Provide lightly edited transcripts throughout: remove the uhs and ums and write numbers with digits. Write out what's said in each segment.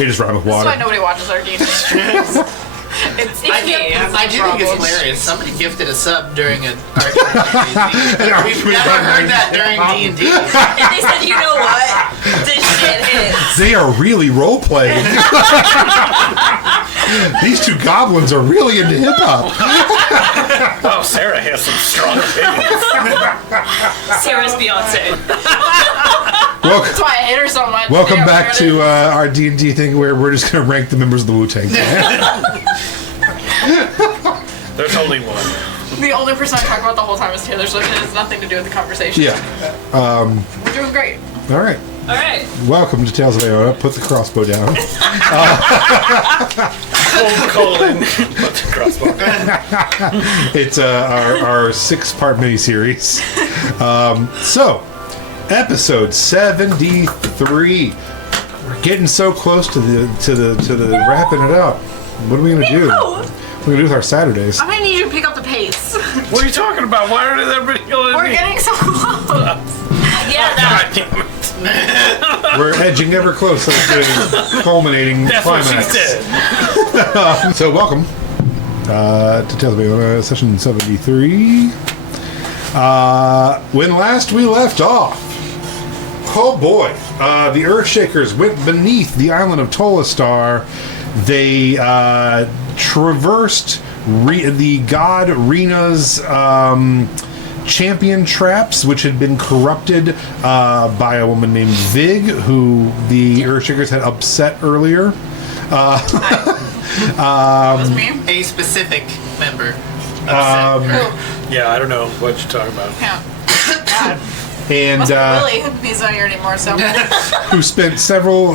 They just rhyme with water. That's why nobody watches our D&D streams. It's I do think it's hilarious. Somebody gifted a sub during a We've never heard that during D&D. And they said, you know what? This shit hits. They are really role-playing. These two goblins are really into hip-hop. Oh, Sarah has some strong opinions. Sarah's Beyonce. That's why I hate her so much. Welcome back to our D&D thing where we're just going to rank the members of the Wu-Tang Clan. There's only one. The only person I talk about the whole time is Taylor Swift, and it has nothing to do with the conversation. Yeah. We're doing great. All right. All right. Welcome to Tales of Aoda. Put the crossbow down. Colon. Put the crossbow down. It's our 6-part miniseries. So, episode 73. We're getting so close to the wrapping it up. What are we gonna do? What are we gonna do with our Saturdays? I'm gonna need you to pick up the pace. What are you talking about? Why are everybody yelling at We're me? getting so close. Yeah, that. God damn it. We're edging ever closer to the culminating That's what climax. she said. So, welcome to Tales of Aoda, session 73. When last we left off, oh boy, the Earthshakers went beneath the island of Tolastar. They traversed the god Rena's champion traps, which had been corrupted by a woman named Vig, who the Earthshakers had upset earlier. That was me. A specific member. Yeah, I don't know what you're talking about. Yeah. God. And Must be Willie. He's not here anymore, so. who spent several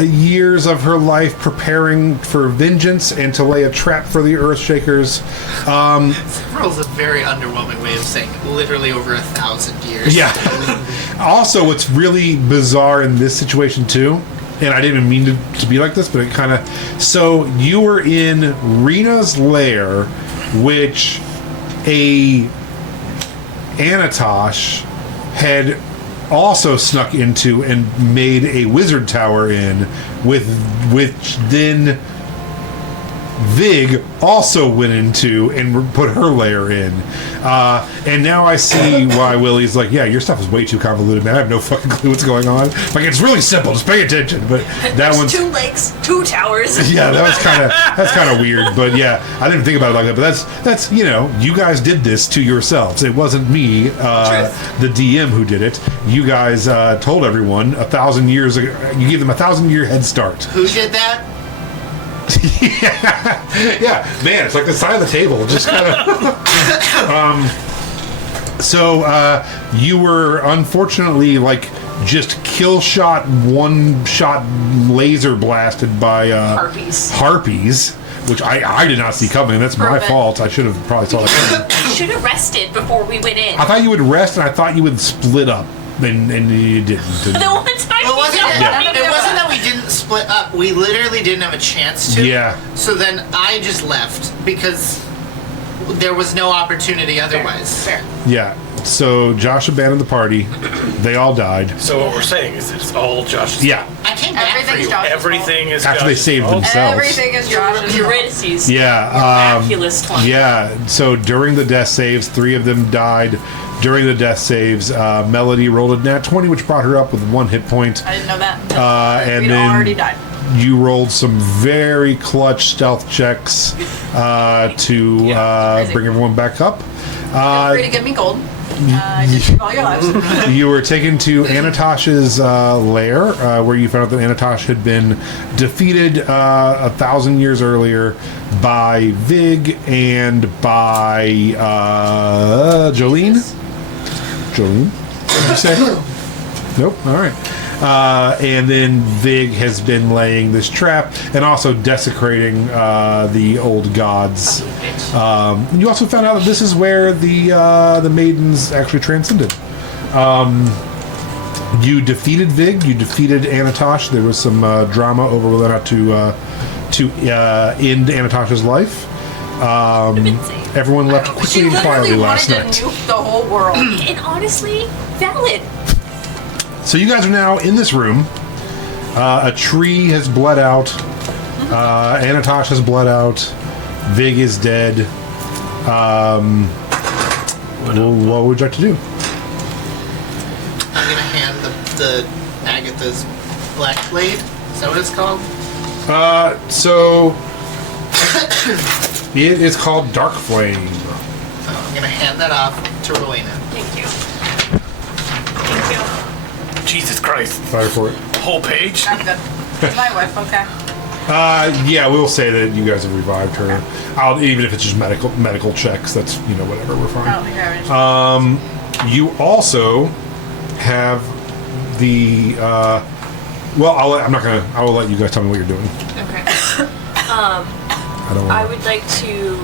years of her life preparing for vengeance and to lay a trap for the Earthshakers. Several's a very underwhelming way of saying literally over 1,000 years. Yeah. Also, what's really bizarre in this situation too, and I didn't even mean to be like this, but it kind of. So you were in Rena's lair, which a Anatosh had also snuck into and made a wizard tower in, with which then Vig also went into and put her lair in. And now I see why Willie's like, yeah, your stuff is way too convoluted, man. I have no fucking clue what's going on. Like, it's really simple. Just pay attention. But that one's 2 lakes, 2 towers. yeah, that's kind of weird. But yeah, I didn't think about it like that. But that's you know, you guys did this to yourselves. It wasn't me, the DM, who did it. You guys told everyone 1,000 years ago. You gave them 1,000-year head start. Who did that? Yeah, man, it's like the side of the table. Just kind of. So you were unfortunately like just one shot laser blasted by harpies, which I did not see coming. That's my fault. I should have probably saw that coming. You should have rested before we went in. I thought you would rest, and I thought you would split up, and you didn't. The one time Well, it we wasn't that we didn't split up. We literally didn't have a chance to. Yeah. So then I just left because there was no opportunity otherwise. Fair. Yeah. So Josh abandoned the party. They all died. So what we're saying is it's all Josh's. Yeah. I came back for Everything's you. Josh's Everything is After they Josh's saved fault. themselves. Everything is Josh's. Eurydice's. Yeah. Miraculous 20. Yeah. So during the death saves, 3 of them died. During the death saves, Melody rolled a nat 20, which brought her up with 1 hit point. I didn't know that. And We'd then already died. you rolled some very clutch stealth checks to bring everyone back up. Feel free to give me gold. I did keep all your lives. You were taken to Anatosh's lair, where you found out that Anatosh had been defeated 1,000 years earlier by Vig and by Jolene. Jolene? What did you say? Nope. All right. And then Vig has been laying this trap and also desecrating the old gods. You also found out that this is where the maidens actually transcended. You defeated Vig. You defeated Anatosh. There was some drama over whether or not to end Anatosh's life. Everyone left quickly and quietly last night. She literally wanted to nuke the whole world. And honestly, valid. So you guys are now in this room. A tree has bled out. Anatosh has bled out. Vig is dead. What would you like to do? I'm gonna hand the Agatha's black blade. Is that what it's called? So it is called Dark Flame. So I'm gonna hand that off to Rowena. Thank you. Thank you. Jesus Christ. Fire for it. Whole page? I'm good. Is my wife okay? Yeah, we'll say that you guys have revived her. Even if it's just medical checks, that's whatever. We're fine. I don't think I have You also have the. I will let you guys tell me what you're doing. Okay. I I would like to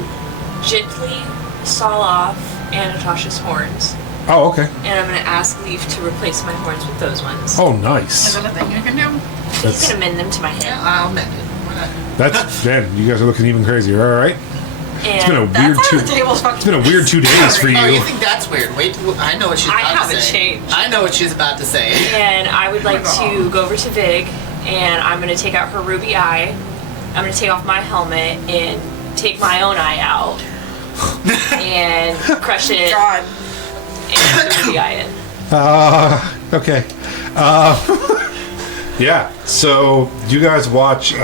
gently saw off Anatosh's horns, Oh, okay. and I'm going to ask Leaf to replace my horns with those ones. Oh, Is nice. that a thing you can do? He's going to mend them to my hand. I'll mend it. Why not? That's man. You guys are looking even crazier. All right. It's been a And weird That's two. how the table's fucking. It's been a weird 2 days for Oh, you you. think that's weird? Wait, I know what she's I about to haven't say. changed. I know what she's about to say. And I would like to go over to Vig, and I'm going to take out her ruby eye. I'm going to take off my helmet and take my own eye out and crush it God. and put the ruby eye in. Okay. Yeah. So you guys watch.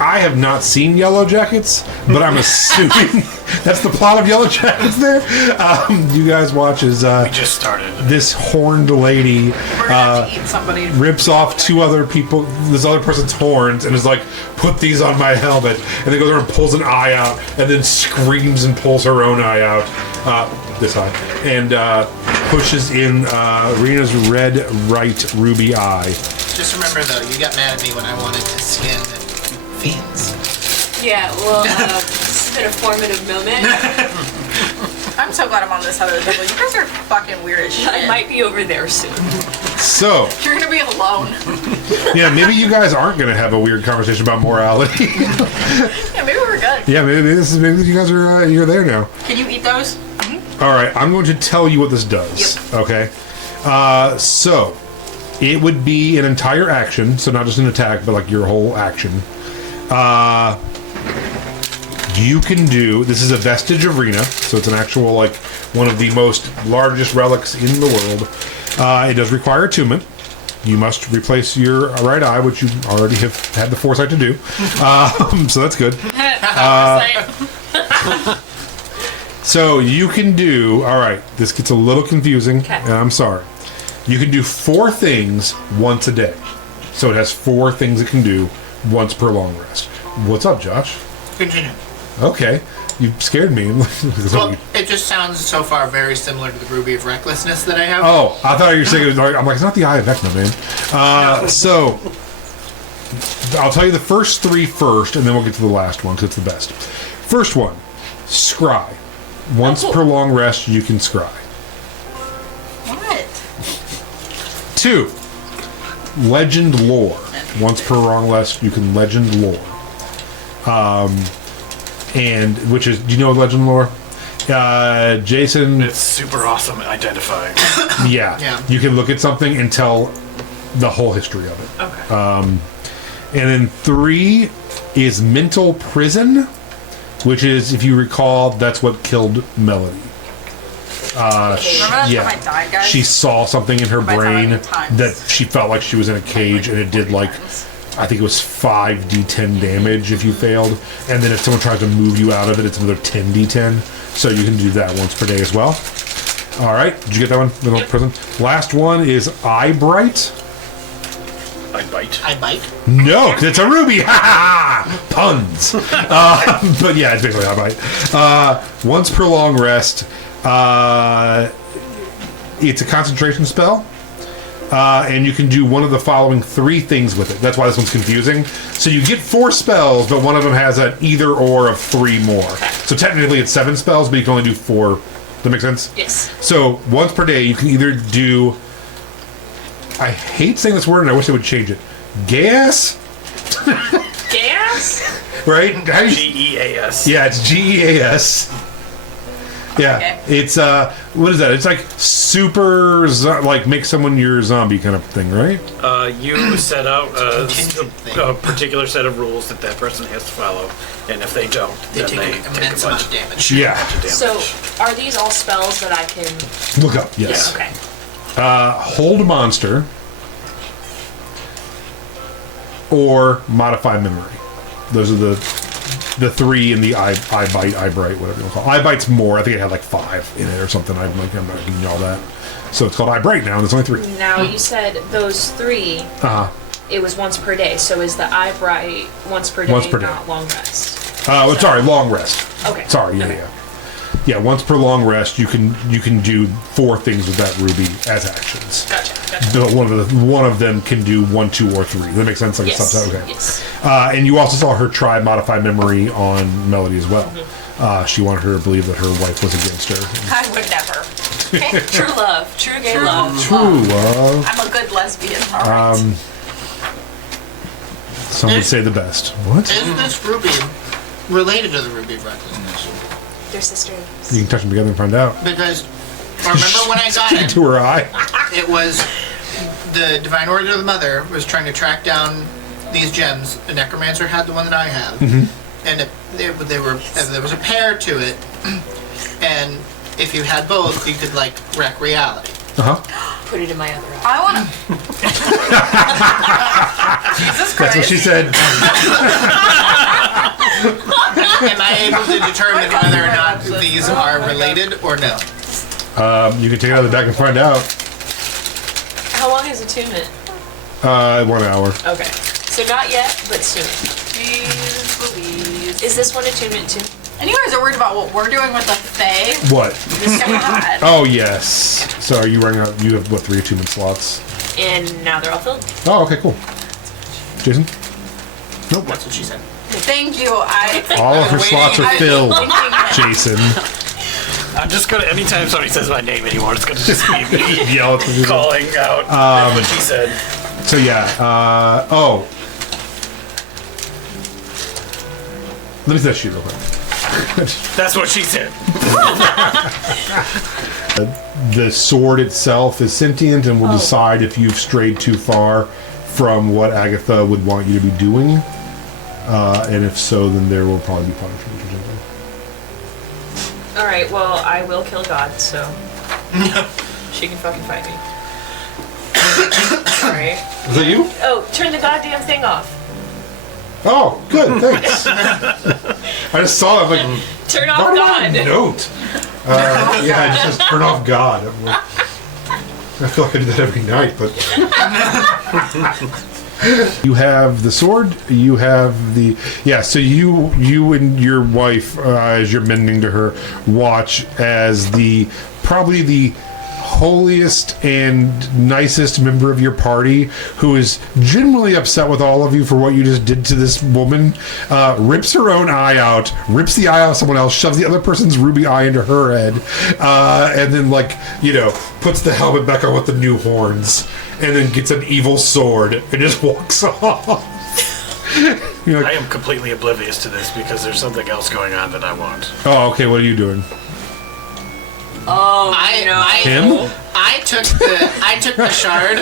I have not seen Yellow Jackets, but I'm assuming that's the plot of Yellow Jackets. There. You guys watch as We just started. this horned lady We're gonna have to eat somebody. rips off this other person's horns, and is like, "Put these on my helmet," and then goes over and pulls an eye out, and then screams and pulls her own eye out, this eye, and pushes in Rena's red right ruby eye. Just remember, though, you got mad at me when I wanted to skin fiends. Yeah, well, this has been a formative moment. I'm so glad I'm on this side of the table. You guys are fucking weird as shit. I might be over there soon. So, You're gonna be alone. yeah, maybe you guys aren't going to have a weird conversation about morality. Yeah, maybe we're good. Yeah, maybe you guys are you're there now. Can you eat those? All right, I'm going to tell you what this does. Yep. Okay. So it would be an entire action, so not just an attack, but like your whole action. You can do. This is a vestige of Rena, so it's an actual like one of the most largest relics in the world. It does require attunement. You must replace your right eye, which you already have had the foresight to do. So that's good. So you can do. All right, this gets a little confusing, Okay. and I'm sorry. You can do 4 things once a day. So it has 4 things it can do once per long rest. What's up, Josh? Continue. Okay, you scared me. Well, it just sounds so far very similar to the Ruby of Recklessness that I have. Oh, I thought you were saying it was. I'm like, it's not the Eye of Vecna, man. So I'll tell you the first 3 first, and then we'll get to the last one because it's the best. First one, scry. Once per long rest, you can scry. What? 2, legend lore. Once per long rest, you can legend lore. And which is, do you know legend lore? Jason. It's super awesome at identifying. Yeah. You can look at something and tell the whole history of it. Okay. And then 3 is mental prison, which is, if you recall, that's what killed Melody. Remember that Yeah. time I died, guys? She saw something in her By the time I brain had times. that she felt like she was in a cage, and it did like, I think it was 5d10 damage if you failed, and then if someone tries to move you out of it, it's another 10d10. So you can do that once per day as well. All right, did you get that one? Mental prison. Last one is Eye Bright. I bite. I bite. No, 'cause it's a ruby. Ha ha! Puns. But yeah, it's basically Eye Bright. Once per long rest. It's a concentration spell. And you can do one of the following 3 things with it. That's why this one's confusing. So you get 4 spells, but one of them has an either or of 3 more. So technically it's 7 spells, but you can only do 4. Does that make sense? Yes. So once per day, you can either do. I hate saying this word, and I wish they would change it. Gas, Gas? right? How do you- GEAS. yeah, it's GEAS. Yeah, Okay. it's what is that? It's like super like make someone your zombie kind of thing, right? You set out Contingent thing. a particular set of rules that person has to follow, and if they don't, They then take they an take a immense bunch amount of damage. Yeah. of damage. So, are these all spells that I can? Look up. Yes. Okay. Hold monster or modify memory. Those are the three in the eye bite, eye bright, whatever you want to call it. Eye bite's more. I think it had like 5 in it or something. I'm not giving you all that. So it's called eye bright now, and there's only 3. Now you said those 3. It was once per day. So is the eye bright once per day? Once per day. Not long rest. Sorry, long rest. Okay. Sorry, Okay. yeah. Once per long rest, you can do 4 things with that ruby as actions. Gotcha. But one of them can do 1, 2, or 3. Does that make sense? Like Yes. a subset? Okay. Yes. And you also saw her try modify memory on Melody as well. She wanted her to believe that her wife was against her. I would never. True love. True gay love. True love. I'm a good lesbian. All right. Some would say the best. What? Is this ruby related to the ruby of recklessness? They're sisters. You can touch them together and find out. Because I remember when I got Stick it it, to her eye. it was the Divine Order of the Mother was trying to track down these gems. The Necromancer had the one that I have, and there was a pair to it, and if you had both, you could like wreck reality. Put it in my other eye. I want to. Jesus Christ. That's what she said. Am I able to determine whether or not these are related or no? You can take it out of the deck and find out. How long is attunement? 1 hour. Okay. So not yet, but soon. Jeez Louise. Is this one attunement too? And you guys are worried about what we're doing with the Fae? What? God. Oh, yes. So are you running out? You have, what, 3 attunement slots? And now they're all filled. Oh, okay, cool. Jason? Nope. That's what she said. Thank you. All of her slots are filled, Thinking that- Jason. I'm just gonna. Anytime somebody says my name anymore, it's gonna just be me Yell at the calling out that's what she said. So, yeah. Let me see that sheet real quick. That's what she said. The sword itself is sentient and will decide if you've strayed too far from what Agatha would want you to be doing. And if so, then there will probably be punishment or something. Alright, well, I will kill God, so. She can fucking fight me. Alright. Is that you? Oh, turn the goddamn thing off. Oh, good, thanks. I just saw it, I'm like, Turn off don't God. note. Yeah, I just turn off God. I'm like, I feel like I do that every night, but... You have the sword, you have the... Yeah, so you and your wife, as you're mending to her, watch as probably the holiest and nicest member of your party, who is genuinely upset with all of you for what you just did to this woman, rips her own eye out, rips the eye out of someone else, shoves the other person's ruby eye into her head, and then, puts the helmet back on with the new horns, and then gets an evil sword and just walks off. You're like, I am completely oblivious to this because there's something else going on that I want. oh, okay, what are you doing? I took the shard.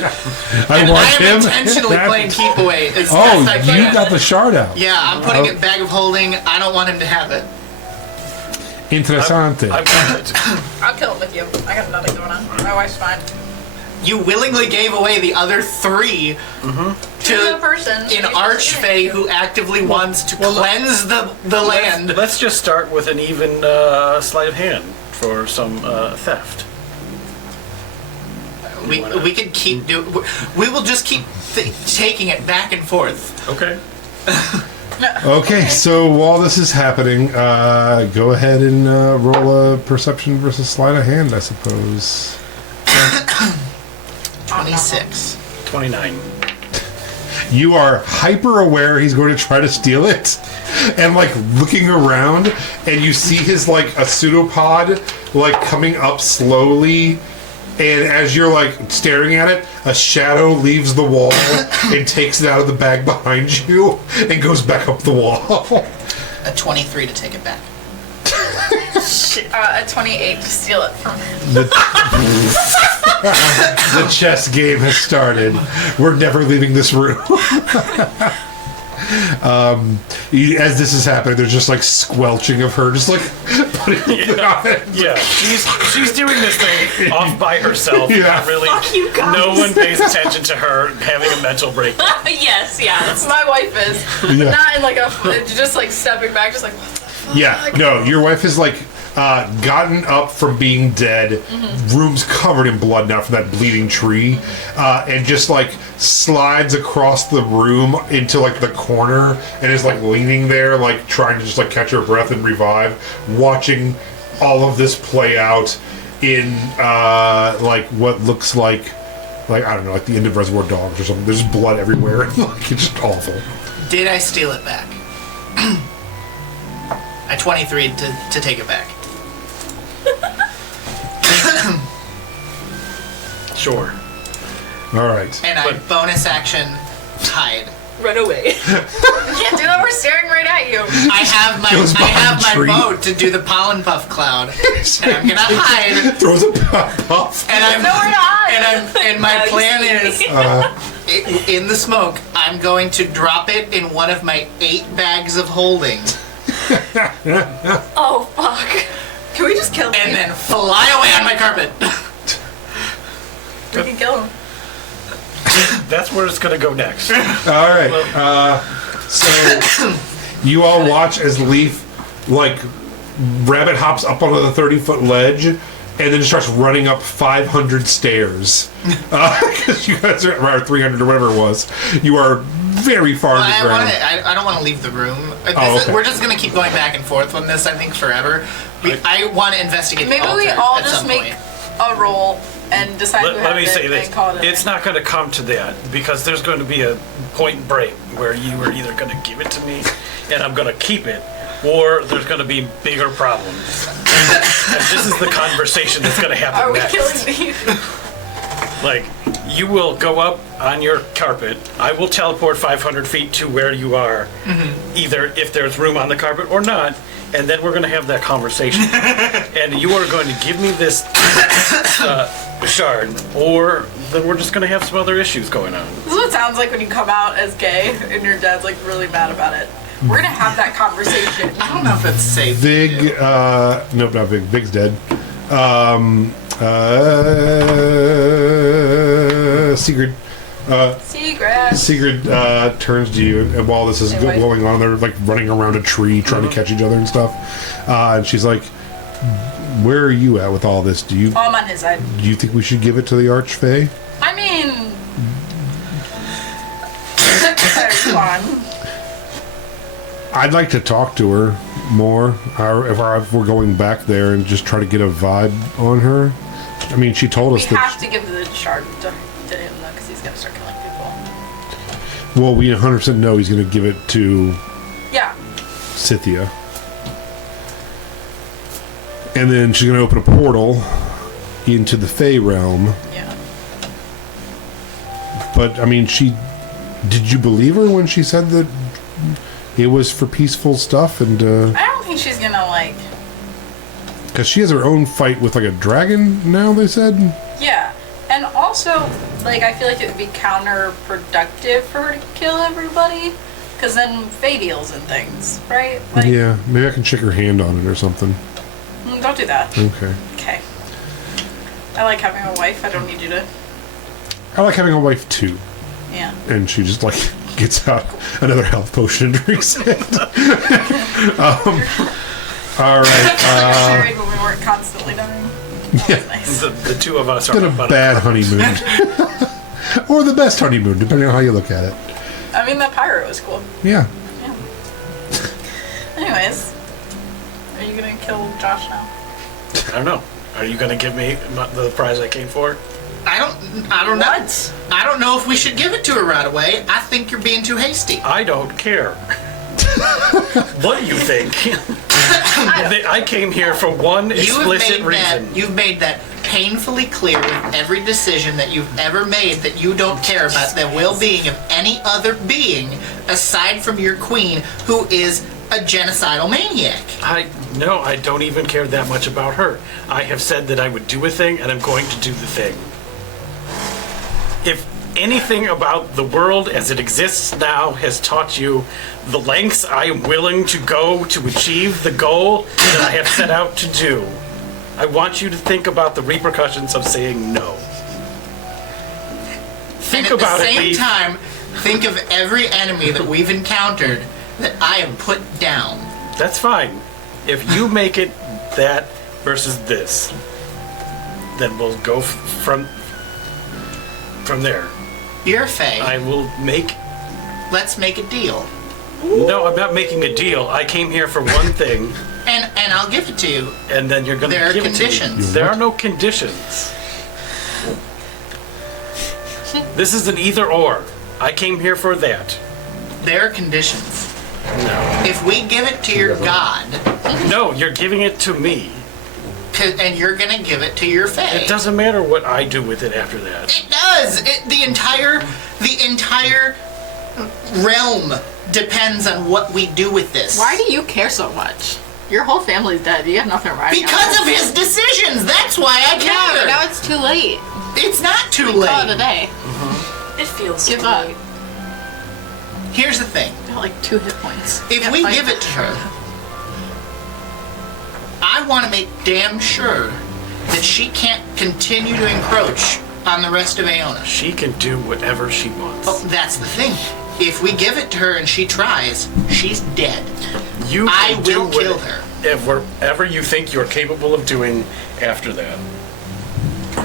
I And want I am him. intentionally playing keep away as best I Oh, can. you got the shard out. Yeah, I'm putting it bag of holding. I don't want him to have it. Interessante. I want it. I'll kill him with you. I got nothing going on. My wife's fine. You willingly gave away the other 3 To to the person. an archfey who actively wants to cleanse the land. Let's just start with an even sleight of hand for some theft. We can keep we will just keep taking it back and forth. Okay. Okay, so while this is happening, go ahead and roll a perception versus sleight of hand, I suppose. 26. 29. You are hyper aware he's going to try to steal it, and looking around, and you see his a pseudopod coming up slowly, and as you're staring at it, a shadow leaves the wall and takes it out of the bag behind you and goes back up the wall. A 23 to take it back. A 28 to steal it from him. The chess game has started. We're never leaving this room. As this is happening, there's just like squelching of her, just like putting it on it. Yeah, she's doing this thing off by herself. Yeah. Not really. Fuck you guys. No one pays attention to her having a mental breakdown. Yes, yes. My wife is. Yeah. Not in like a, just like stepping back, just like, what the fuck? Yeah, no, your wife is like gotten up from being dead, room's covered in blood now from that bleeding tree, and just like slides across the room into like the corner and is like leaning there, like trying to just like catch her breath and revive, watching all of this play out in like what looks like I don't know, like the end of Reservoir Dogs or something. There's blood everywhere. Like, it's just awful. Did I steal it back? I 23'd to take it back. Sure. All right. And I bonus action hide. Run away. You can't do that, we're staring right at you. I have Goes behind the my tree. boat to do the pollen puff cloud, and I'm gonna hide. Throws a puff. And I'm Nowhere to hide. and my Now you plan see. is in the smoke. I'm going to drop it in one of my 8 bags of holding, Oh, fuck. Can we just kill him? and then fly away on my carpet. We can kill him. That's where it's gonna go next. All right. So you all watch as Leaf, like, rabbit hops up onto the 30-foot ledge and then starts running up 500 stairs. Because you guys are, or 300 or whatever it was. You are very far Well, underground. I don't want to leave the room. Okay. We're just going to keep going back and forth on this, I think, forever. I want to investigate Maybe the we altar all at just some make point. a roll and decide who Let me has say it this. and call it a It's night. not going to come to that because there's going to be a point and break where you are either going to give it to me and I'm going to keep it, or there's going to be bigger problems. And this is the conversation that's going to happen Are we next. killing these? Like, you will go up on your carpet. I will teleport 500 feet to where you are, either if there's room on the carpet or not, and then we're going to have that conversation. And you are going to give me this shard, or then we're just going to have some other issues going on. This is what it sounds like when you come out as gay and your dad's like really mad about it. We're gonna have that conversation. I don't know if it's safe. Vig, nope, not Vig. Vig's dead. Sigrid. Sigrid turns to you, and while this is Hey, wife. going on, they're like running around a tree trying to catch each other and stuff. And she's like, "Where are you at with all this? Do you I'm on his side. think we should give it to the Archfey?" I mean, come on. I'd like to talk to her more. If we're going back there and just try to get a vibe on her. I mean, she told We us that. have to give the shard to him though, because he's gonna start killing people. Well, we 100% know he's going to give it to Yeah. Scythia. And then she's going to open a portal into the Fey realm. Yeah. But, I mean, did you believe her when she said that it was for peaceful stuff? And, I don't think she's gonna like. because she has her own fight with, like, a dragon now, they said? Yeah. And also, like, I feel like it would be counterproductive for her to kill everybody. Because then Fae deals and things, right? Like, Yeah, maybe I can shake her hand on it or something. Don't do that. Okay. Okay. I like having a wife. I don't need you to. I like having a wife, too. Yeah. And she just, like, gets out another health potion and drinks it. All right. Married when we weren't constantly dying. That was nice. The two of us It's been are a about bad honeymoon. Or the best honeymoon, depending on how you look at it. I mean, that pirate was cool. Yeah. Yeah. Anyways, are you gonna kill Josh now? I don't know. Are you going to give me the prize I came for? I don't know. What? I don't know if we should give it to her right away. I think you're being too hasty. I don't care. What do you think? I came here for one explicit reason. You've made that painfully clear with every decision that you've ever made that you don't care about the well-being of any other being aside from your queen, who is a genocidal maniac. No, I don't even care that much about her. I have said that I would do a thing, and I'm going to do the thing. If anything about the world as it exists now has taught you the lengths I am willing to go to achieve the goal that I have set out to do, I want you to think about the repercussions of saying no. Think and at about the it, same Leaf. time, think of every enemy that we've encountered that I have put down. That's fine. If you make it that versus this, then we'll go from there. You're Faye. I will make... Let's make a deal. No, I'm not making a deal. I came here for one thing, And I'll give it to you. and then you're going There to are give it to me. conditions. There are no conditions. This is an either or. I came here for that. There are conditions. No. If we give it to your god, No, you're giving it to me. and you're gonna give it to your Faye. It doesn't matter what I do with it after that. It does. The entire realm depends on what we do with this. Why do you care so much? Your whole family's dead. You have nothing riding on Because it. of his decisions. That's why I Yeah, but care. now it's too late. It's not too Call it a late. day. It feels Give too up. late. Here's the thing. Got like 2 hit points. If Can't we fight give it that. to her, I want to make damn sure that she can't continue to encroach on the rest of Aona. She can do whatever she wants. Oh, that's the thing. If we give it to her and she tries, she's dead. You I can do will kill her. whatever you think you're capable of doing after that.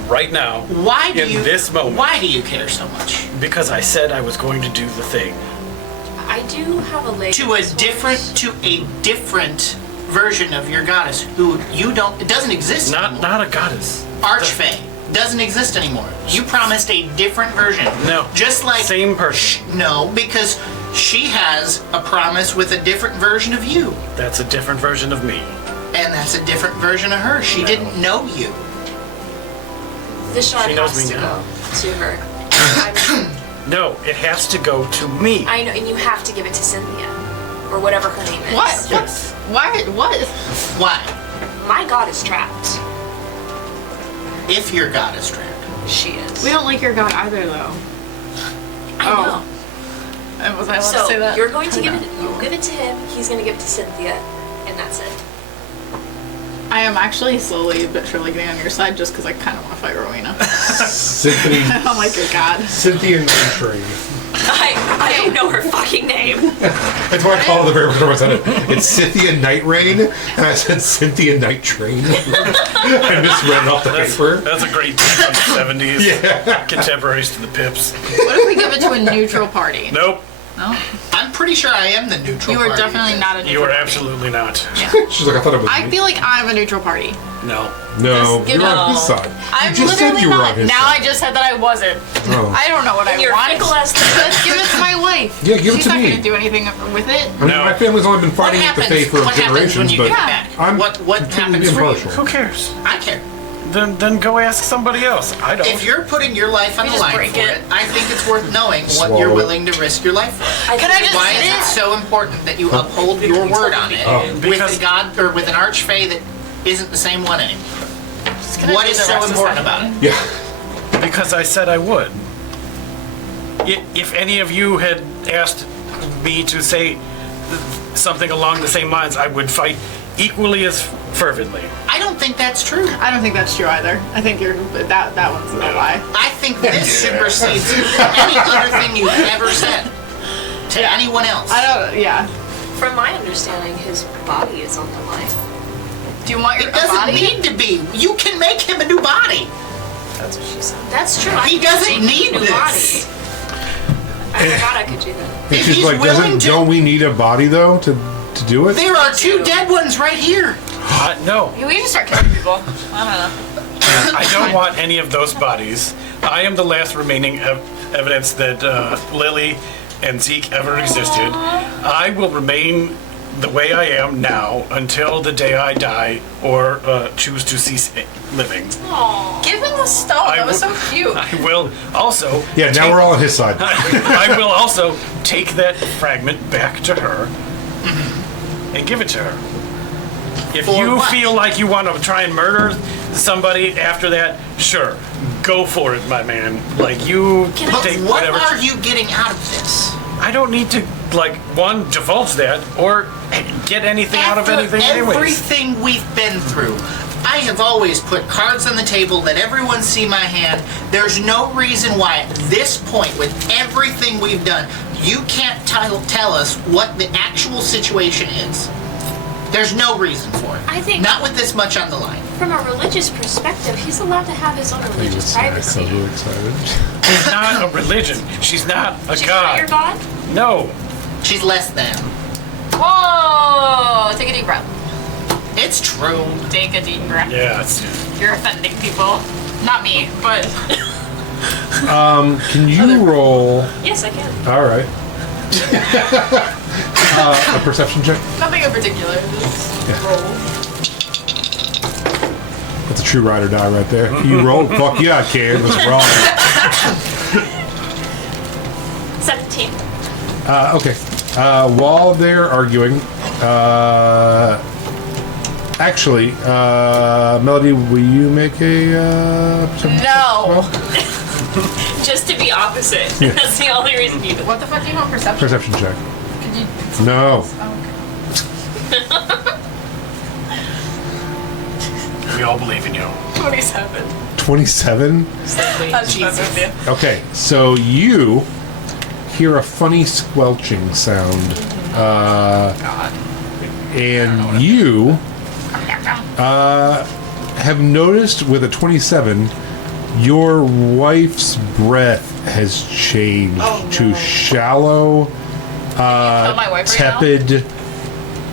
Right now, Why do in you? this moment, Why do you care so much? because I said I was going to do the thing. I do have a leg. To a different version of your goddess who you don't. It doesn't exist anymore. Not a goddess. Archfey doesn't exist anymore. You promised a different version. No. Just like Same person. No, because she has a promise with a different version of you, That's a different version of me. and that's a different version of her. She didn't know you. The shard She knows has me to now. go to her. No, it has to go to me. I know, and you have to give it to Cynthia, or whatever her name is. What? Yes. Why? What? Why? My god is trapped. If your god is trapped. She is. We don't like your god either, though. I Oh. know. And was I allowed So to say that? you're going to Or give no? it. You'll give it to him. He's going to give it to Cynthia, and that's it. I am actually slowly but surely getting on your side just because I kind of want to fight Rowena. Symphony. I don't like your god. Cynthia Nightray. I don't know her fucking name. That's what I call it the very first time I said it. It's Cynthia Night Rain, and I said Cynthia Night Train. I misread it off the paper. That's a great thing from the 70s. Yeah. Contemporaries to the Pips. What if we give it to a neutral party? Nope. No? I'm pretty sure I am the neutral You are party. definitely not a neutral You are party. absolutely not. She's like, I thought it was I me. feel like I'm a neutral party. No. No, Just give you're it- on his side. I'm you just said literally you were not. on his Now side. I just said that I wasn't. Oh. I don't know what I You're want. fickle as the- Let's give it to my wife. Yeah, give it She's to not me. going to do anything with it. I mean, No. my family's only been What fighting with the happens? faith for What happens when generations, you but get Yeah. back? I'm what completely happens for impartial. you? Who cares? I care. Then go ask somebody else. I don't. If you're putting your life on We the just line break for it. it, I think it's worth knowing what Swallow you're it. willing to risk your life for. Can I just Why say is it that? so important that you uphold your word on it with Because- a god or with an archfey that isn't the same one anymore? Can I What do is the so rest of important this about it? Yeah. Because I said I would. If any of you had asked me to say something along the same lines, I would fight equally as fervently. I don't think that's true. I don't think that's true either. I think that one's a lie. I think this supersedes any other thing you've ever said to Yeah. anyone else. Yeah. From my understanding, his body is on the line. Do you want your It doesn't body? need to be. You can make him a new body. That's what she said. That's true. He I can doesn't make need a new this. body. I forgot I could do that. It's If just he's like, willing to- don't we need a body though to do it? There are two dead ones right here. No, We just start killing people. I don't know. I don't want any of those bodies. I am the last remaining evidence that Lily and Zeke ever existed. I will remain the way I am now until the day I die or choose to cease living. Give him the stone. I That was so will- cute. I will also. Yeah, now we're all on his side. I will also take that fragment back to her and give it to her. If For you what? feel like you want to try and murder somebody after that, sure, go for it, my man. Like, you But take what whatever. are you getting out of this? I don't need to, like, one, divulge that, or get anything out of After anything anyways. everything we've been through, I have always put cards on the table, let everyone see my hand. There's no reason why at this point, with everything we've done, you can't tell us what the actual situation is. There's no reason for it. I think- Not with this much on the line. From a religious perspective, he's allowed to have his own religious privacy. I'm really excited. She's not a religion. She's not a She's god. not your god? No. She's less than. Whoa! Take a deep breath. It's true. Take a deep breath. Yeah, it's, You're offending people. Not me, but Can you roll? Yes, I can. All right. A perception check. nothing in particular. Just roll. That's a true ride or die right there. You roll. Fuck yeah, I can. Let's roll. 17. Okay. While they're arguing, actually, Melody, will you make a perception check as well? Just to be opposite. That's the only reason you do it. What the fuck do you want perception? Perception check. Could you? No. Oh, we all believe in you. okay. 27. 27? Jesus. Okay, so you hear a funny squelching sound. And you have noticed with a 27, your wife's breath has changed to shallow, my wife right now? tepid,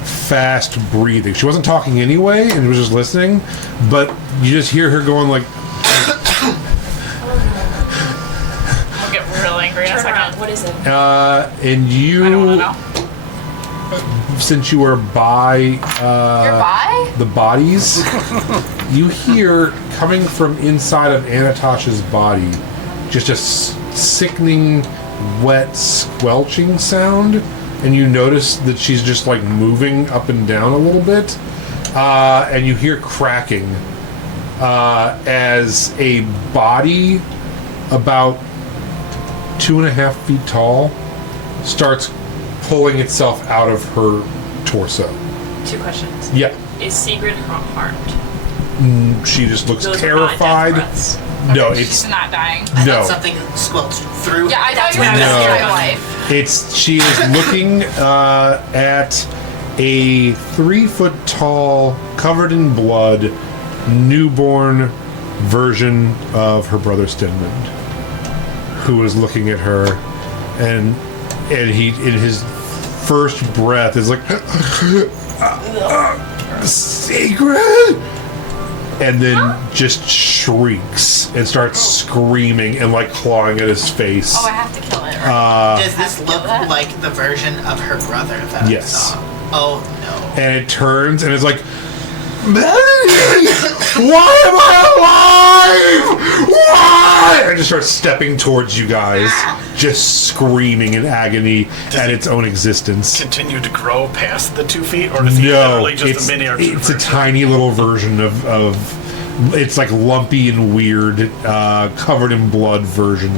fast breathing. She wasn't talking anyway and was just listening, but you just hear her going like, I'll get real angry in a Turn around. second. What is it? and I don't you, want to know. since you are by You're bi? the bodies, you hear coming from inside of Anatosh's body just a sickening, wet, squelching sound, and you notice that she's just like moving up and down a little bit, and you hear cracking as a body about 2.5 feet tall starts pulling itself out of her torso. 2 questions. Yeah. Is Sigrid harmed? She just looks Those terrified. Are not death threats. No, She's it's not dying. I no. thought something squelched through. Yeah, I thought That's you were what I gonna was scare thinking. my wife. It's she is looking at a 3-foot tall, covered in blood, newborn version of her brother Stedmund, who is looking at her, and he in his first breath is like Secret, and then just shrieks and starts screaming and like clawing at his face. Oh, I have to kill it. Right? Does this look that? like the version of her brother that Yes. I saw? Oh no. And it turns and it's like, why am I alive? Why? And it just starts stepping towards you guys, just screaming in agony at its own existence. Continue to grow past the 2 feet, or is he No, literally just it's, a miniature? it's a tiny little version of it's like lumpy and weird, covered in blood version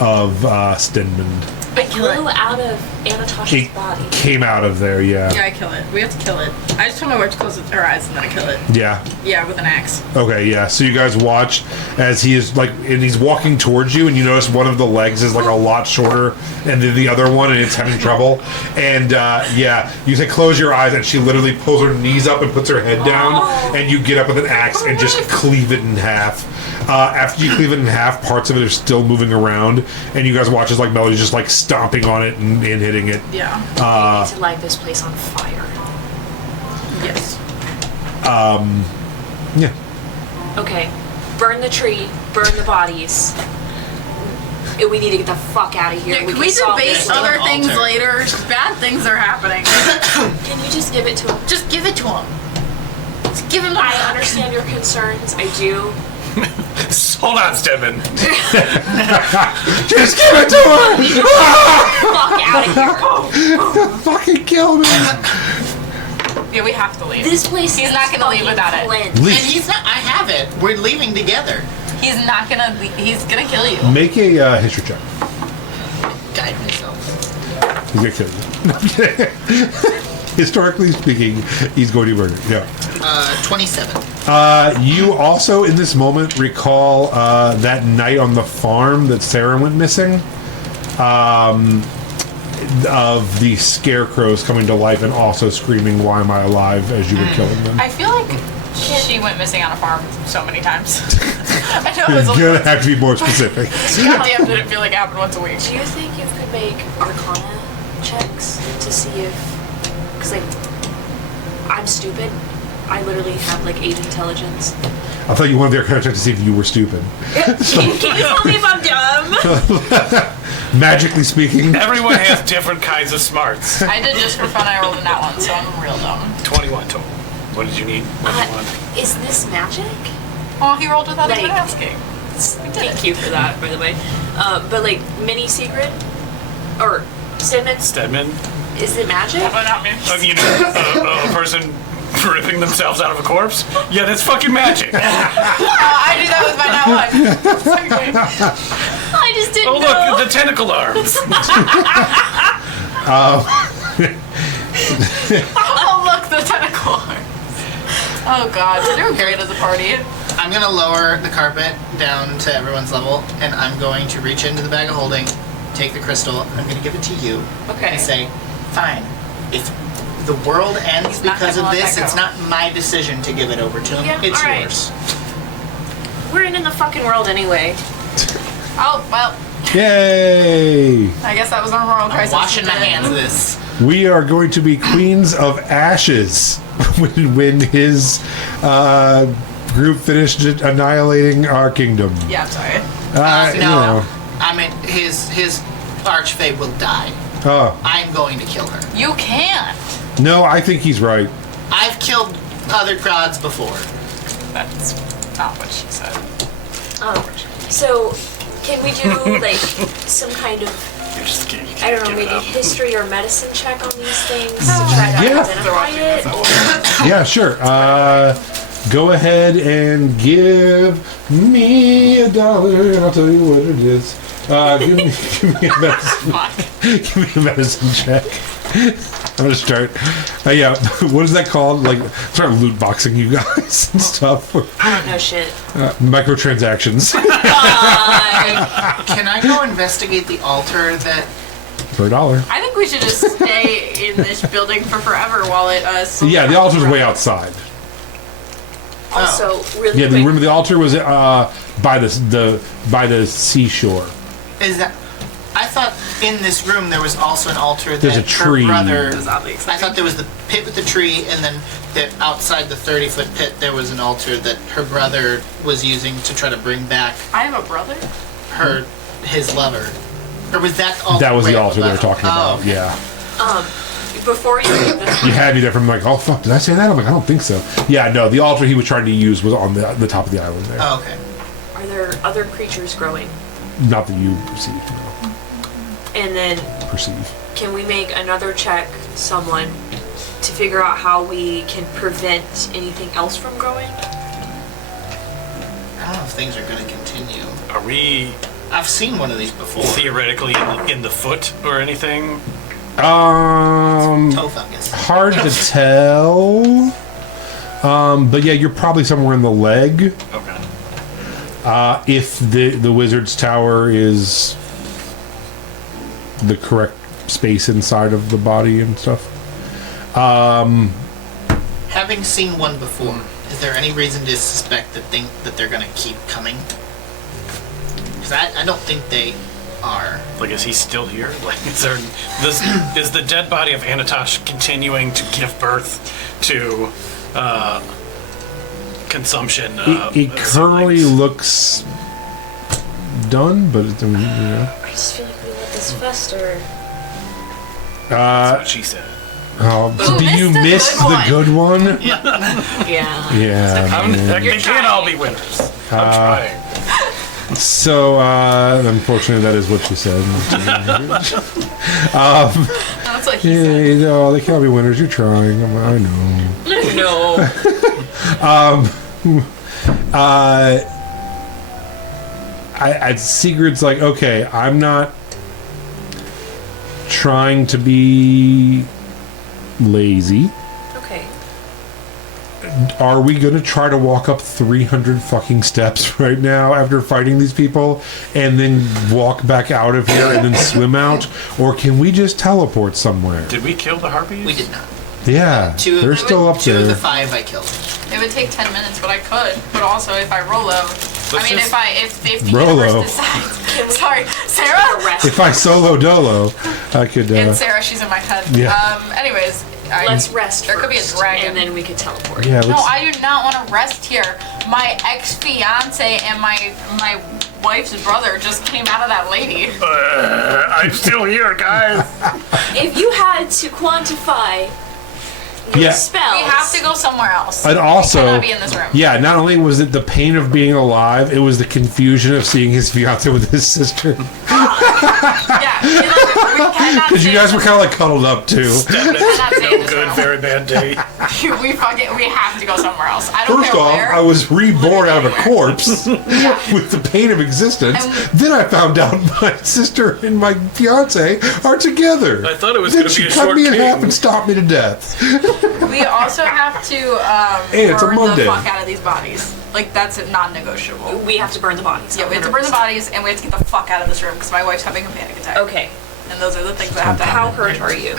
of Stenmund. It grew out of Anatosh's It body. came out of there, Yeah, I kill it. We have to kill it. I just told my wife to close her eyes and then I kill it. Yeah. Yeah, with an axe. Okay, yeah. So you guys watch as he is like, and he's walking towards you, and you notice one of the legs is like a lot shorter, and then the other one, and it's having trouble. And yeah, you say close your eyes, and she literally pulls her knees up and puts her head down, and you get up with an axe and just cleave it in half. After you cleave it in half, parts of it are still moving around, and you guys watch as like Melody's just like stomping on it and hitting it. Yeah. We need to light this place on fire. Yes. Yeah. Okay. Burn the tree. Burn the bodies. We need to get the fuck out of here. Yeah, can we solve debate this. other Altar. things later? Bad things are happening. Can you just give it to him? Just give it to him. Just give him the I understand your concerns. I do. Hold on, Stedman. Just give it to her! Fuck out of here. Fucking kill me! Yeah, we have to leave. This place He's is not gonna leave fucking without it. cleansed. And Leave. he's not. I have it. We're leaving together. He's not gonna. He's gonna kill you. Make a history check. Guide myself. He's gonna kill you. No, I'm kidding. Historically speaking, he's going to murder. Yeah. 27. You also, in this moment, recall that night on the farm that Sarah went missing. Of the scarecrows coming to life and also screaming, "Why am I alive?" as you were killing them. I feel like she went missing on a farm so many times. I know it was a You're gonna have to be more specific. goddamn didn't feel like it happened once a week. Do you think you could make Arcana checks to see if, because like, I'm stupid. I literally have like 8 intelligence. I thought you wanted their contact to see if you were stupid. Can you tell me if I'm dumb? Magically speaking, Everyone has different kinds of smarts. I did just for fun. I rolled in that one, so I'm real dumb. 21 total. What did you need? What did you want? Is this magic? Oh, he rolled without even Like- asking. We did Thank it. you for that, by the way. But like, mini secret or Stedman, Stedman? is it magic? Why not me? You know, a person ripping themselves out of a corpse? Yeah, that's fucking magic. I knew that was my not one. I just didn't Oh, know. look, the tentacle arms. Oh, look, the tentacle arms. Oh, God. They're great as a party. I'm gonna lower the carpet down to everyone's level, and I'm going to reach into the bag of holding, take the crystal, and I'm gonna give it to you. Okay. And say, fine. If the world ends He's not because gonna of let this, that it's go. not my decision to give it over to him. Yeah, It's all right. yours. We're in the fucking world anyway. Oh, well, yay! I guess that was our moral I'm crisis. washing my hands of this. We are going to be Queens of Ashes when his group finished annihilating our kingdom. Yeah, I'm sorry. You No, know. I mean his archfey will die. Oh, I'm going to kill her. You can't. no, I think he's right. I've killed other gods before. That's not what she said. So, can we do like some kind of, You're just kidding. You I can't don't know, give it maybe up. history or medicine check on these things to try to Yeah. identify it? Or Yeah, sure. Go ahead and give me $1, and I'll tell you what it is. Give me a medicine. Give me a medicine check. I'm gonna start. Yeah, what is that called? Like, start loot boxing you guys and stuff. I don't know shit. Microtransactions Can I go investigate the altar that for $1. I think we should just stay in this building for forever while it Yeah, the altar's way outside. Also, really Yeah, the quick, room of the altar was by the seashore. is that? I thought in this room there was also an altar that There's a tree. her brother. Does that make I sense? thought there was the pit with the tree, and then outside the 30-foot pit there was an altar that her brother was using to try to bring back I have a brother. his lover. Or was that the altar? That was the way up altar they were above? talking about. Oh, okay. Yeah. before you leave this You had me there from like, oh fuck, did I say that? I'm like, I don't think so. Yeah, no, the altar he was trying to use was on the top of the island there. Oh, okay. are there other creatures growing? Not that you perceive. No. And then Perceive. can we make another check, someone, to figure out how we can prevent anything else from growing? I don't know if things are going to continue. Are we I've seen one of these before. theoretically in the foot or anything? Toe fungus. Hard to tell. But yeah, you're probably somewhere in the leg. Okay. If the wizard's tower is the correct space inside of the body and stuff. Having seen one before, is there any reason to suspect that they're going to keep coming? Because I don't think they are. Like, is he still here? Like, is the dead body of Anatosh continuing to give birth to consumption? It currently looks done, but I mean, you know. I just feel like we let this fester. That's what she said. Oh, Ooh, do you miss missed the the good one? Yeah. Yeah. man. They can't all be winners. I'm trying. So, unfortunately, that is what she said. That's what he said. Hey, no, they can't be winners. You're trying. I know. No. Sigurd's like, okay, I'm not trying to be lazy. Okay. Are we going to try to walk up 300 fucking steps right now after fighting these people and then walk back out of here and then swim out? Or can we just teleport somewhere? Did we kill the harpies? We did not. Yeah, they're still up Two of the there. 5 I killed. It would take 10 minutes, but I could. But also, if I Rolo, if the Rolo. universe decides. Sorry, Sarah. If I solo dolo, I could. It's Sarah. She's in my head. Yeah. Anyways, Let's rest. There could be a first, dragon. and then we could teleport. Yeah, No, let's, I do not want to rest here. My ex-fiance and my wife's brother just came out of that lady. I'm still here, guys. If you had to quantify your Yeah. spells, We have to go somewhere else. And also, we cannot be in this room. yeah, not only was it the pain of being alive, it was the confusion of seeing his fiance with his sister. Yeah, we cannot. Because you guys were kind of like cuddled up too. cannot stay in this Good, room. very bad day. we have to go somewhere else. I don't First care off, where. I was reborn out of a corpse with the pain of existence. And- Then I found out my sister and my fiance are together. I thought it was Then going to she be a cut short me in half game. and stopped me to death. We also have to Hey, it's a burn Monday. the fuck out of these bodies. Like, that's non-negotiable. we have to burn the bodies. Yeah, we have to burn the bodies, and we have to get the fuck out of this room because my wife's having a panic attack. Okay. And those are the things that have to How happen. hurt are you?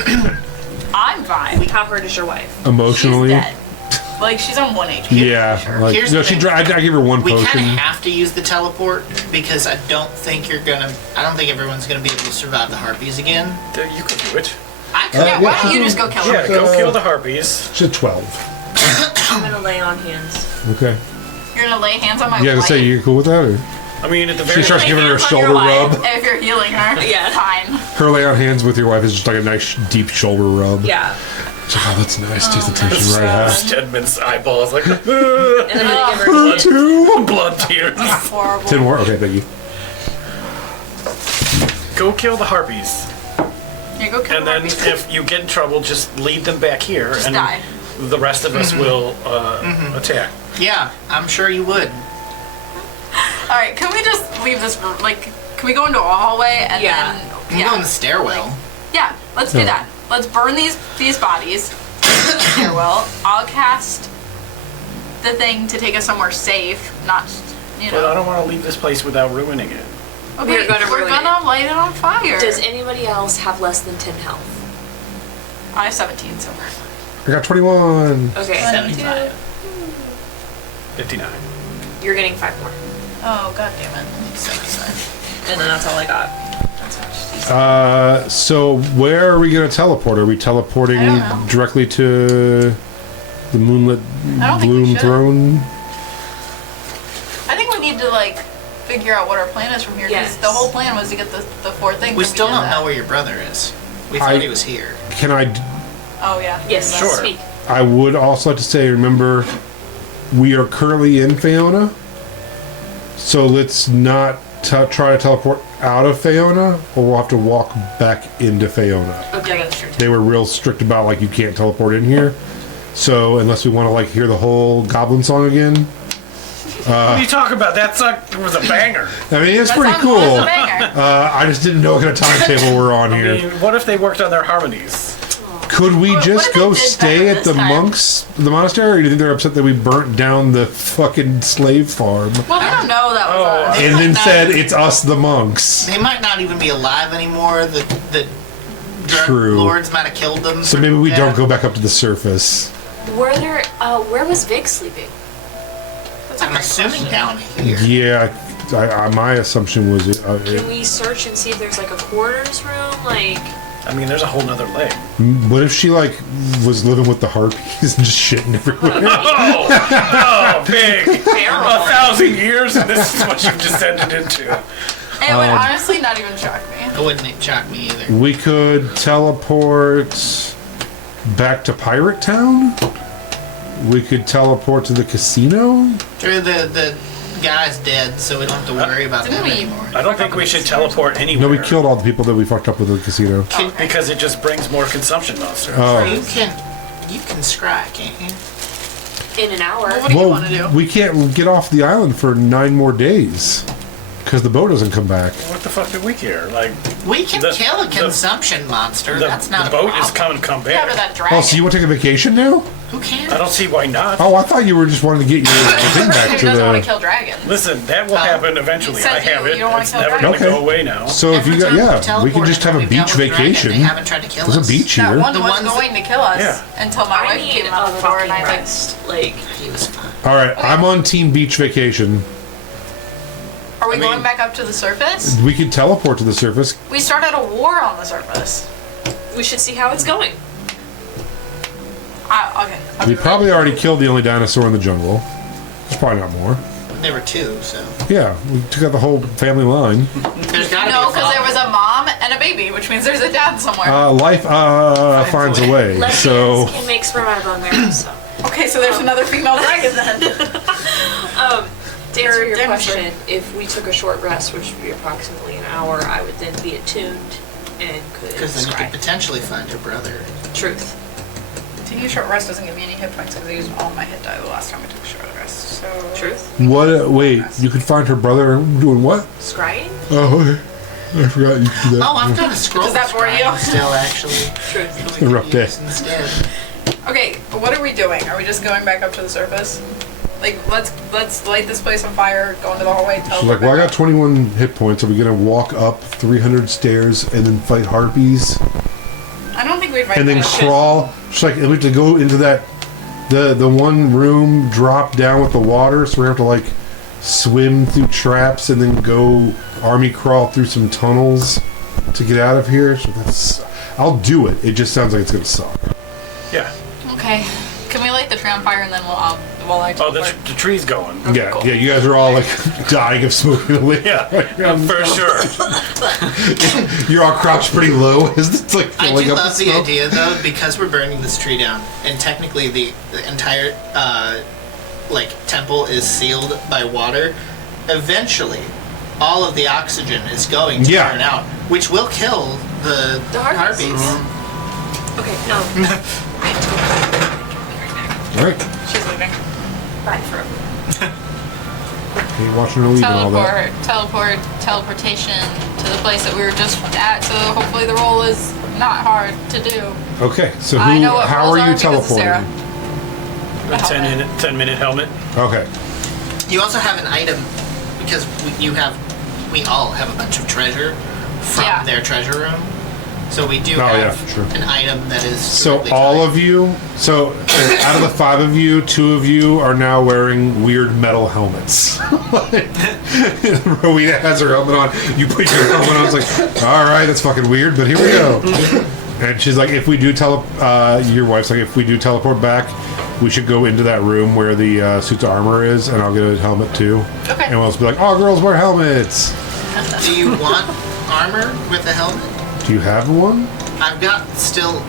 I'm fine. How hurt is your wife? Emotionally. She's dead. Like, she's on 1 HP. Yeah, Sure. like Here's no, the she. thing. I give her one We kind potion. of have to use the teleport because I don't think everyone's gonna be able to survive the harpies again. You could do it. I could. Yeah, why don't you just go kill Yeah, her? go kill the harpies. She's 12. I'm gonna lay on hands. Okay. You're gonna lay hands on my Yeah, I wife? say you cool with that? Or? I mean, at the She very starts lay giving her a hands on your shoulder wife. rub. If you're healing her, Yeah. fine. Her lay on hands with your wife is just like a nice deep shoulder rub. Yeah. It's like, oh, that's nice. Takes the tension right out. Stedman's eyeballs like And then I give her blood, Two. blood tears. Horrible. 10 more? Okay, thank you. Go kill the harpies. Yeah, go kill And her. then if you get in trouble, just leave them back here. Just and die. the rest of us will attack. Yeah, I'm sure you would. Alright, can we just leave this room? Like, can we go into a hallway and Yeah. then... You can go in the stairwell. Yeah, let's do Yeah. that. Let's burn these bodies. Here, well, I'll cast the thing to take us somewhere safe, not, you But I know. don't want to leave this place without ruining it. Okay, We're gonna ruin light it on fire. Does anybody else have less than 10 health? I have 17 so far. I got 21. Okay. 75. 59. You're getting 5 more. Oh, god damn it. 75. And then that's all I got. So where are we going to teleport? Are we teleporting I don't know. directly to the Moonlet I don't think we Bloom should. throne? I think we need to, like, figure out what our plan is from here. Because Yes. the whole plan was to get the 4 things. We and still did don't that. know where your brother is. We I- thought he was here. Can I? Oh, yeah. Yes. Sure. Speak. I would also like to say, remember, we are currently in Fiona, so let's not try to teleport out of Fiona, or we'll have to walk back into Fiona. Okay, that's true. They were real strict about like you can't teleport in here. So unless we want to like hear the whole Goblin song again, What are you talking about? That song was a banger. I mean it's That pretty song cool. was a banger. I just didn't know what kind of timetable we're on I here. mean, what if they worked on their harmonies? Could we What just if they go did stay better at the this time? the monastery, or do you think they're upset that we burnt down the fucking slave farm Well, we don't know that was us. and then Not- said it's us the monks? They might not even be alive anymore. The drug True. lords might have killed them. So maybe we don't go back up to the surface. Were there, where was Vig sleeping? That's a I'm great assuming question. down here. Yeah, my assumption was Can we search and see if there's like a quarters room? Like, I mean, there's a whole nother leg. what if she like was living with the harpies and just shitting everywhere? Oh, big. barrel. 1,000 years, and this is what you've descended into. It would honestly not even shock me. It wouldn't shock me either. We could teleport back to Pirate Town. We could teleport to the casino. Sure, the guy's dead, so we don't have to worry about Didn't that we? anymore. I don't think we should teleport anywhere. No, we killed all the people that we fucked up with the casino. Because it just brings more consumption monsters. Oh. You can scry, can't you? In an hour. What do you want to do? We can't get off the island for 9 more days because the boat doesn't come back. What the fuck do we care? Like, We can The- kill a the- consumption monster. the, That's not the a boat problem. is coming come Yeah, back. but that dragon. Oh, so you want to take a vacation now? Who cares? I don't see why not. Oh, I thought you were just wanting to get your thing back Who to doesn't want to the. kill dragons? Listen, that will happen eventually. Said I have you it. don't wanna It's kill never dragons. going to Okay. go away now. So if you Every got, time yeah, we can teleported just have a and we've beach dealt with dragon, vacation. They haven't tried to kill There's a us. beach That here. one The was ones going to kill us Yeah. until my I wife need came a out the door and fucking I like. rest. Like, He was fine. All right, I'm on team beach vacation. Are we I mean- going back up to the surface? We could teleport to the surface. We started a war on the surface. we should see how it's going. Okay. I'll We do it. probably already killed the only dinosaur in the jungle. There's probably not more. There were 2, so Yeah, we took out the whole family line. there's gotta No, be a because there father. was a mom and a baby, which means there's a dad somewhere. Life finds a way. Lesbians So can make sperm out of bone marrow, so. Okay, so there's another female dragon then. To answer your Damn question, if we took a short rest, which would be approximately an hour, I would then be attuned and could Because then you could scry. potentially find your brother. Truth. Taking a short rest doesn't give me any hit points because I used all my hit die the last time I took a short rest. So Truth. what? Wait, you could find her brother doing what? Scrying? Oh, okay. I forgot you could do that. Oh, I've got a scroll. Does that bore you? scrying Still, actually. Truth. We A could rough day. use Instead. Okay, but what are we doing? Are we just going back up to the surface? Like let's light this place on fire, go into the hallway, She's teleport like, well, I back got up. 21 hit points. Are we gonna walk up 300 stairs and then fight harpies I don't think we'd fight and then that. crawl? She's like, we have to go into that the one room, drop down with the water, so we have to like swim through traps and then go army crawl through some tunnels to get out of here. So that's, I'll do it. It just sounds like it's gonna suck. Yeah. Okay. Can we light the tree on fire and then while I Oh, teleport? the tree's going. Yeah, cool. yeah. You guys are all like dying of smoking the wind. Yeah, for sure. You're all crouched pretty low as it's like I filling do up love with the smoke. idea, though, because we're burning this tree down, and technically the entire like temple is sealed by water. Eventually, all of the oxygen is going to Yeah. burn out, which will kill the harpies. harpies. Okay, no. All right. She's leaving. Bye for Ain't watching her leave and all that. Teleportation to the place that we were just at. So hopefully the roll is not hard to do. Okay, so I who? know what How rolls are you are because of Sarah. teleporting? A 10-minute helmet. Okay. You also have an item because we all have a bunch of treasure from Yeah. their treasure room. So we do Oh, have yeah, true. an item that is. So all of you, out of the 5 of you, 2 of you are now wearing weird metal helmets. Rowena has her helmet on. You put your helmet on. It's like, all right, that's fucking weird, but here we go. And she's like, if we do your wife's like, if we do teleport back, we should go into that room where the suits of armor is, and I'll get a helmet too. Okay. And we'll also be like, oh, girls wear helmets. Do you want armor with a helmet? Do you have one? I've got still.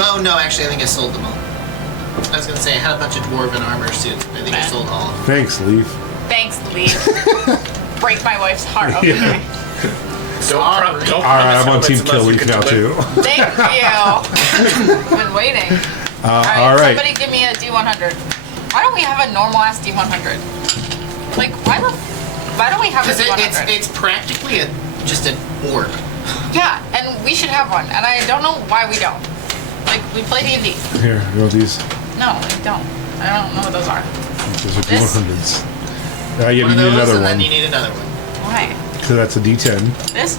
Oh no, actually, I think I sold them all. I was gonna say I had a bunch of dwarven armor suits. But I think I sold all of them. Thanks, Leaf. Thanks, Lee. Break my wife's heart. Okay. Yeah. Don't All right, I'm on promise Team helmets Kill unless you Leaf can now deliver. too. Thank you. Been waiting. All right. Somebody give me a D100. Why don't we have a normal ass D100? Like, why don't we have a Because D100? it's practically just an orb. Yeah, and we should have one, and I don't know why we don't. Like, we play D&D. Here, go with these. No, we don't. I don't know what those are. Those are This? D100s. Yeah, you One of need those, another and then one. you need another one. Why? So that's a D10. This?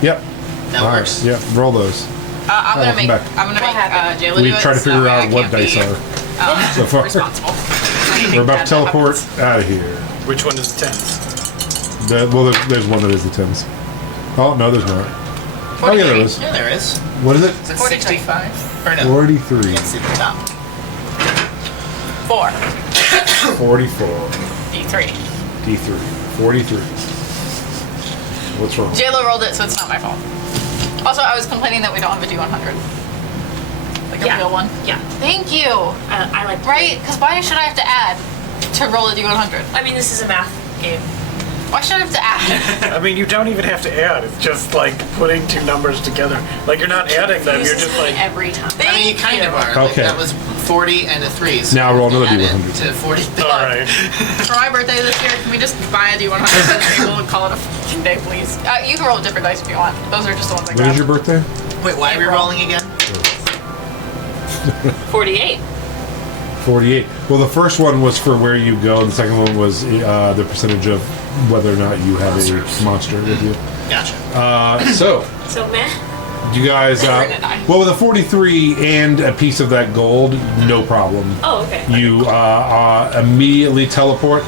Yep. That All right, works. Yep. Roll those. I'm gonna come make. back. I'm gonna make Jayla We do it. try to so figure that out way I what can't dice be, are so far. responsible. We're about to teleport out of here. Which one is the 10s? There's one that is the 10s. Oh, no, there's not. Oh, yeah, there is. Yeah, there is. What is it? Is it 43. 65? Or no? 43. Can't see the top. 4. 44. D3. D3. 43. What's wrong? Jayla rolled it, so it's not my fault. Also, I was complaining that we don't have a D100. Like a Yeah. real one. Yeah. Thank you. I like Right? Because why should I have to add To roll a d100. I mean, this is a math game. Why should I have to add? I mean, you don't even have to add. It's just like putting two numbers together. Like you're not adding them. You're just like every time. I mean, you kind of are. Okay. Like, that was 40 and a 3. So Now roll another add it D100. to 40. all right. For my birthday this year, can we just buy a d100 at the table and call it a fucking day, please? You can roll different dice if you want. Those are just the ones I When is grabbed. your birthday? Wait, why are we April. rolling again? 48. 48. Well, the first one was for where you go, and the second one was the percentage of whether or not you have Monsters. a monster with you. Gotcha. So, So meh. you guys, We're gonna die. well, with a 43 and a piece of that gold, no problem. Oh, okay. You immediately teleport.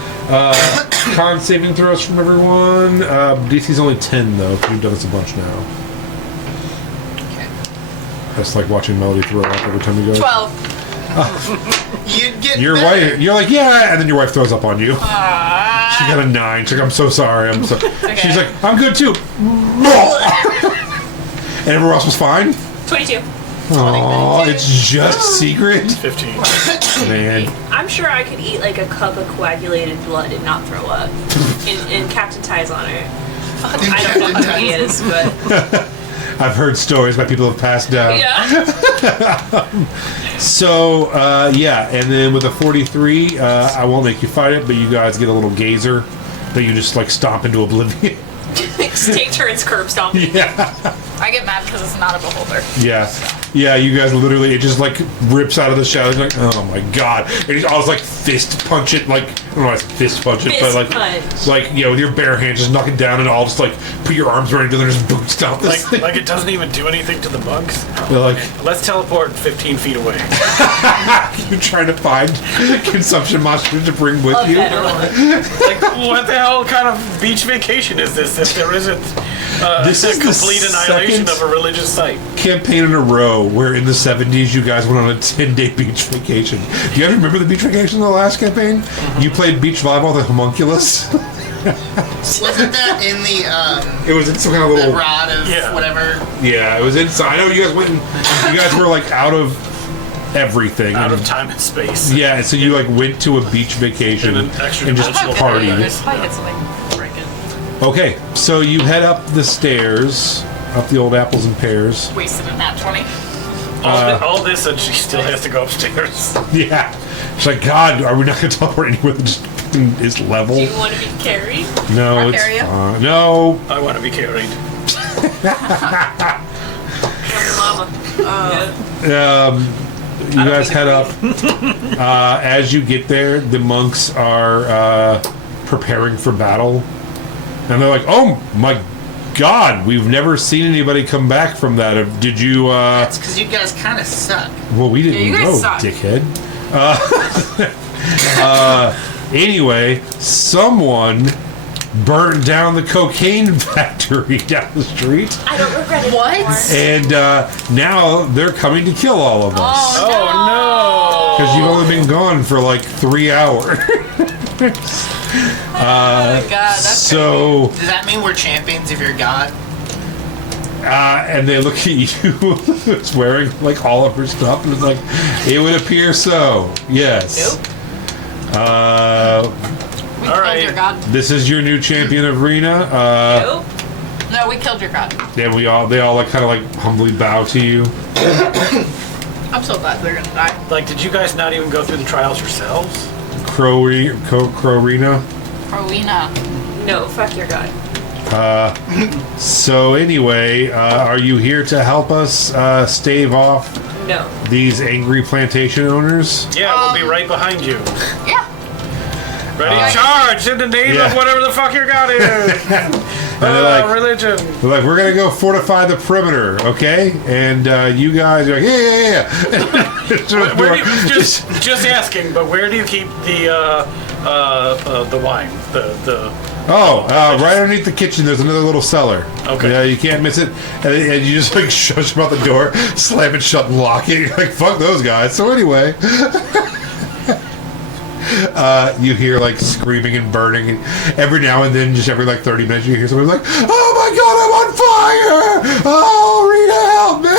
Con saving throws from everyone. DC's only 10, though, because you've done this a bunch now. Okay. That's like watching Melody throw up every time you go. 12. You'd get Your better. wife, you're like, yeah, and then your wife throws up on you. She got a 9. She's like, I'm so sorry. I'm so. She's like, I'm good too. And everyone else was fine. 22. Oh, it's just secret. 15. Man, I'm sure I could eat like a cup of coagulated blood and not throw up. In Captain Ty's honor. I don't know who he is, but I've heard stories by people who have passed down. yeah. So, yeah, and then with a 43, I won't make you fight it, but you guys get a little gazer that you just like stomp into oblivion. Take turns curb stomping. Yeah. I get mad because it's not a beholder. Yeah. Yeah, you guys literally, it just like rips out of the shadows, like, oh my god. And you always like fist punch it, like, I don't know why it's fist punch it, but like, Fist punch. like, you know, with your bare hands, just knock it down and all just like put your arms right together and just boot stomp this thing. Like it doesn't even do anything to the bugs. You're like, Let's teleport 15 feet away. you're trying to find consumption monsters to bring with A you. better one. Like, what the hell kind of beach vacation is this if there isn't This a is the complete annihilation second- of a religious site? Campaign in a row where in the 70s you guys went on a 10-day beach vacation. Do you guys remember the beach vacation in the last campaign? You played beach volleyball with a homunculus. Wasn't that in the It was in some kind of the little. rod of Yeah. whatever? Yeah, it was inside. I know you guys went and you guys were like out of everything. Out And- of time and space. Yeah, so you like went to a beach vacation In an extra and just dimensional partied. paradise. If I hit something breaking. Okay, so you head up the stairs, up the old apples and pears. Wasted a nat 20. All this, and she still has to go upstairs. Yeah, she's like, God, are we not going to teleport anywhere that just fucking is level? Do you want to be carried? No, I'll it's carry you. fine. No. I want to be carried. Mama. You guys head up. As you get there, the monks are preparing for battle, and they're like, "Oh my God, we've never seen anybody come back from that. Did you?" That's because you guys kind of suck. Well, we didn't Yeah, you guys know, suck. dickhead. Anyway, someone burned down the cocaine factory down the street, I don't regret it What? anymore. and now they're coming to kill all of us. Oh Because you've only been gone for like 3 hours. Oh my god, that's So, Does that mean we're champions of your god? and they look at you, it's wearing like all of her stuff, and it's like, it would appear so. Yes. Nope. We All killed right. your god. This is your new champion of Rena. Nope. No, we killed your god. And they all like kind of like humbly bow to you. I'm so glad they're gonna die. Like, did you guys not even go through the trials yourselves? Crowrena. Rowena. No, fuck your god. So anyway, are you here to help us stave off No. these angry plantation owners? Yeah, we'll be right behind you. Yeah. Ready? Charge in the name Yeah. of whatever the fuck your god is. they're like- Religion. They're like, we're gonna go fortify the perimeter, okay? And you guys are like, yeah. Where do you, just asking, but where do you keep the wine? Right underneath the kitchen, there's another little cellar. Okay. Yeah, you can't miss it. And you just like shush them out the door, slam it shut, and lock it. You're like, fuck those guys. So anyway. You hear like screaming and burning, and every now and then, just every like 30 minutes, you hear somebody like, "Oh my God, I'm on fire! Oh, Rita, help me!"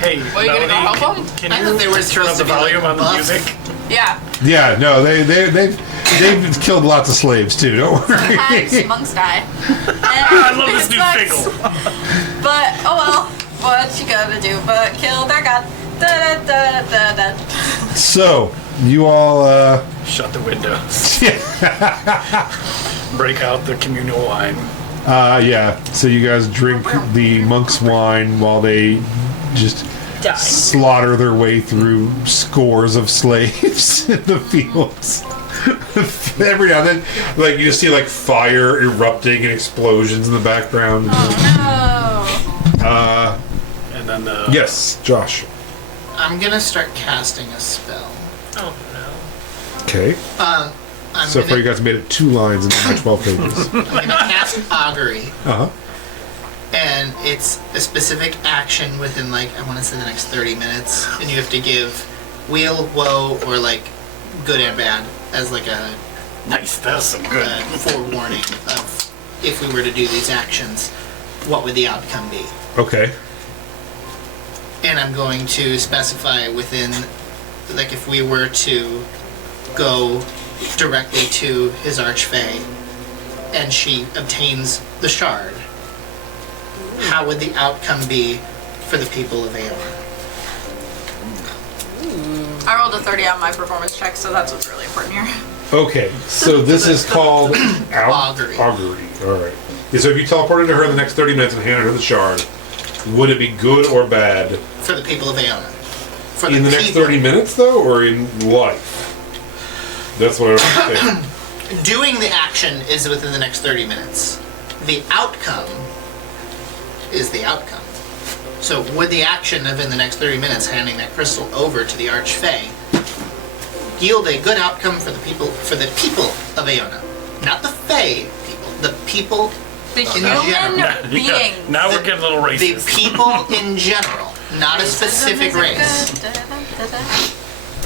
Hey, Well, you gonna go Melody, help them? can I you thought they were turn up supposed the to be, like, volume on the buff. music? Yeah. Yeah, no, they've killed lots of slaves too. Don't worry. Sometimes monks die. I love this new Sucks. pickle. But, oh well. What you gonna do but kill their god? Da, da, da, da, da. So, you all, Shut the windows. Break out the communal wine. yeah. So you guys drink the monk's wine while they just Die. slaughter their way through scores of slaves in the fields. Every now and then, like you just see like fire erupting and explosions in the background. Oh And then the... Yes, Josh. I'm gonna start casting a spell. Oh no. Okay. I'm So far, gonna, you guys made it 2 lines in my 12 pages. I'm gonna cast augury, Uh huh. and it's a specific action within like I want to say the next 30 minutes, and you have to give weal, woe, or like good and bad as like a Nice, that's some good. forewarning of if we were to do these actions, what would the outcome be? Okay. And I'm going to specify within, like if we were to go directly to his archfey and she obtains the shard, how would the outcome be for the people of Aeon? I rolled a 30 on my performance check, so that's what's really important here. Okay. So this is called Augury. Augury. All right. Yeah, so if you teleported to her in the next 30 minutes and handed her the shard, would it be good or bad For the people of Aeon. For in the next people- 30 minutes, though, or in life? That's what I was saying. Doing the action is within the next 30 minutes. The outcome is the outcome. So would the action of in the next 30 minutes handing that crystal over to the Archfey yield a good outcome for the people of Aeona? Not the Fey people, the people The in human general. being. Now we're getting a little The racist. people in general, not a specific race.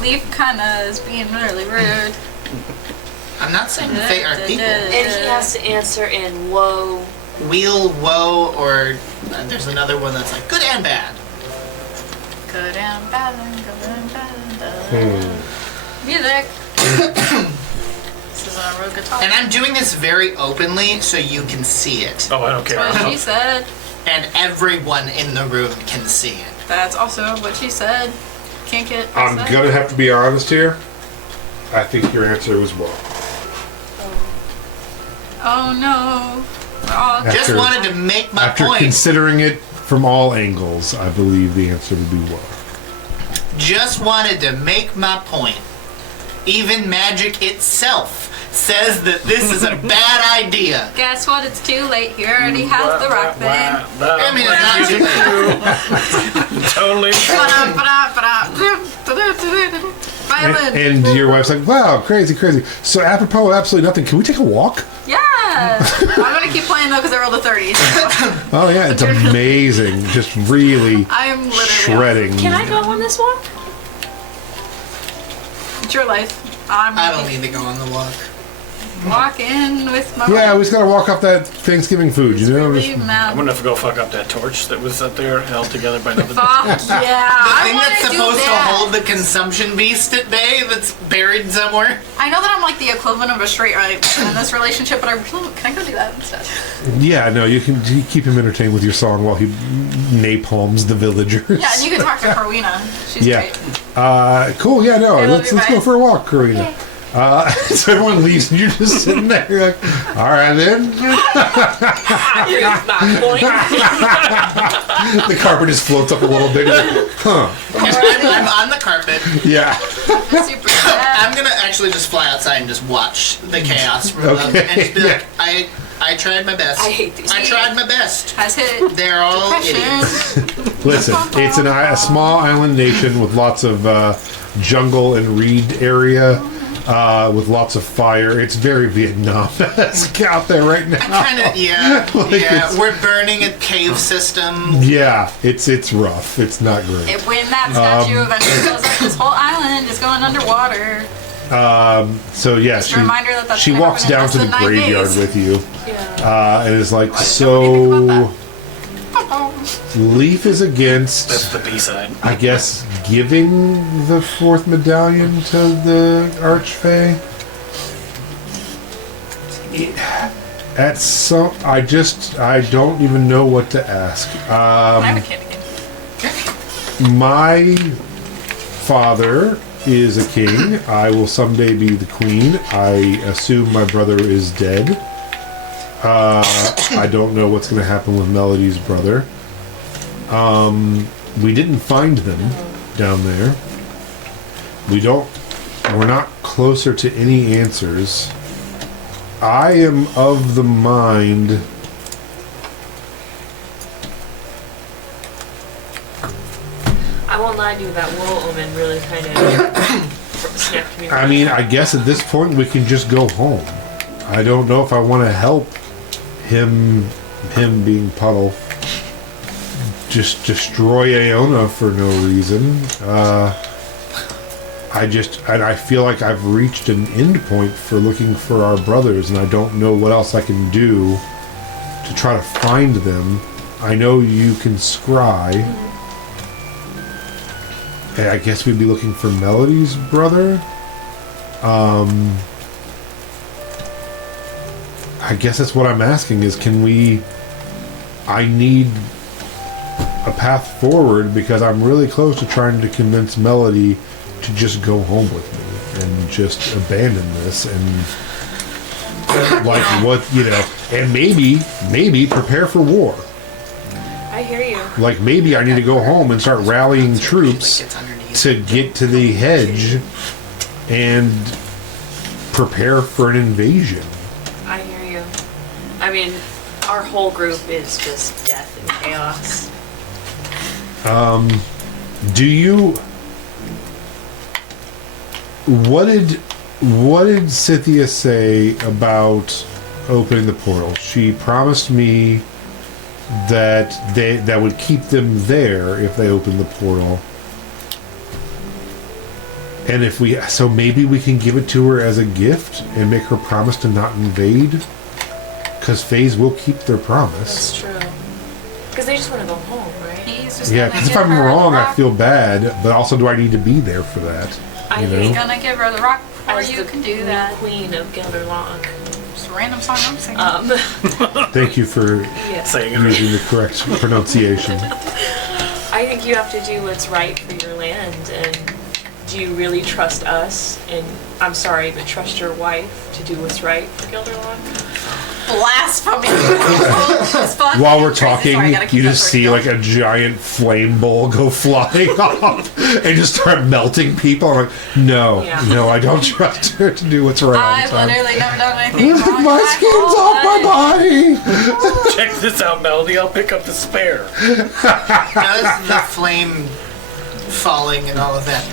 Leaf kinda is being really rude. I'm not saying the Fey are people. And he has to answer in woe. Weal, woe, or there's another one that's like good and bad. Good and bad and good and bad. Music. This is on a real guitar. And I'm doing this very openly so you can see it. Oh, I don't care. That's what she said. And everyone in the room can see it. That's also what she said. Can't get. I'm upset. gonna have to be honest here. I think your answer was wrong. Oh no. We're all After- Just wanted to make my After point. considering it from all angles, I believe the answer would be wrong. Just wanted to make my point. Even magic itself says that this is a bad idea. Guess what? It's too late. He already has the rock thing. I mean, it's not too late. Totally. Violin. And your wife's like, wow, crazy, crazy. So apropos of absolutely nothing, can we take a walk? Yeah. I'm gonna keep playing though because I rolled a 30. So Oh yeah, it's amazing. Just really I'm literally. shredding. Can I go on this walk? It's your life. I don't need to go on the walk. Walk in with my. Yeah, we wife. just gotta walk off that Thanksgiving food, you know? Really I'm mad. gonna have to go fuck up that torch that was up there held together by another. Fuck yeah! The I thing want that's to do supposed to that. hold the consumption beast at bay that's buried somewhere. I know that I'm like the equivalent of a straight right in this relationship, but can I go do that instead? Yeah, no, you keep him entertained with your song while he napalms the villagers. Yeah, and you can talk to Karwina. She's Yeah. great. Cool, yeah, no, It'll let's be go fine. for a walk, Karina. So everyone leaves and you're just sitting there, you're like, all right then. Here's my point. The carpet just floats up a little bit. Like, huh. I'm on the carpet. Yeah. Super sad. I'm gonna actually just fly outside and just watch the chaos from above Okay, and just be yeah. like, I tried my best. I hate these I people. tried my best. Has hit They're all idiots. depression. Listen, it's a small island nation with lots of jungle and reed area, with lots of fire. It's very Vietnam-esque out there right now. Kind of, yeah. Like Yeah, it's- we're burning a cave system. Yeah, it's rough. It's not great. When that statue eventually goes up, this whole island is going underwater. So yeah, Just a reminder that that's she gonna walks happen in down less to the than 9 graveyard days. with you, Yeah. and is like, What do you think about so home. Leaf is That's against, the B-side. I guess, giving the 4th medallion to the Archfey. At some, I don't even know what to ask. I have a kid again. My father is a king. I will someday be the queen. I assume my brother is dead. I don't know what's going to happen with Melody's brother. We didn't find them down there. We're not closer to any answers. I am of the mind... I won't lie to you, that wool omen really kind of snapped me. I mean, I guess at this point we can just go home. I don't know if I want to help him being Puddle just destroy Aona for no reason. I feel like I've reached an end point for looking for our brothers, and I don't know what else I can do to try to find them. I know you can scry. And I guess we'd be looking for Melody's brother. I guess that's what I'm asking is, I need a path forward because I'm really close to trying to convince Melody to just go home with me and just abandon this and and maybe prepare for war. I hear you. Like maybe I need to go home and start rallying troops to get to the hedge and prepare for an invasion. I hear you. I mean, our whole group is just death and chaos. What did Cynthia say about opening the portal? She promised me that would keep them there if they opened the portal. And so maybe we can give it to her as a gift and make her promise to not invade? Because Fays will keep their promise. That's true. Because they just want to go home, right? He's just Yeah, gonna because if give I'm her wrong, the I rock. feel bad, but also do I need to be there for that? I You know? He's think gonna give her the rock before as you the can do new that. queen of Gelderlock. Just a random song I'm singing. Thank you for Yeah. Saying it using the correct pronunciation. I think you have to do what's right for your land, and do you really trust us? And I'm sorry, but trust your wife to do what's right for Gelderlock? Blasphemy. It's fun. While we're Crazy. talking, Sorry, I gotta keep you that just story see going. like a giant flame bowl go flying off and just start melting people. I'm like, no, Yeah. no, I don't trust her to do what's right all I've the time. literally never done anything wrong. My skin's off my body. Check this out, Melody. I'll pick up the spare. Does the flame falling and all of that,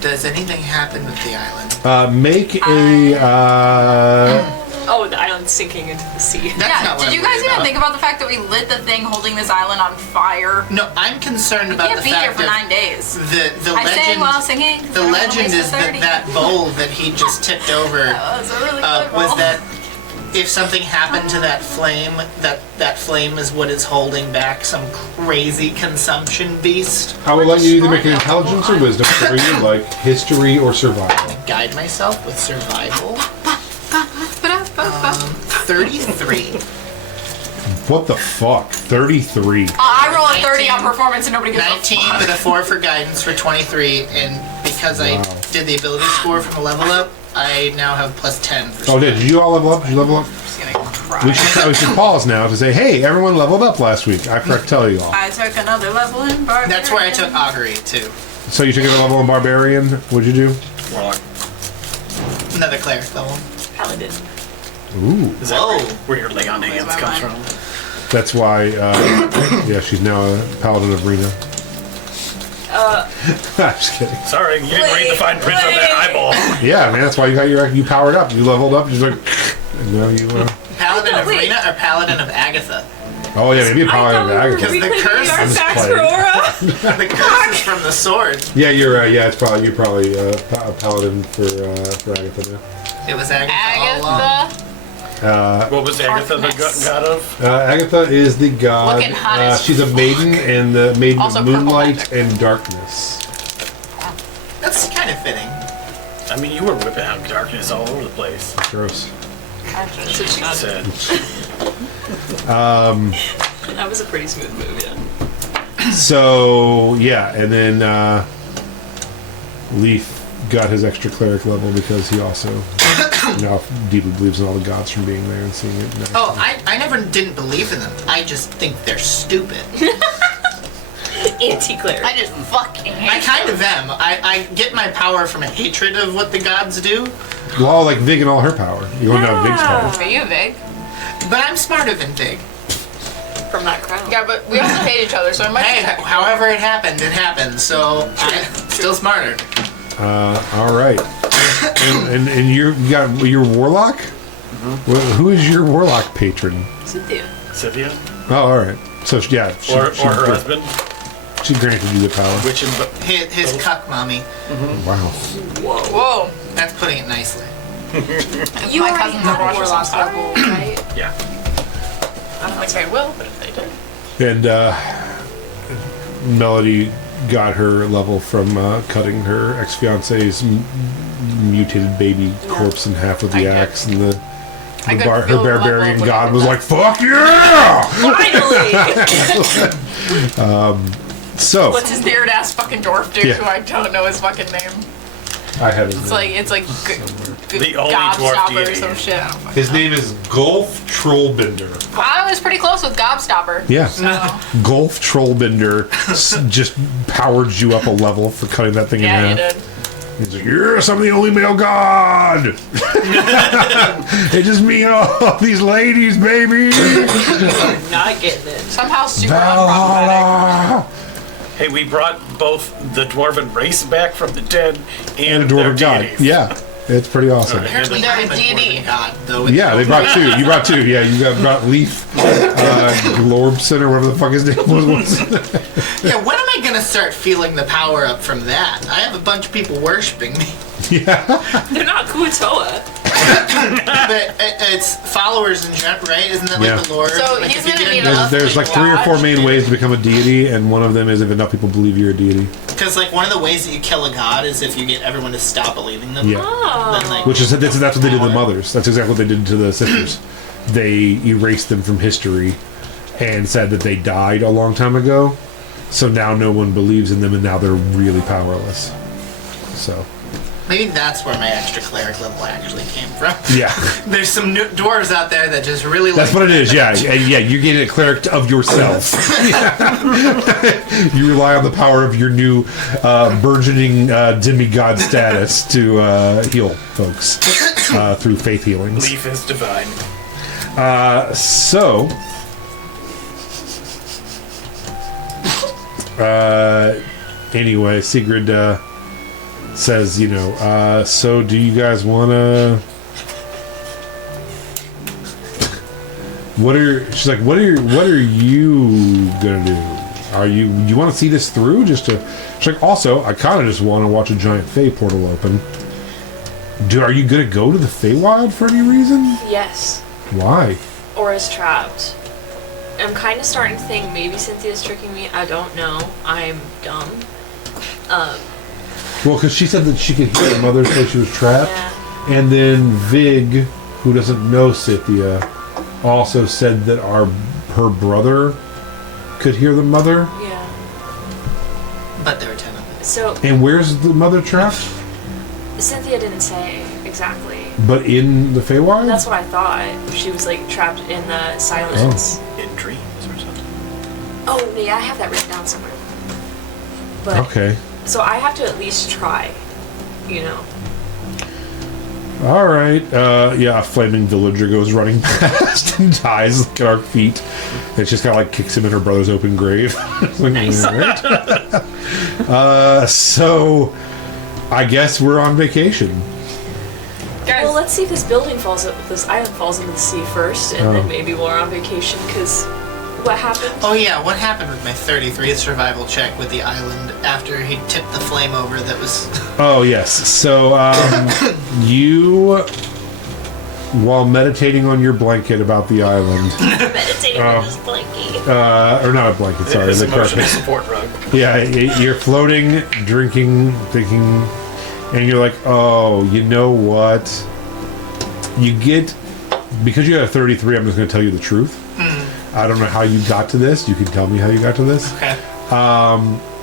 does anything happen with the island? Make a. Oh, the island's sinking into the sea. That's Yeah, not what did I'm you guys worried even about. think about the fact that we lit the thing holding this island on fire? No, I'm concerned We about can't the be here fact for that 9 days. the I sang legend. while singing. 'cause The I don't wanna legend waste is the 30. that bowl that he just tipped over That was a really good was roll. that if something happened to that flame, that flame is what is holding back some crazy consumption beast. I would like you to either make an intelligence or wisdom, or you like history or survival. Guide myself with survival. Ba-da-ba-ba. 33. What the fuck? 33. I roll a 30 on 19, performance and nobody gets 19 a fuck. with a 4 for guidance for 23, and because I Wow. did the ability score from a level up, I now have plus 10 for Oh, did you all level up? Did you level up? I'm just gonna cry. We should pause now to say, hey, everyone leveled up last week. I forgot to tell you all. I took another level in barbarian. That's where I took augury too. So you took a level in Barbarian. What'd you do? Warlock. Another cleric level. Paladin. Ooh. Is that Whoa. where your lay on hands my comes mind. from? That's why, yeah, she's now a paladin of Rena. Just kidding. Sorry, you didn't read the fine print on that eyeball. Yeah, man, that's why you powered up. You leveled up. You're like, and now you. Paladin of Wait. Rena or Paladin of Agatha? Oh yeah, maybe a paladin of Agatha. Because the curse our is sacks playing. for Aura. The curse is from the sword. Yeah, you're right. Yeah, you're probably a paladin for Agatha now. It was Agatha all along. Agatha. What was Agatha the god of? Agatha is the god. Looking hot as She's a maiden, and the maiden Also of purple moonlight magic. and darkness. That's kind of fitting. I mean, you were whipping out darkness all over the place. Gross. That's what she Said. That was a pretty smooth move, yeah. So yeah, and then Leaf got his extra cleric level because he also now deeply believes in all the gods from being there and seeing it. And Oh, I never didn't believe in them. I just think they're stupid. Anti-cleric. I just fucking hate I kind of am. I get my power from a hatred of what the gods do, well, like Vig and all her power. You want to know Vig's power? Are you Vig? but I'm smarter than Vig. From that crown. Yeah, but we also hate each other, so it might Hey, be however it happened, so I'm still smarter. All right. and you got your warlock. Mm-hmm. Well, who is your warlock patron? Cynthia. Cynthia? Oh, all right. So yeah, Or her husband? She granted you the power. Which in, His cuck mommy. Wow. Whoa. That's putting it nicely. You My already cousins had are a watching warlock some level, right? yeah. I don't think I will, but if they did. And Melody got her level from cutting her ex-fiance's mutated baby corpse in half with the I could- axe, and the I could her feel the barbarian level of god what was it like, "Fuck yeah!" Finally! So What's his weird ass fucking dwarf dude Yeah. who I don't know his fucking name? I had his It's name. like The only dwarf Gobstopper or deity. some shit. I don't fucking His know. name is Gulf Trollbender. I was pretty close with Gobstopper. Yeah, So, Gulf Trollbender just powered you up a level for cutting that thing yeah, in you half. did. He's like, "Yes, I'm the only male god. It's just me, and all these ladies, baby. Not getting it. Somehow super unproblematic. Valhalla." Hey, we brought both the dwarven race back from the dead And and, a their dwarven god. deities. Yeah, it's pretty awesome. Apparently, They're I'm a deity. dwarven god, though. Yeah, they brought two. You brought two. Yeah, you brought Leaf, Glorbson, or whatever the fuck his name was. Yeah, when am I gonna start feeling the power up from that? I have a bunch of people worshiping me. They're not Kuatoa. But it's followers in general, right? Isn't that like Yeah. the Lord? So like he's if you gonna get need into- a- There's like 3 or 4 main ways to become a deity, and one of them is if enough people believe you're a deity. Because like one of the ways that you kill a god is if you get everyone to stop believing them. Yeah. Then, like, Which is that's what they did to the mothers. That's exactly what they did to the sisters. They erased them from history and said that they died a long time ago. So now no one believes in them, and now they're really powerless. So maybe that's where my extra cleric level actually came from. yeah, There's some dwarves out there that just really that's like what it is. Yeah, and yeah, you're getting a cleric of yourself. You rely on the power of your new burgeoning demigod status to heal folks through faith healings. Leaf is divine. So, anyway, Sigrid says, so do you guys want to... She's like, what are you gonna do? You want to see this through? She's like, also, I kind of just want to watch a giant Fey portal open. Are you gonna go to the Feywild for any reason? Yes. Why? Or is trapped. I'm kind of starting to think maybe Cynthia's tricking me. I don't know. I'm dumb. Well, because she said that she could hear her mother say she was trapped. Yeah. And then Vig, who doesn't know Scythia, also said that her brother could hear the mother. Yeah. but there were 10 of them. So And where's the mother trapped? Cynthia didn't say exactly. But in the Feywild? That's what I thought. She was like trapped in the silence. In dreams or something. Oh, yeah, I have that written down somewhere. But Okay. so I have to at least try, All right. Yeah, a flaming villager goes running past and dies at our feet. And she just kind of like kicks him in her brother's open grave. Like, Nice. all right. So I guess we're on vacation. Guys, Well, let's see if this island falls into the sea first, and Oh. then maybe we're on vacation. Because what happened? Oh yeah, what happened with my 33th survival check with the island after he tipped the flame over that was... Oh yes. So you while meditating on your blanket about the island, Meditating on this blankie. or not a blanket, sorry, It's the emotional carpet. support rug. Yeah, you're floating, drinking, thinking, and you're like, oh, you know what? You get, because you have 33, I'm just going to tell you the truth. I don't know how you got to this. You can tell me how you got to this. Okay.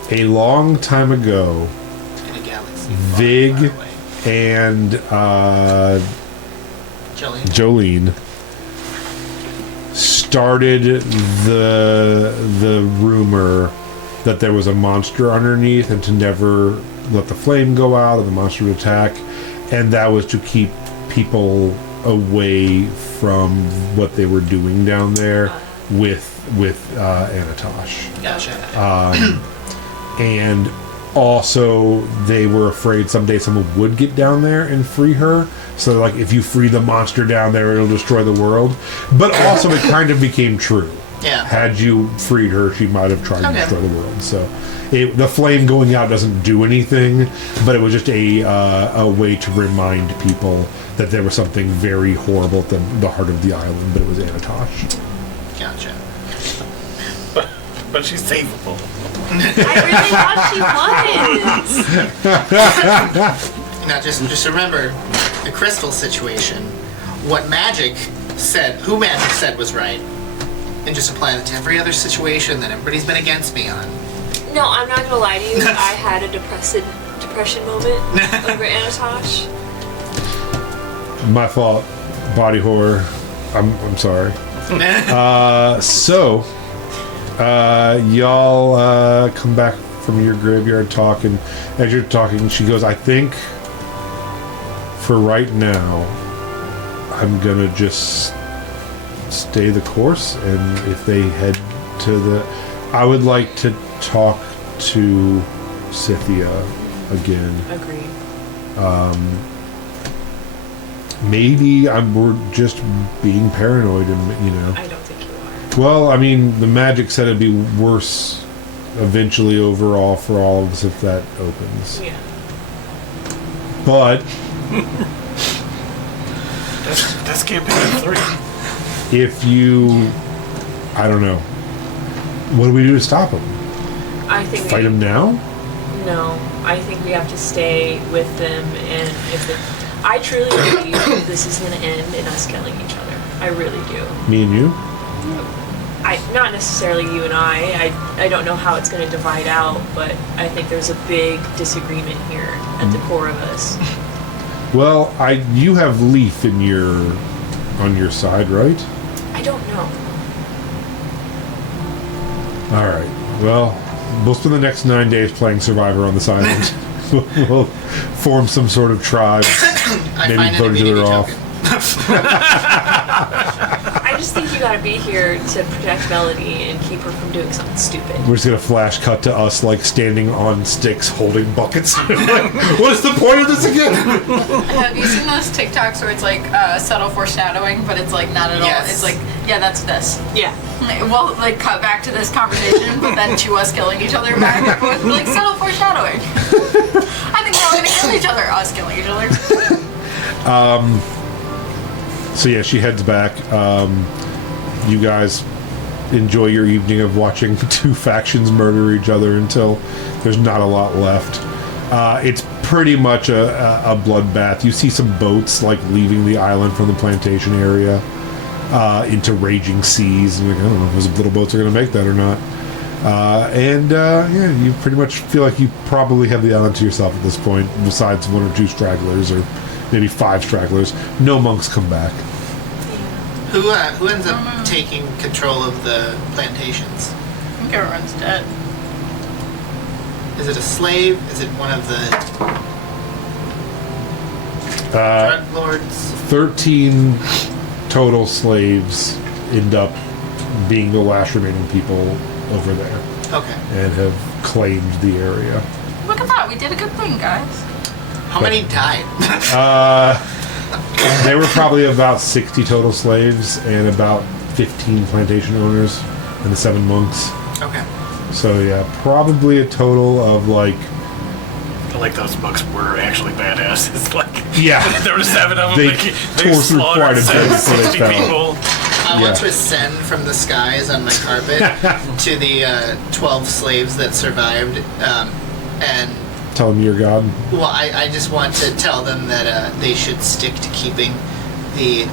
A long time ago, In a galaxy. Vig far, far away. and Jolene. Jolene started the rumor that there was a monster underneath and to never let the flame go out and the monster would attack, and that was to keep people away from what they were doing down there with Anatosh. Gotcha. And also they were afraid someday someone would get down there and free her, so like if you free the monster down there it'll destroy the world. But also it kind of became true. Yeah. Had you freed her, she might have tried to Okay. destroy the world. So the flame going out doesn't do anything, but it was just a way to remind people that there was something very horrible at the heart of the island, but it was Anatosh. Gotcha. But she's savable. I really thought she was. Now, just remember the crystal situation. What magic said, who magic said was right, and just apply that to every other situation that everybody's been against me on. No, I'm not gonna lie to you. I had a depression moment over Anatosh. My fault. Body horror. I'm sorry. So, y'all come back from your graveyard talk, and as you're talking, she goes, I think for right now, I'm gonna just stay the course, and if they head to I would like to talk to Scythia again. Agreed. Maybe we're just being paranoid, and I don't think you are. well, I mean, the magic said it'd be worse eventually overall for all of us if that opens. Yeah. But That's campaign 3. if you, I don't know, what do we do to stop him? I think Fight him now? No, I think we have to stay with them, and I truly believe this is going to end in us killing each other. I really do. Me and you? Not necessarily you and I don't know how it's going to divide out, but I think there's a big disagreement here at the core of us. Well, you have Leaf on your side, right? I don't know. All right. Well, we'll spend the next 9 days playing Survivor on this island. We'll form some sort of tribe. I Maybe find it vote each other immediately off. I just think you gotta be here to protect Melody and keep her from doing something stupid. We're just gonna flash cut to us like standing on sticks holding buckets. What's the point of this again? Have you seen those TikToks where it's like subtle foreshadowing, but it's like not at all? Yes. It's like, yeah, that's this. Yeah. Well, like cut back to this conversation, but then to us killing each other back and forth, like subtle foreshadowing. I think we're all gonna kill each other. Us killing each other. So yeah, she heads back. You guys enjoy your evening of watching two factions murder each other until there's not a lot left. It's pretty much a bloodbath. You see some boats like leaving the island from the plantation area into raging seas. And like, I don't know if those little boats are going to make that or not. Yeah, you pretty much feel like you probably have the island to yourself at this point, besides one or two stragglers or maybe 5 stragglers. No monks come back. Who ends up taking control of the plantations? I think everyone's dead. Is it a slave? Is it one of the drug lords? 13 total slaves end up being the last remaining people over there Okay. and have claimed the area. Look at that. We did a good thing, guys. How many died? There were probably about 60 total slaves and about 15 plantation owners and the 7 monks. Okay. So yeah, probably a total of like feel like those books were actually badass. It's like Yeah. there were 7 of them. They They tore through quite slaughtered a bit before they 60 fell. people. I want to ascend from the skies on my carpet to the 12 slaves that survived, and Tell them you're God. well, I just want to tell them that they should stick to keeping the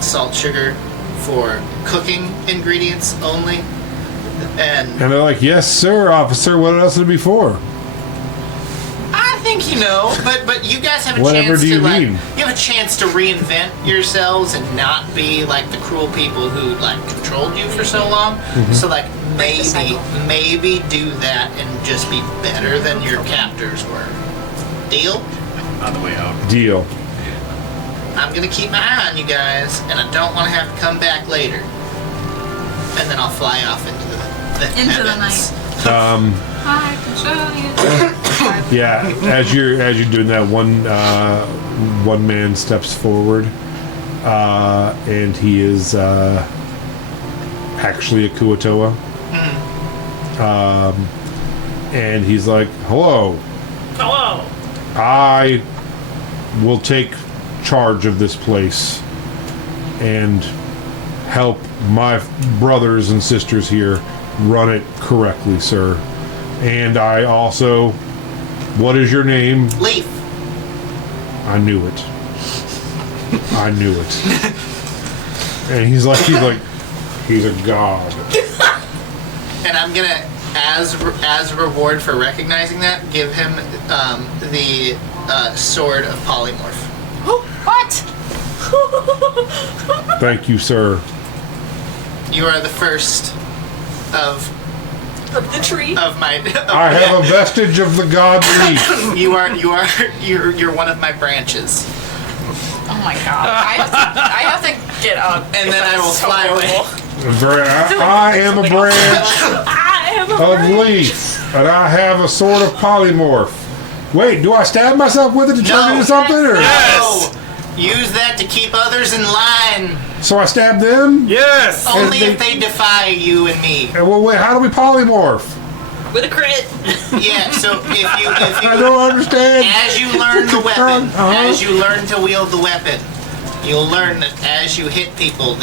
salt sugar for cooking ingredients only, and And they're like, yes, sir, officer. What else would it be for? I think you know, but you guys have a Whatever chance do you to like, mean? you have a chance to reinvent yourselves and not be like the cruel people who like controlled you for so long. Mm-hmm. So like cycle. maybe do that and just be better than your captors were. Deal? On the way out. Deal. I'm gonna keep my eye on you guys, and I don't want to have to come back later. And then I'll fly off into the night. Um, I can show you. yeah. As you're doing that, one man steps forward, and he is actually a Kuatoa. And he's like, "Hello. Hello. I will take charge of this place and help my brothers and sisters here run it correctly, sir. And I also, what is your name?" Leaf. I knew it. I knew it. And he's like, he's a god. And I'm gonna, as a reward for recognizing that, give him the sword of polymorph. What? Thank you, sir. You are the first of The tree. my. I have a vestige of the god leaf. You're one of my branches, Oh my god. I have to get up. and then I will fly away. I am a branch I am a of bird. leaf, and I have a sword of polymorph. Wait, do I stab myself with it to turn No. into something? Or? Yes. No, use that to keep others in line. So I stab them? Yes. Only they- if they defy you and me. And well, wait, how do we polymorph? With a crit. Yeah. So if you I don't understand. as you learn the weapon, Uh-huh. as you learn to wield the weapon, you'll learn that as you hit people,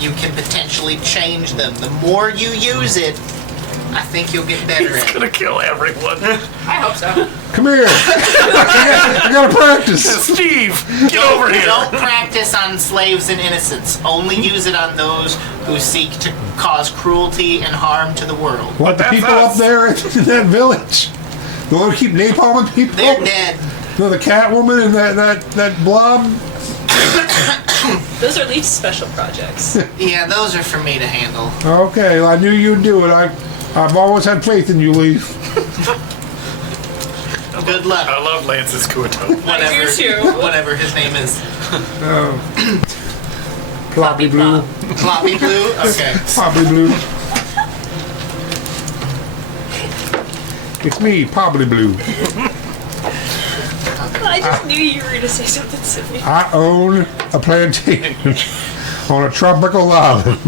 you can potentially change them. The more you use it, I think you'll get better He's at it. gonna kill everyone. I hope so. Come here. I gotta practice. Steve, get over here. Don't practice on slaves and innocents. Only use it on those who seek to cause cruelty and harm to the world. Like the That's people us. up there in that village. The one who keep napalming people. They're dead. No, the Catwoman and that blob. Those are Leaf's special projects. Yeah, those are for me to handle. Okay, I knew you'd do it. I've always had faith in you, Leaf. Good luck. I love Lance's Kuato. Whatever, do too. whatever his name is. Floppy blue. Floppy Blue? Okay. Poppy blue. It's me, Poppy blue. I just knew you were going to say something silly. I own a plantation on a tropical island.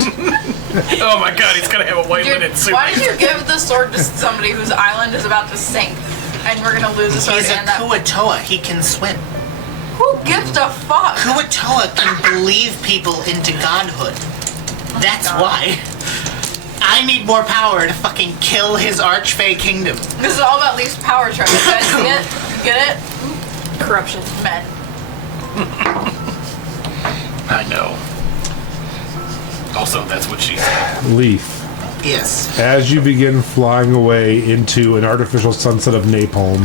Oh my god, he's gonna have a white Dude, linen suit. why did you give the sword to somebody whose island is about to sink? And we're gonna lose the sword He's a and that. Kuatoa. He can swim. Who gives a fuck? Kuatoa can believe people into godhood. That's God. why. I need more power to fucking kill his archfey kingdom. This is all about Leaf's power trip. You guys see it? Get it? Corruption. Men. I know. Also, that's what she said. Leaf. Yes. As you begin flying away into an artificial sunset of napalm,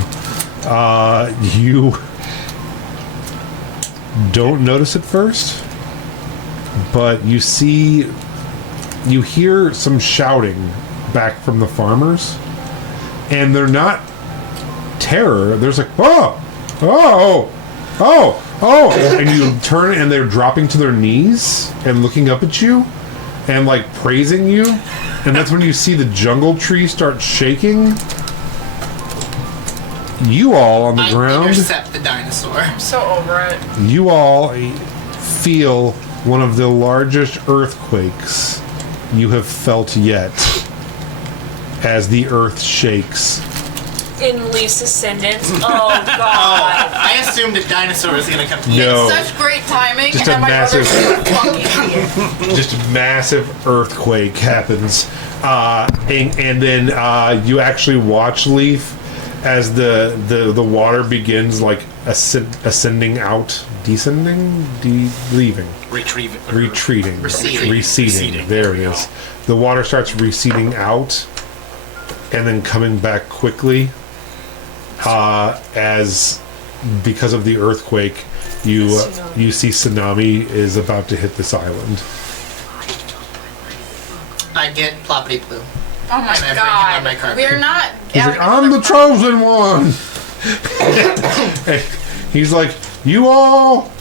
you don't notice it first, but you hear some shouting back from the farmers, and they're not terror. There's like, oh, and you turn and they're dropping to their knees and looking up at you and like praising you. And that's when you see the jungle tree start shaking. You all on the I ground, intercept the dinosaur. I'm so over it. you all feel one of the largest earthquakes you have felt yet as the earth shakes In Leaf's descendants. Oh god. I assumed a dinosaur was gonna come. No. Such great timing, Just and a my massive- brother's a fucking idiot. Just a massive earthquake happens, and then you actually watch Leaf as the water begins like ascending out, descending, leaving, Retreating. Receding. There it is. The water starts receding out, and then coming back quickly, as because of the earthquake, you see tsunami is about to hit this island. I get ploppity blue. Oh my And I bring him god. on my carpet. We're not. He's like, I'm the chosen one. And he's like, you all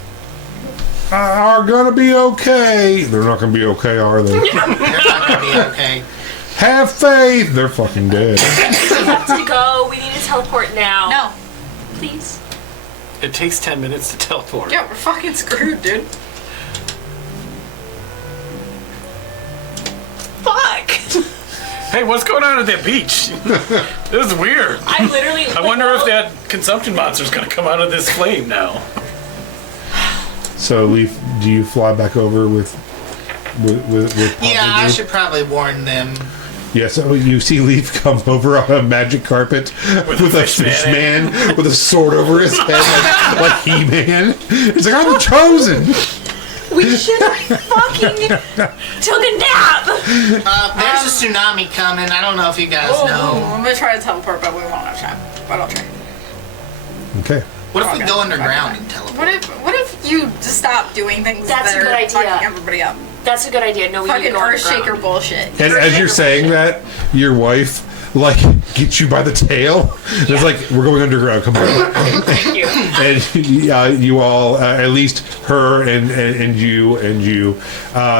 are gonna be okay. They're not gonna be okay, are they? You're not gonna be okay. Have faith. They're fucking dead. We have to go. We need to teleport now. No. Please. It takes 10 minutes to teleport. Yeah, we're fucking screwed, dude. Fuck. Hey, what's going on at that beach? This is weird. I literally. I wonder if that consumption monster's gonna come out of this flame now. So, Leaf, do you fly back over with Yeah, I Blue? should probably warn them. Yeah, so you see Leaf come over on a magic carpet with a fish man with a sword over his head, like He-Man. He's like, I'm the chosen. We should have fucking took a nap. There's a tsunami coming. I don't know if you guys know. I'm gonna try to teleport, but we won't have time. But I'll try. Okay. What if we Okay. go underground and teleport? What if you just stop doing things That's that a good are idea. fucking everybody up? That's a good idea. No, we need to Fucking go Earthshaker underground. bullshit. And as you're saying that, your wife like gets you by the tail. It's like, we're going underground. Come on. Thank you. And you all, at least her and you,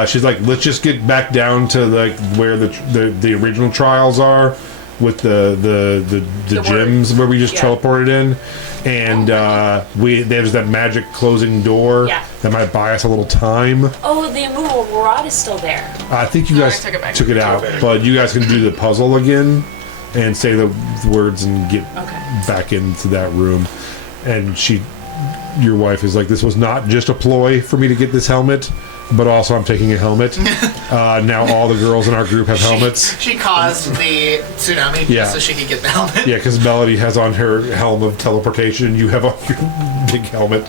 she's like, let's just get back down to like where the original trials are with the gyms where we just Yeah. teleported in. And there's that magic closing door Yeah. that might buy us a little time. Oh, the immovable rod is still there. I think you No, I guys took it back. took it out, back. but you guys can do the puzzle again and say the words and get Okay. back into that room. And your wife is like, this was not just a ploy for me to get this helmet, but also I'm taking a helmet. Now all the girls in our group have helmets. She caused the tsunami Yeah. so she could get the helmet. Yeah, because Melody has on her helm of teleportation. You have on your big helmet.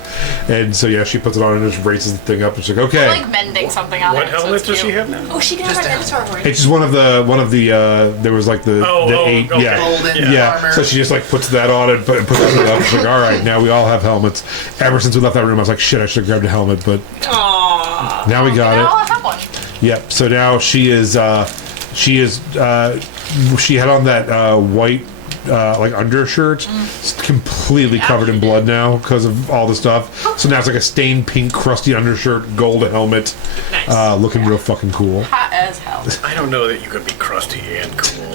And so, yeah, she puts it on and just races the thing up. And she's like, okay. Like mending something on What it. so helmet it's does she cute. have now? Oh, she can have Just our a dinosaur horn. It's just one of the there was like the eight. okay. Yeah. Golden Yeah, armor. so she just like puts that on and puts it up. She's like, all right, now we all have helmets. Ever since we left that room, I was like, shit, I should have grabbed a helmet, but Aww. now we got Now it. I'll have one. Yep. So now she had on that white like undershirt. It's completely covered in blood now because of all the stuff. So now it's like a stained pink, crusty undershirt, gold helmet, Nice. looking real fucking cool. Hot as hell. I don't know that you could be crusty and cool.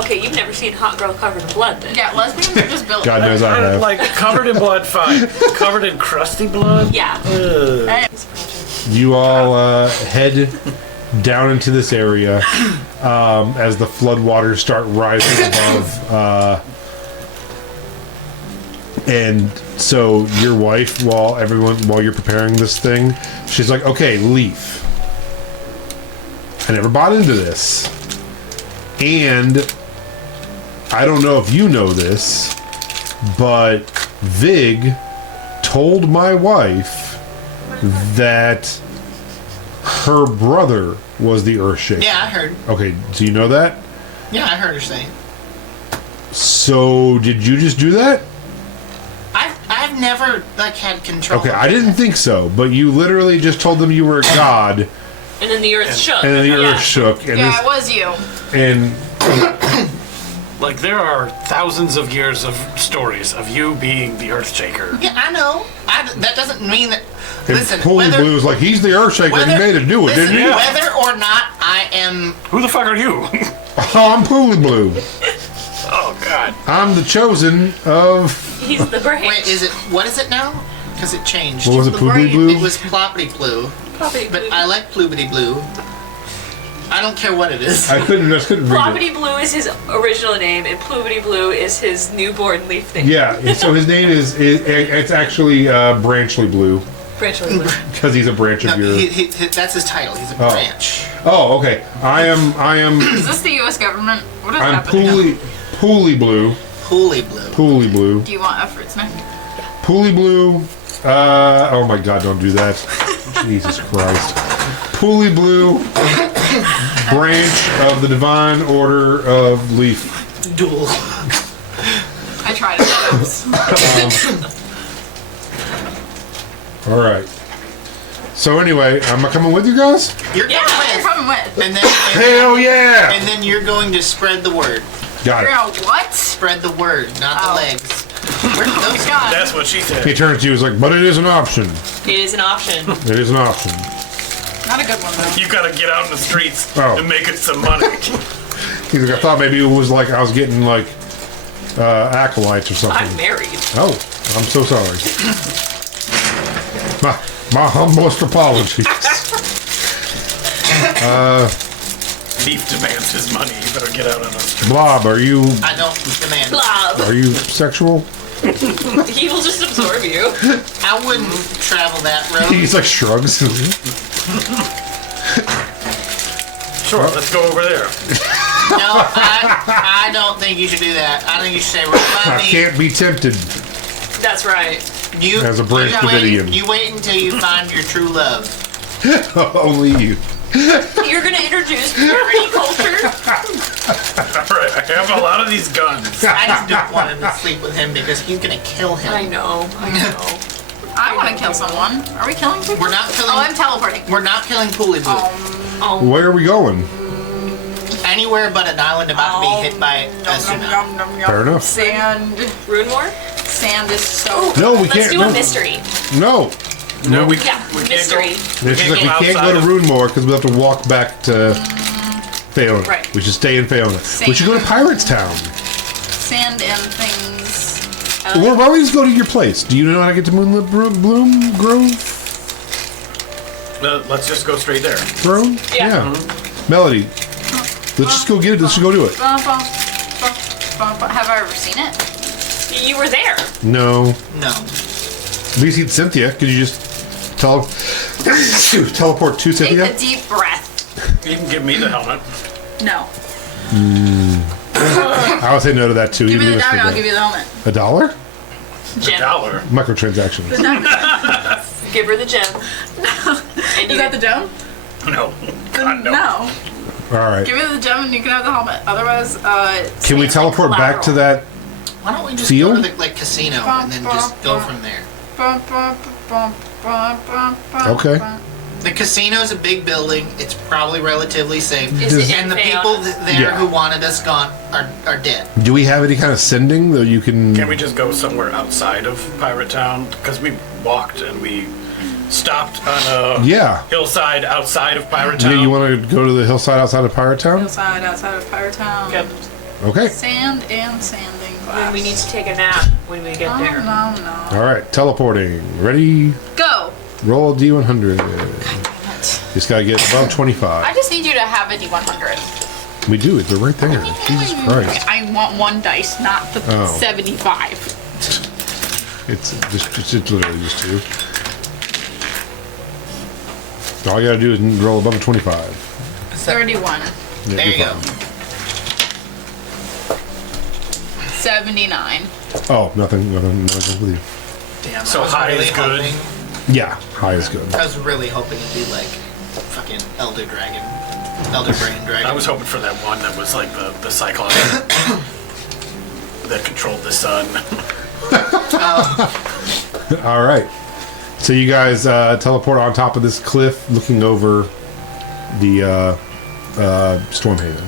Okay, you've never seen hot girl covered in blood then. Yeah, lesbians are just built. God knows I have. Like, covered in blood, fine. Covered in crusty blood? Yeah. Ugh. You all head down into this area as the floodwaters start rising above. And so your wife, while you're preparing this thing, she's like, okay, Leaf. I never bought into this. And I don't know if you know this, but Vig told my wife that her brother was the Earthshaker. Yeah, I heard. Okay, do you know that? Yeah, I heard her say. So, did you just do that? I've never like had control. Okay, of I didn't think so, but you literally just told them you were a god, And then the earth shook. and then the Yeah. earth shook, and Yeah, it was you. and Like, there are thousands of years of stories of you being the Earthshaker. Yeah, I know. That doesn't mean that. and Listen, Holy whether, Blue's like, he's the Earthshaker, he made it do it, listen, didn't he? Yeah. Whether or not I am, Who the fuck are you? Oh, I'm Holy Blue. Oh, God. I'm the chosen of. He's the brain. wait, what is it now? Because it changed. What was it, the Poobly brain. Blue? It was Ploppity Blue, Probably but I like Ploobity Blue. I don't care what it is. I couldn't read it. Ploppity Blue is his original name, and Plumity Blue is his newborn leaf name. Yeah, so his name is it's actually Branchly Blue Branchly Blue. because he's a branch No, of your. that's his title. He's a branch. Oh, okay. I am. Is this the U.S. government? What is I'm happening? Pooley Blue. Holy blue. Pooley Blue. Do you want efforts next? Pooley Blue. Oh my God! Don't do that. Jesus Christ. Pooley Blue. Branch of the Divine Order of Leaf. Duel. I tried it. All right. So anyway, am I coming with you guys? You're Yeah, coming you're with. coming with. And then, Hell yeah! and then you're going to spread the word. Got You're it. a what? Spread the word, not Oh. the legs. Where did those go? God. That's what she said. He turns to you. He's like, "But it is an option. It is an option. It is an option." Not a good one though. You gotta get out in the streets Oh. and make it some money. He's like, "I thought maybe it was like I was getting like acolytes or something." I'm married. Oh, I'm so sorry. My humblest apologies. Thief demands his money. You better get out on the street. Blob, are you I don't demand. Blob. sexual? He will just absorb you. I wouldn't travel that road. He's like shrugs. Sure, let's go over there. No, I don't think you should do that. I think you should say, right I by me. can't be tempted. That's right. You, As a British you wait- Davidian. You wait until you find your true love. Only you. You're gonna introduce purity culture? Alright, I have a lot of these guns. I just don't want him to sleep with him because he's gonna kill him. I know. I want to kill someone. Are we killing people? We're not killing. Oh, I'm teleporting. We're not killing Pooley Blue. Where are we going? Anywhere but an island about to be hit by a tsunami. Fair enough. Sand. Rune War? Sand is so. No, we Let's can't. do No. a mystery. No. No, we Yeah, we mystery. Can't go, It's like we can't go to Runemore because we have to walk back to Phaelon. Right. We should stay in Phaelon. We should go to Pirates Town. Sand and things. Or why don't we just go to your place? Do you know how to get to Moonlet Bloom Grove? Let's just go straight there. Grove? Yeah. Melody. Let's just go get it. Let's just go do it. Have I ever seen it? You were there. No. No. Have you seen Cynthia? Could you just teleport to Take Cynthia? a deep breath. You can give me the helmet. No. I would say no to that too. Give me even the if it's diamond, for I'll give you the helmet. $1? Gem. $1. Microtransactions. Give her the gem. And Is that the gem? No. God, no. No. All right. Give me the gem and you can have the helmet. Otherwise, Can we teleport back to that? Why don't we just Field? go to the casino and then just go from there? Okay. The casino's a big building. It's probably relatively safe. Is it And the in people Phaelon? there Yeah. who wanted us gone are dead. Do we have any kind of sending that you can? Can we just go somewhere outside of Pirate Town? Because we walked and we stopped on a Yeah. hillside outside of Pirate Town. Yeah, you want to go to the hillside outside of Pirate Town? Hillside outside of Pirate Town. Yep. Okay. Sand and sanding glass. Then we need to take a nap when we get No, there. no. All right. Teleporting. Ready? Go. Roll a D100. Just gotta get above 25. I just need you to have a D100. We do it. They're right there. Jesus Christ. I want one dice, not the Oh. 75. It's literally just two. All you gotta do is roll above a 25. 31. Yeah, There you're you go. fine. 79. Oh, nothing with you. Damn, So I was high really is good. hoping- Yeah, high is good. I was really hoping it'd be like fucking Elder Brain Dragon. I was hoping for that one that was like the Cyclops that controlled the sun. All right. So you guys teleport on top of this cliff, looking over the Stormhaven.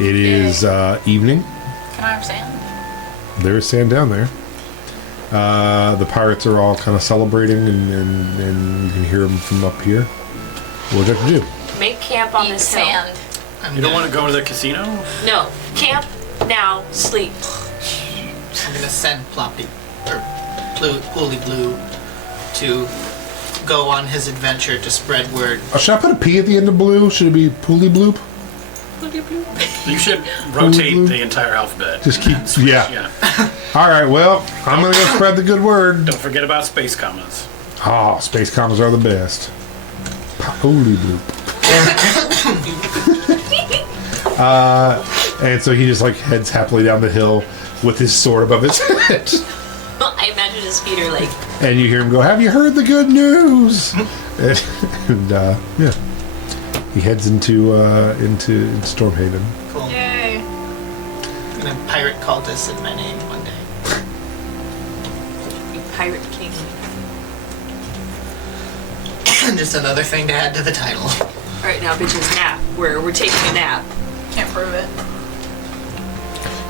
It is evening. Can I have sand? There is sand down there. The pirates are all kind of celebrating, and you can hear them from up here. What would you have to do? Make camp on Eat this hill. sand. I'm You don't gonna- want to go to the casino? No. Camp now. Sleep. I'm gonna send Ploppy or Pooley Blue to go on his adventure to spread word. Should I put a P at the end of blue? Should it be Pooly Bloop? You should rotate the entire alphabet. Just keep, yeah. Yeah. All right, well, I'm going to go spread the good word. Don't forget about space commas. Oh, space commas are the best. Pooly Bloop. And so he just like heads happily down the hill with his sword above his head. I imagine his feet are like. And you hear him go, "Have you heard the good news?" and yeah, he heads into Stormhaven. Cool. Yay. I'm gonna pirate cultists in my name one day. Pirate King. Just another thing to add to the title. Alright, now bitches nap. We're taking a nap. Can't prove it.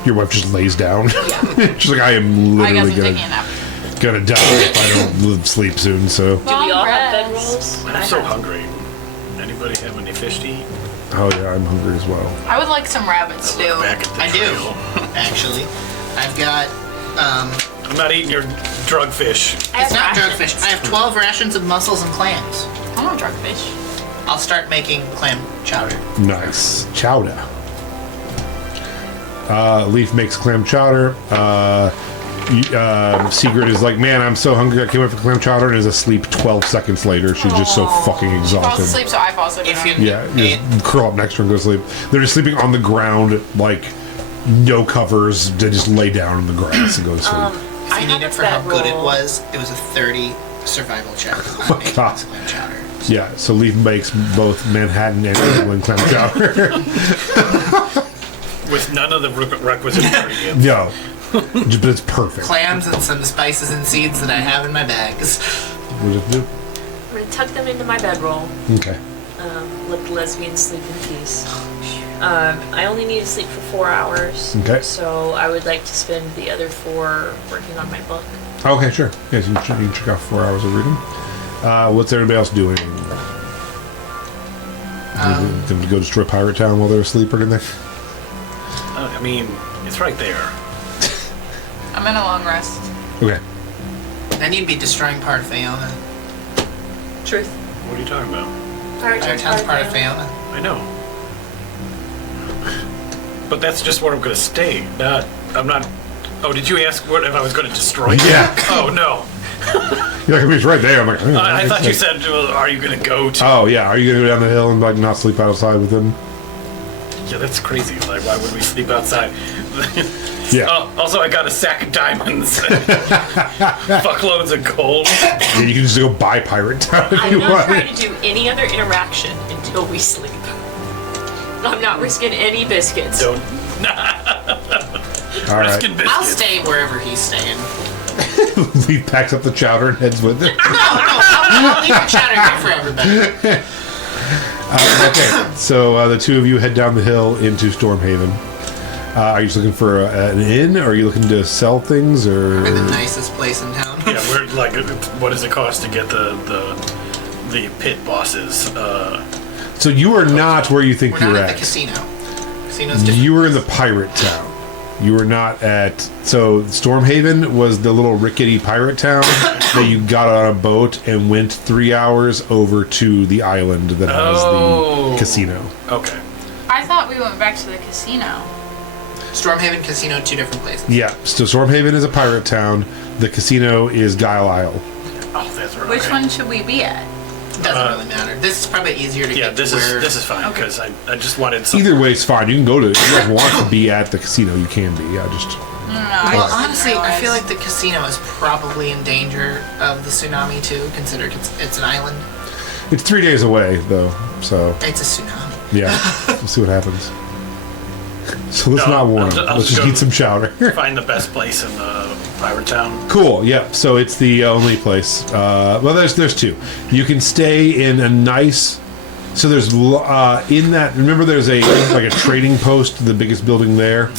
Your wife just lays down. Yeah. She's like, "I am I guess literally I'm taking a nap. gonna die if I don't sleep soon." So, Do we all have rest. bedrolls? I'm so hungry. Anybody have any fish to eat? oh yeah, I'm hungry as well. I would like some rabbit stew. Back at the I trail. do, actually. I've got, I'm not eating your drug fish. I have it's not rations. drugfish. I have 12 rations of mussels and clams. I want drugfish. I'll start making clam chowder. Nice chowder. Leaf makes clam chowder. Sigrid is like, "Man, I'm so hungry. I can't wait for clam chowder," and is asleep 12 seconds later. She's just so fucking Falls exhausted. asleep, so I fall asleep. If you Yeah, you just curl up next to her and go to sleep. They're just sleeping on the ground, like no covers. They just lay down in the grass and go to sleep. If I you have need a it for how good it bedroll. was a 30 survival check on my making God. clam chowder. Yeah, so Leaf makes both Manhattan and England clam chowder. With none of the requisite ingredients. No, but it's perfect. Clams and some spices and seeds that I have in my bags. What does it do? I'm gonna tuck them into my bedroll. Okay. Let the lesbians sleep in peace. I only need to sleep for 4 hours. Okay. So I would like to spend the other 4 working on my book. Okay, sure. Yes, you can check out 4 hours of reading. What's everybody else doing? Gonna go destroy Pirate Town while they're asleep or anything? I mean, it's right there. I'm in a long rest. Okay. Then you'd be destroying part of Fiona. Truth. What are you talking about? Our town's part of Fiona. I know. But that's just where I'm going to stay. I'm not. Oh, did you ask what if I was going to destroy it? Yeah. Oh no. You're like, "It's right there." I'm like, I thought you said, "Are you going to go to?" "Oh yeah, are you gonna go down the hill and like not sleep outside with them?" Yeah, that's crazy. Like, why would we sleep outside? Yeah. Also, I got a sack of diamonds. Fuckloads of gold. Yeah, you can just go buy Pirate Town if I'm you not want. trying to do any other interaction until we sleep. I'm not risking any biscuits. Don't. All right. Risking biscuits. I'll stay wherever he's staying. Leaf packs up the chowder and heads with it. I'll leave the chowder here for everybody. Okay, so the two of you head down the hill into Stormhaven. Are you just looking for an inn, or are you looking to sell things, or? We're the nicest place in town. Yeah, we're like, what does it cost to get the pit bosses? So you are not where you think We're you're not at at. the casino. Casino's different. You were in the pirate town. You were not at. So Stormhaven was the little rickety pirate town that you got on a boat and went 3 hours over to the island that has the casino. Okay. I thought we went back to the casino. Stormhaven Casino, 2 different places. Yeah. So Stormhaven is a pirate town. The casino is Guile Isle. Oh, that's right. Which okay. one should we be at? Doesn't really matter. This is probably easier to Yeah, get this to is where... this is fine because I just wanted something. Either way, it's fine. You can go to. If you guys want to be at the casino, you can be. Yeah, just. Well, honestly, I feel like the casino is probably in danger of the tsunami too, considering it's an island. It's 3 days away though, so It's a tsunami. yeah. We'll see what happens. So let's No, not warn I'll them. ju- I'll Let's just just go- eat some chowder. Find the best place in the pirate town. Cool. Yep. So it's the only place. Well, there's 2. You can stay in a nice. So there's in that. Remember, there's a trading post, the biggest building there.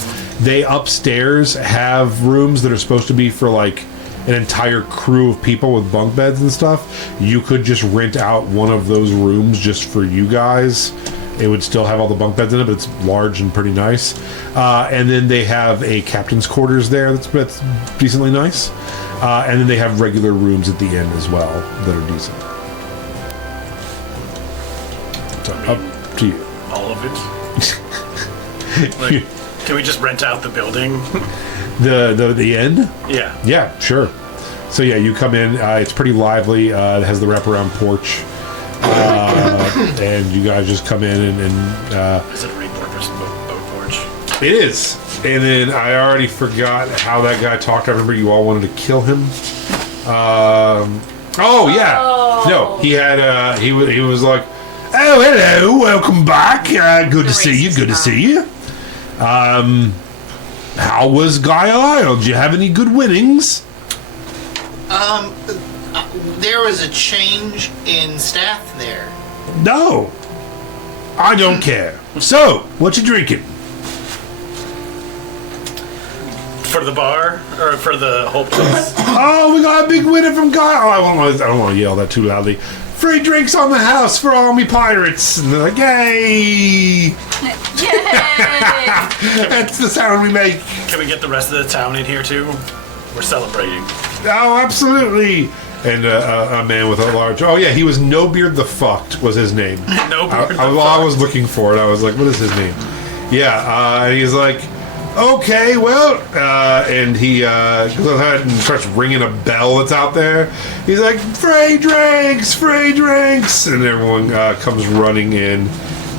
They upstairs have rooms that are supposed to be for like an entire crew of people with bunk beds and stuff. You could just rent out one of those rooms just for you guys. It would still have all the bunk beds in it, but it's large and pretty nice. And then they have a captain's quarters there that's decently nice. And then they have regular rooms at the inn as well that are decent. Up to you. all of it. Like, can we just rent out the building? The inn? Yeah. Yeah, sure. So yeah, you come in. It's pretty lively. It has the wraparound porch, and you guys just come in and Is it a repurposed boat porch? it is. And then I already forgot how that guy talked. I remember you all wanted to kill him. Oh yeah. Oh. No, he had. He was like, "Oh, hello, welcome back. Good to see you. Good to see you. How was Guile Isle? Did you have any good winnings?" There was a change in staff there. No, I don't care. So, what you drinking? For the bar or for the whole place? Oh, we got a big winner from Guile. I don't want to yell that too loudly. Free drinks on the house for all me pirates. And they're like, yay! Yay! That's the sound we make. Can we get the rest of the town in here too? We're celebrating. Oh, absolutely. And a man with a large... Oh, yeah, he was No Beard the Fucked was his name. No beard. I was looking for it. I was like, what is his name? Yeah, and he's like, okay, well... and he goes ahead and starts ringing a bell that's out there. He's like, free drinks! Free drinks! And everyone comes running in.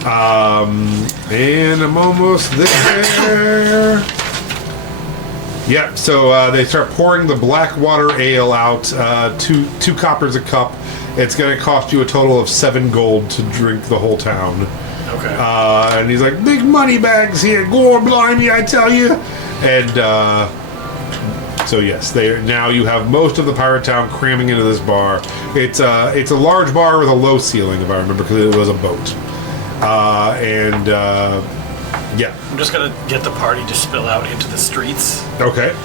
And I'm almost there... Yep, so they start pouring the Blackwater Ale out, two coppers a cup. It's going to cost you a total of 7 gold to drink the whole town. Okay. And he's like, big money bags here, gore blimey, I tell you. And so yes, now you have most of the pirate town cramming into this bar. It's a large bar with a low ceiling, if I remember, because it was a boat. Yeah. I'm just gonna get the party to spill out into the streets. Okay.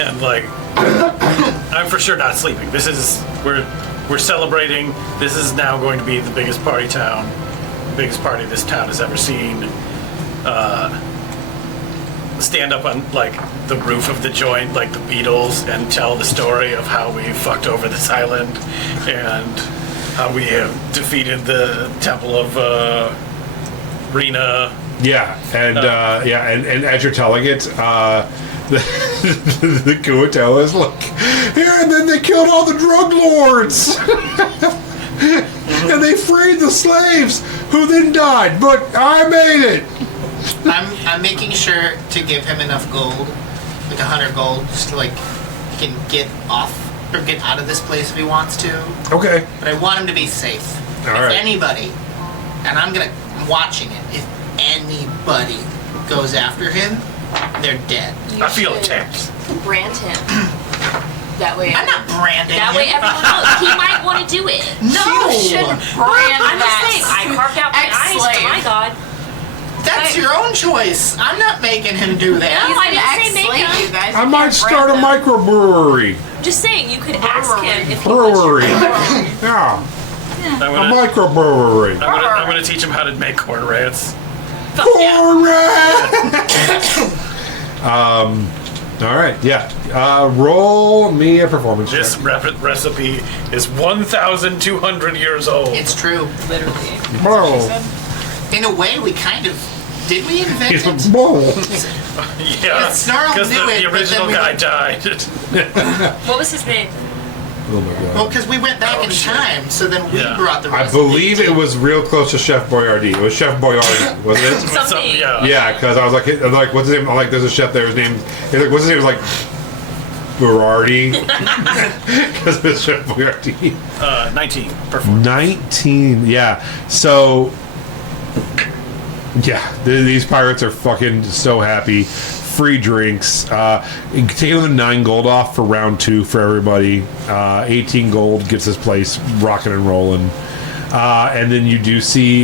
And like, I'm for sure not sleeping. This is we're celebrating. This is now going to be the biggest party this town has ever seen. Stand up on like the roof of the joint, like the Beatles, and tell the story of how we fucked over this island and how we have defeated the Temple of Rena. Yeah, and and as you're telling it, the Kuatel is like, here, and then they killed all the drug lords, and they freed the slaves who then died, but I made it. I'm making sure to give him enough gold, like 100 gold, just to like he can get off or get out of this place if he wants to. Okay. But I want him to be safe. All if right. anybody, and I'm watching it. If anybody goes after him, they're dead. I feel attacked. Brand him. That way. I'm not branding That him. way everyone knows. He might want to do it. No! You shouldn't brand I'm just that. saying, I carved out my eyes to ex-slave. my god. That's your own choice. I'm not making him do that. No, I He's an didn't say make ex-slave, him. you guys. I You might can't start a brand them. microbrewery. Just saying, you could ask him if he Brewery. wants you. Yeah, I'm a gonna, microbrewery. I'm gonna teach him how to make corn rats. Fuck yeah. All right, yeah. Roll me a performance check. This recipe is 1,200 years old. It's true. Literally. Whoa. In a way, we kind of did we invent It's it? a whoa. Yeah, Snarl because knew it, the but original then we guy went- died. What was his name? Oh my god. Well, because we went back Oh, in shit. time, so then we Yeah. brought the I recipe. believe it was real close to Chef Boyardee. It was Chef Boyardee, wasn't it? Something. Yeah. Yeah, because I was like, what's his name? I'm like, there's a chef there. His name, he's like, what's his name? It was like Boyardee, because it's Chef Boyardee. 19. Performance. 19. Yeah. So, yeah, these pirates are fucking so happy. Free drinks. Taking the 9 gold off for round 2 for everybody. 18 gold gets this place rocking and rolling. And then you do see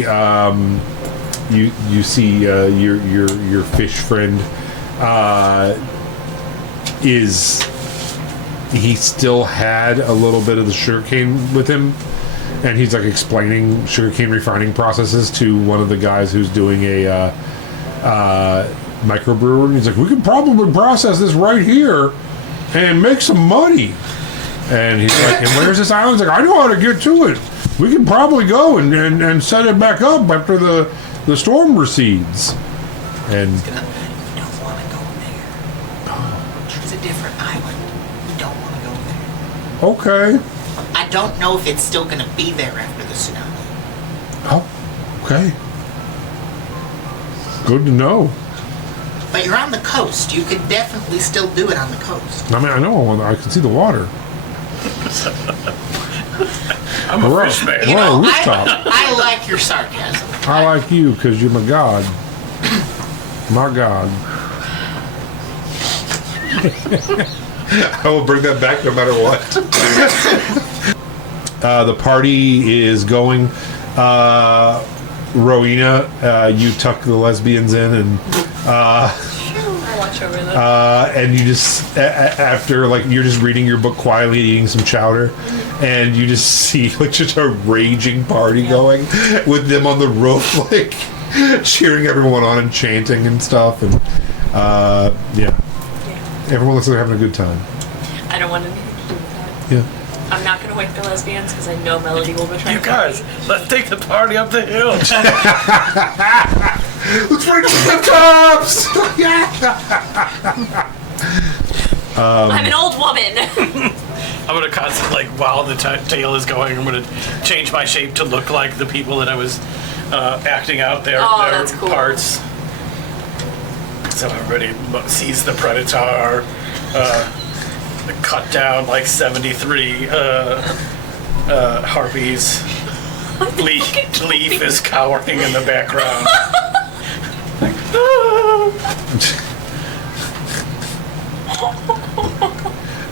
you see your fish friend he still had a little bit of the sugarcane with him, and he's like explaining sugarcane refining processes to one of the guys who's doing a microbrewer. And he's like, we could probably process this right here and make some money. And he's like, and where's this island? He's like, I know how to get to it. we can probably go and set it back up after the storm recedes. And You don't want to go there. It's a different island. You don't want to go there. okay. I don't know if it's still going to be there after the tsunami. Oh, okay. Good to know. But you're on the coast. You could definitely still do it on the coast. I mean, I know. I can see the water. I'm a fish man. You We're on a know, rooftop. I like your sarcasm. I like you because you're my god. My god. I will bring that back no matter what. The party is going. Rowena, you tuck the lesbians in, and I'll watch over them. and you just after like you're just reading your book quietly, eating some chowder, and you just see like just a raging party going with them on the roof, like cheering everyone on and chanting and stuff, and yeah, everyone looks like they're having a good time. I don't want anything to do with that. Yeah. I'm not going to wake the lesbians because I know Melody will betray You guys, let's take the party up the hill. Let's bring the cops! I'm an old woman. I'm gonna constantly, like, while the tale is going, I'm gonna change my shape to look like the people that I was acting out their that's cool. parts. So everybody sees the Predator, cut down like 73 harpies. Leaf is cowering in the background.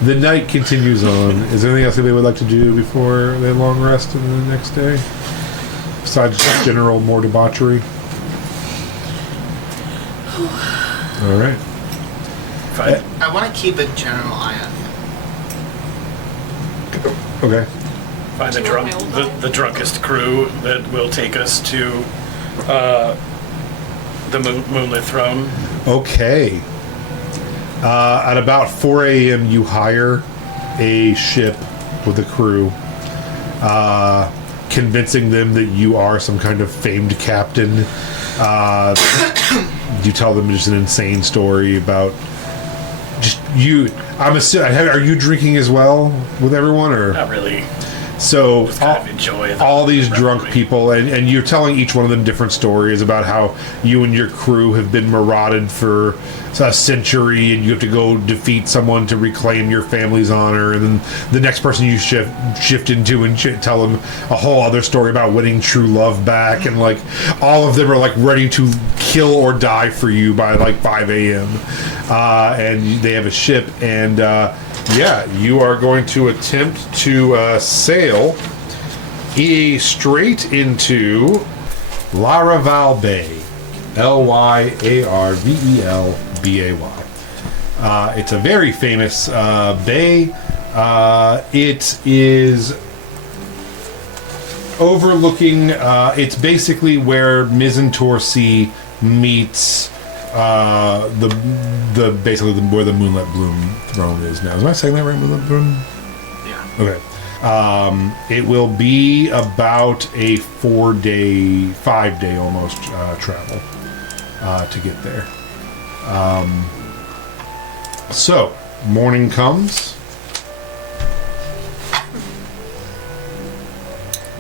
The night continues on. Is there anything else anybody would like to do before they long rest in the next day? Besides just general more debauchery? Alright. Fine. I want to keep a general eye on him. Okay. Find the Do you want my old the drunkest crew that will take us to the Moonlit Throne. Okay. At about 4 a.m., you hire a ship with a crew, convincing them that you are some kind of famed captain. You tell them just an insane story about just you. I'm assuming. Are you drinking as well with everyone, or Not really. so? Just kind of enjoy All these revelry. drunk people, and you're telling each one of them different stories about how you and your crew have been marauded for a century, and you have to go defeat someone to reclaim your family's honor, and then the next person you shift into and tell them a whole other story about winning true love back, and like all of them are like ready to kill or die for you by like 5 a.m. And they have a ship, and yeah, you are going to attempt to sail straight into Laraval Bay. Lyarvelbay. It's a very famous bay. It is overlooking. It's basically where Mizzentor meets where the Moonlet Bloom throne is now. Am I saying that right, Moonlet Bloom? Yeah. Okay. It will be about a 5-day almost travel to get there. So, morning comes.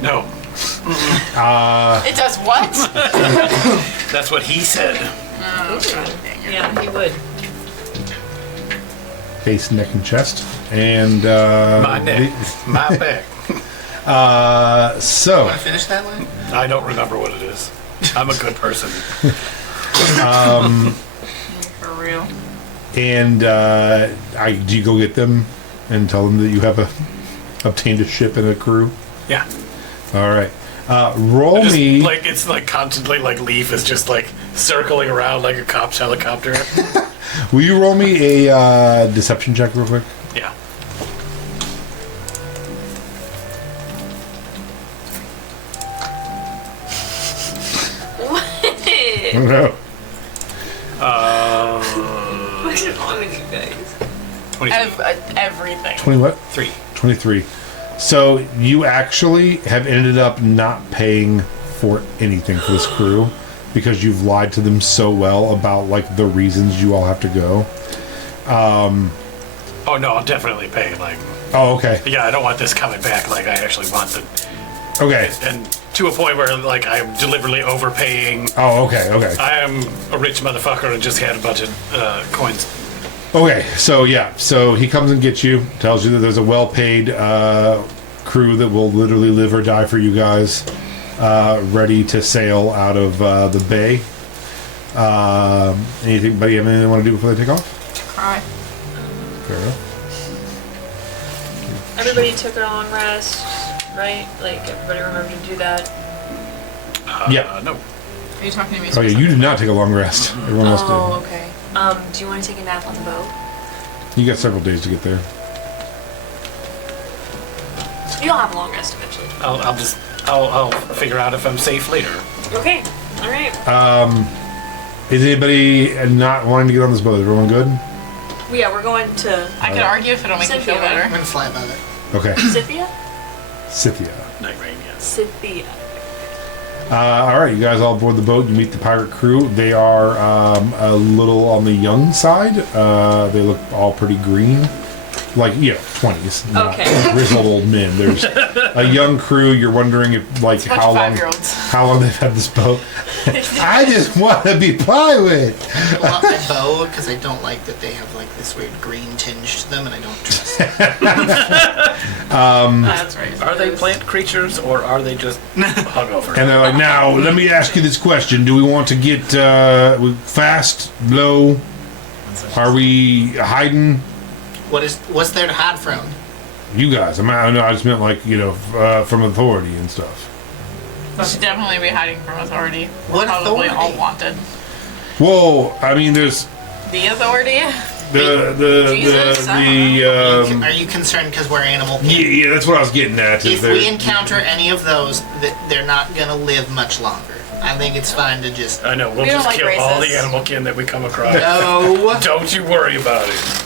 No, It does what? that's what he said. Yeah, he would. Face, neck, and chest. And My neck, my back. so Want to finish that line? I don't remember what it is. I'm a good person. For real. and do you go get them and tell them that you have obtained a ship and a crew? Yeah. All right. Roll Just, me. like it's like constantly like Leaf is just like circling around like a cop's helicopter. Will you roll me a deception check real quick? Yeah. No. What's wrong with you guys? 23. Everything. 20 what? 3. 23. So you actually have ended up not paying for anything for this crew because you've lied to them so well about like the reasons you all have to go. Oh no, I'll definitely pay. Like, Oh, okay. yeah, I don't want this coming back. Like, I actually want the, Okay. and to a point where like I'm deliberately overpaying. Oh, okay. Okay. I am a rich motherfucker and just had a bunch of coins. Okay. So yeah. So he comes and gets you, tells you that there's a well-paid crew that will literally live or die for you guys, ready to sail out of the bay. Anybody have anything they want to do before they take off? Cry. Fair enough. Everybody took a long rest, right? Like, everybody remembered to do that. Yeah. No. Are you talking to me? Oh yeah, you did not take a long rest. Everyone else Oh, okay. Do you want to take a nap on the boat? did. You got several days to get there. You'll have a long rest eventually. I'll figure out if I'm safe later. Okay. All right. Is anybody not wanting to get on this boat? Everyone good? Yeah, we're going to I could argue if it'll make you feel Cynthia. I'm better. gonna fly above it. Okay. Scythia? Scythia. Night rain, yes. Scythia. All right, you guys all aboard the boat. You meet the pirate crew. They are a little on the young side. They look all pretty green. Like, 20s. Not Okay. grizzled old men. There's a young crew. You're wondering if, like, Bunch how of long 5-year-olds. they've had this boat. I just want to be pirated. I want my bow because I don't like that they have like this weird green tinge to them, and I don't trust it. That's right. Are they plant creatures or are they just hungover? And they're like, now, let me ask you this question. Do we want to get fast, low? Are we hiding? What's there to hide from? You guys. I just meant like, from authority and stuff. We should definitely be hiding from authority. We're What probably authority? all wanted. Well, I mean, there's The authority? Jesus, Are you concerned because we're animal people? yeah, that's what I was getting at. Is If there, we encounter any of those, they're not gonna live much longer. I think it's fine to just. I know, we'll We don't just like kill all the racists. animal kin that we come across. No. Don't you worry about it.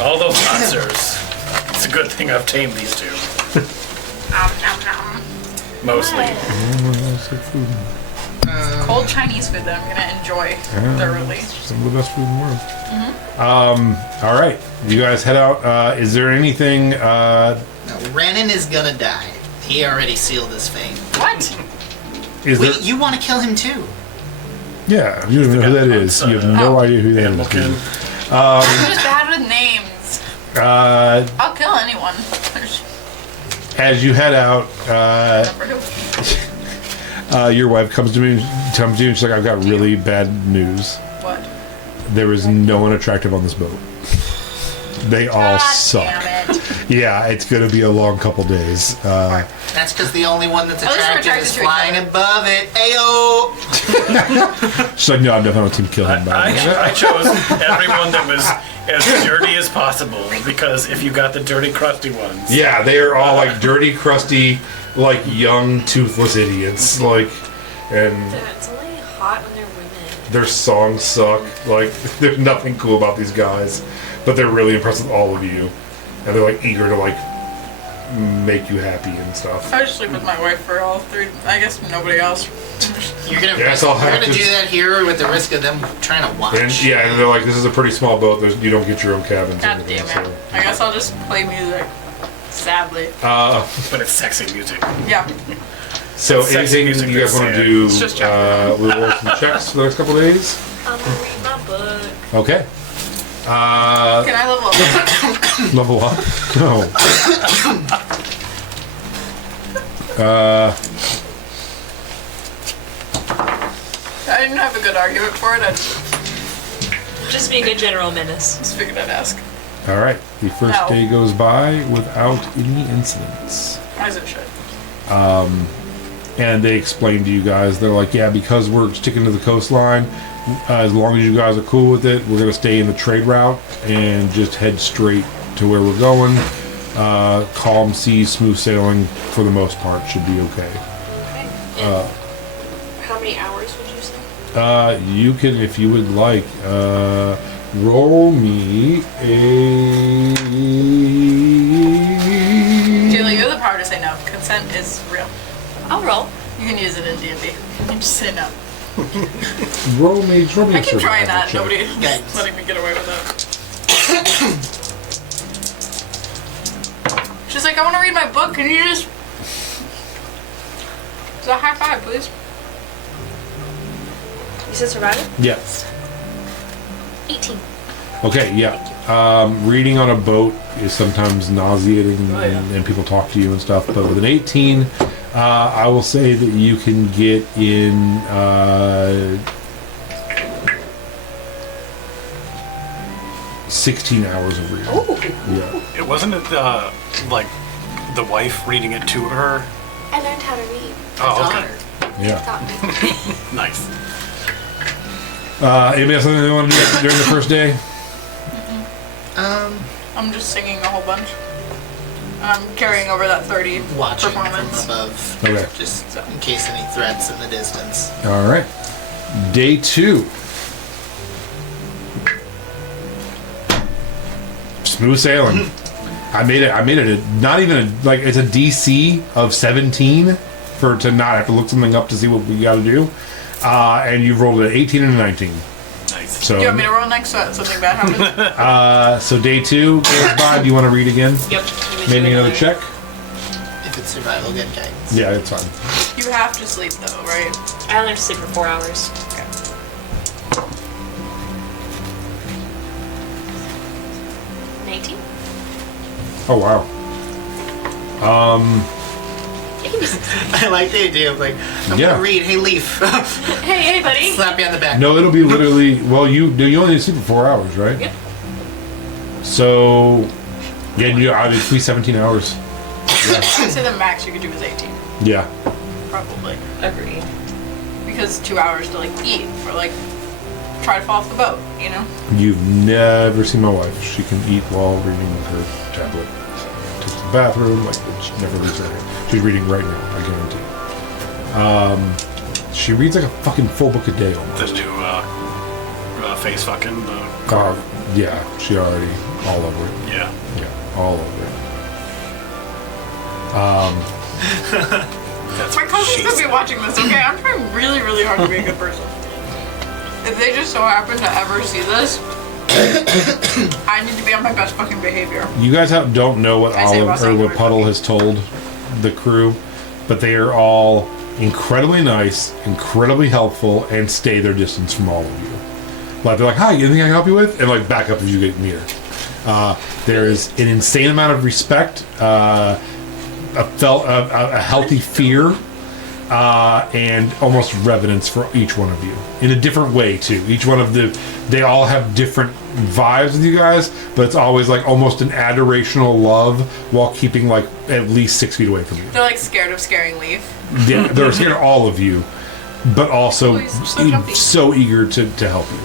All those monsters. It's a good thing I've tamed these two. Nom, nom, nom. Mostly. Cold Chinese food that I'm gonna enjoy thoroughly. some of the best food in the world. All right, you guys head out. Is there anything? No, Renan is gonna die. He already sealed his fate. What? Is there? Wait, you want to kill him too? Yeah, you don't know who that is. You have no idea who that Animal kin. is. I'm just bad with names. I'll kill anyone. As you head out, Remember who? your wife comes to you and she's like, "I've got really bad news. What? There is no one attractive on this boat. They all God suck. damn it. Yeah, it's gonna be a long couple days. That's because the only one that's At least we're attractive is attracted to each flying other. above it. Ayo! She's like, no, I'm definitely on team kill him. I chose everyone that was as dirty as possible because if you got the dirty, crusty ones. Yeah, they are all like dirty, crusty, like young, toothless idiots. Like, and It's only hot when they're women. their songs suck. Like, there's nothing cool about these guys, but they're really impressed with all of you, and they're like eager to like make you happy and stuff. I would sleep with my wife for all 3. I guess nobody else. You're gonna, Yes, I'll you're have gonna to- do that here with the risk of them trying to watch. And yeah, and they're like, this is a pretty small boat. You don't get your own cabins. God damn it. I guess I'll just play music. Sadly. But it's sexy music. Yeah. So Sexy anything music you guys that's want to sad. do? It's just We'll roll some checks for the next couple of days. I'm gonna read my book. Okay. Can I level up? Level up? No. I didn't have a good argument for it. I Just be a good general menace. just figured I'd ask. All right. The first No. day goes by without any incidents. As it should. And they explain to you guys, they're like, yeah, because we're sticking to the coastline, as long as you guys are cool with it, we're going to stay in the trade route and just head straight to where we're going. Calm seas, smooth sailing, for the most part, should be okay. Okay. And how many hours would you say? You can, if you would like, roll me a... Do power to say no. Consent is real. I'll roll. You can use it in D&D. You can just say no. Roll me I keep trying that. check. Nobody's Yikes. letting me get away with it. She's like, I want to read my book. Can you just... It's a high five, please. You said survival? Yes. 18. Okay, yeah. Reading on a boat is sometimes nauseating Oh, yeah. and people talk to you and stuff, but with an 18, I will say that you can get in 16 hours of reading. Oh. Yeah. It wasn't it like the wife reading it to her? I learned how to read. Oh, okay. Daughter. Yeah. Taught me. Nice. Anybody have something they want to do during the first day? I'm just singing a whole bunch. I'm carrying over that 30 Watching performance. from above. Okay. Just in case any threats in the distance. All right. Day 2. Smooth sailing. I made it not even it's a DC of 17 to not have to look something up to see what we got to do. And you rolled an 18 and a 19. Nice. So, Do you want me to roll next so that something bad happens? so day 2 goes by. Do you want to read again? Yep. Maybe another check? If it's survival, get guidance. Yeah, it's fine. You have to sleep though, right? I only have to sleep for 4 hours. Okay. 19? Oh, wow. It can be 16. I like the idea of like, I'm Yeah. gonna read, hey Leaf. Hey, buddy. Slap you on the back. No, it'll be literally, well, you only need to sleep for 4 hours, right? Yep. So, yeah, I'd be 17 hours. I'd say the max you could do is 18, Yeah. probably. Agreed. Because 2 hours to like eat or like try to fall off the boat, you know? You've never seen my wife. She can eat while reading her tablet. Takes the bathroom, she never leaves her hand. She's reading right now, I guarantee. She reads like a fucking full book a day almost. Just do face fucking. Yeah, she already all over it. Yeah. Yeah, all over it. That's My what cousin's she gonna be said. watching this, okay? I'm trying really, really hard to be a good person. If they just so happen to ever see this, I need to be on my best fucking behavior. You guys don't know what I say Olive Ross or what Anchor. Puddle has told the crew, but they are all incredibly nice, incredibly helpful, and stay their distance from all of you. Like they're like, "Hi, anything I can help you with?" And like back up as you get near. There is an insane amount of respect, a healthy fear, and almost reverence for each one of you in a different way too. Each one of they all have different vibes with you guys, but it's always like almost an adorational love while keeping like at least 6 feet away from you. They're like scared of scaring Leaf. They're scared of all of you, but also Oh, he's so jumpy. so eager to help you.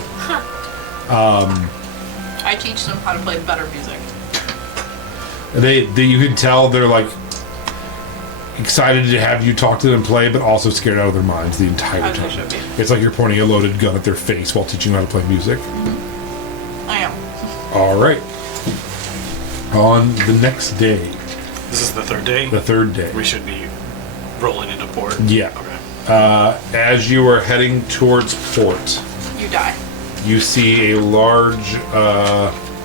I teach them how to play better music. They you can tell they're like excited to have you talk to them play, but also scared out of their minds the entire As they time. should be. It's like you're pointing a loaded gun at their face while teaching them how to play music. I am. All right. On the next day, This is the third day. the third day. We should be rolling into port. Yeah. Okay. As you are heading towards port, You die. you see a large,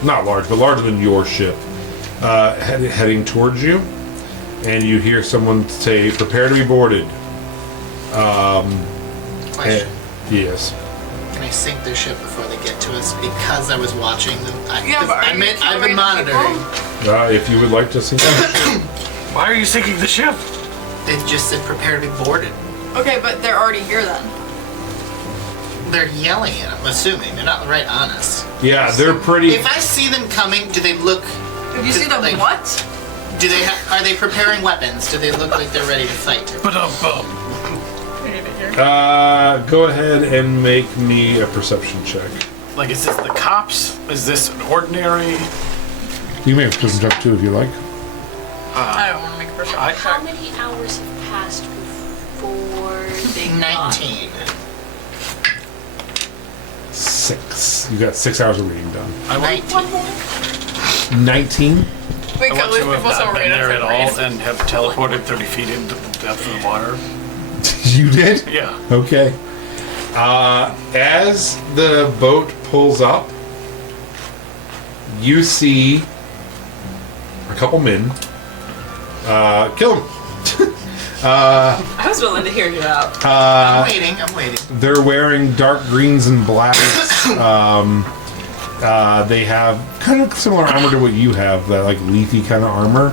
not large, but larger than your ship, heading towards you, and you hear someone say, "Prepare to be boarded." Question. Yes. Can I sink their ship before they get to us? Because I was watching them. Yeah, but are you I've killing been monitoring. people? If you would like to see that. Why are you sinking the ship? They just said prepare to be boarded. Okay, but they're already here then. They're yelling at them, assuming. They're not right on us. Yeah, they're pretty. If I see them coming, do they look... If you see them, like- what? Do they are they preparing weapons? Do they look like they're ready to fight? But Go ahead and make me a perception check. like, is this the cops? Is this an ordinary? You may have perception check too if you like. I don't want to make a perception I- How check. many hours have passed before they got? 19. 6. You got 6 hours of reading done. I want 19. 1 more? 19. We I could want lose to have people so not we're been gonna there at all raise. and have teleported 30 feet into the depth of the water. You did? Yeah. Okay. As the boat pulls up, you see a couple men. Kill them. I was willing to hear you out. I'm waiting. They're wearing dark greens and blacks. They have kind of similar armor to what you have, that like leafy kind of armor.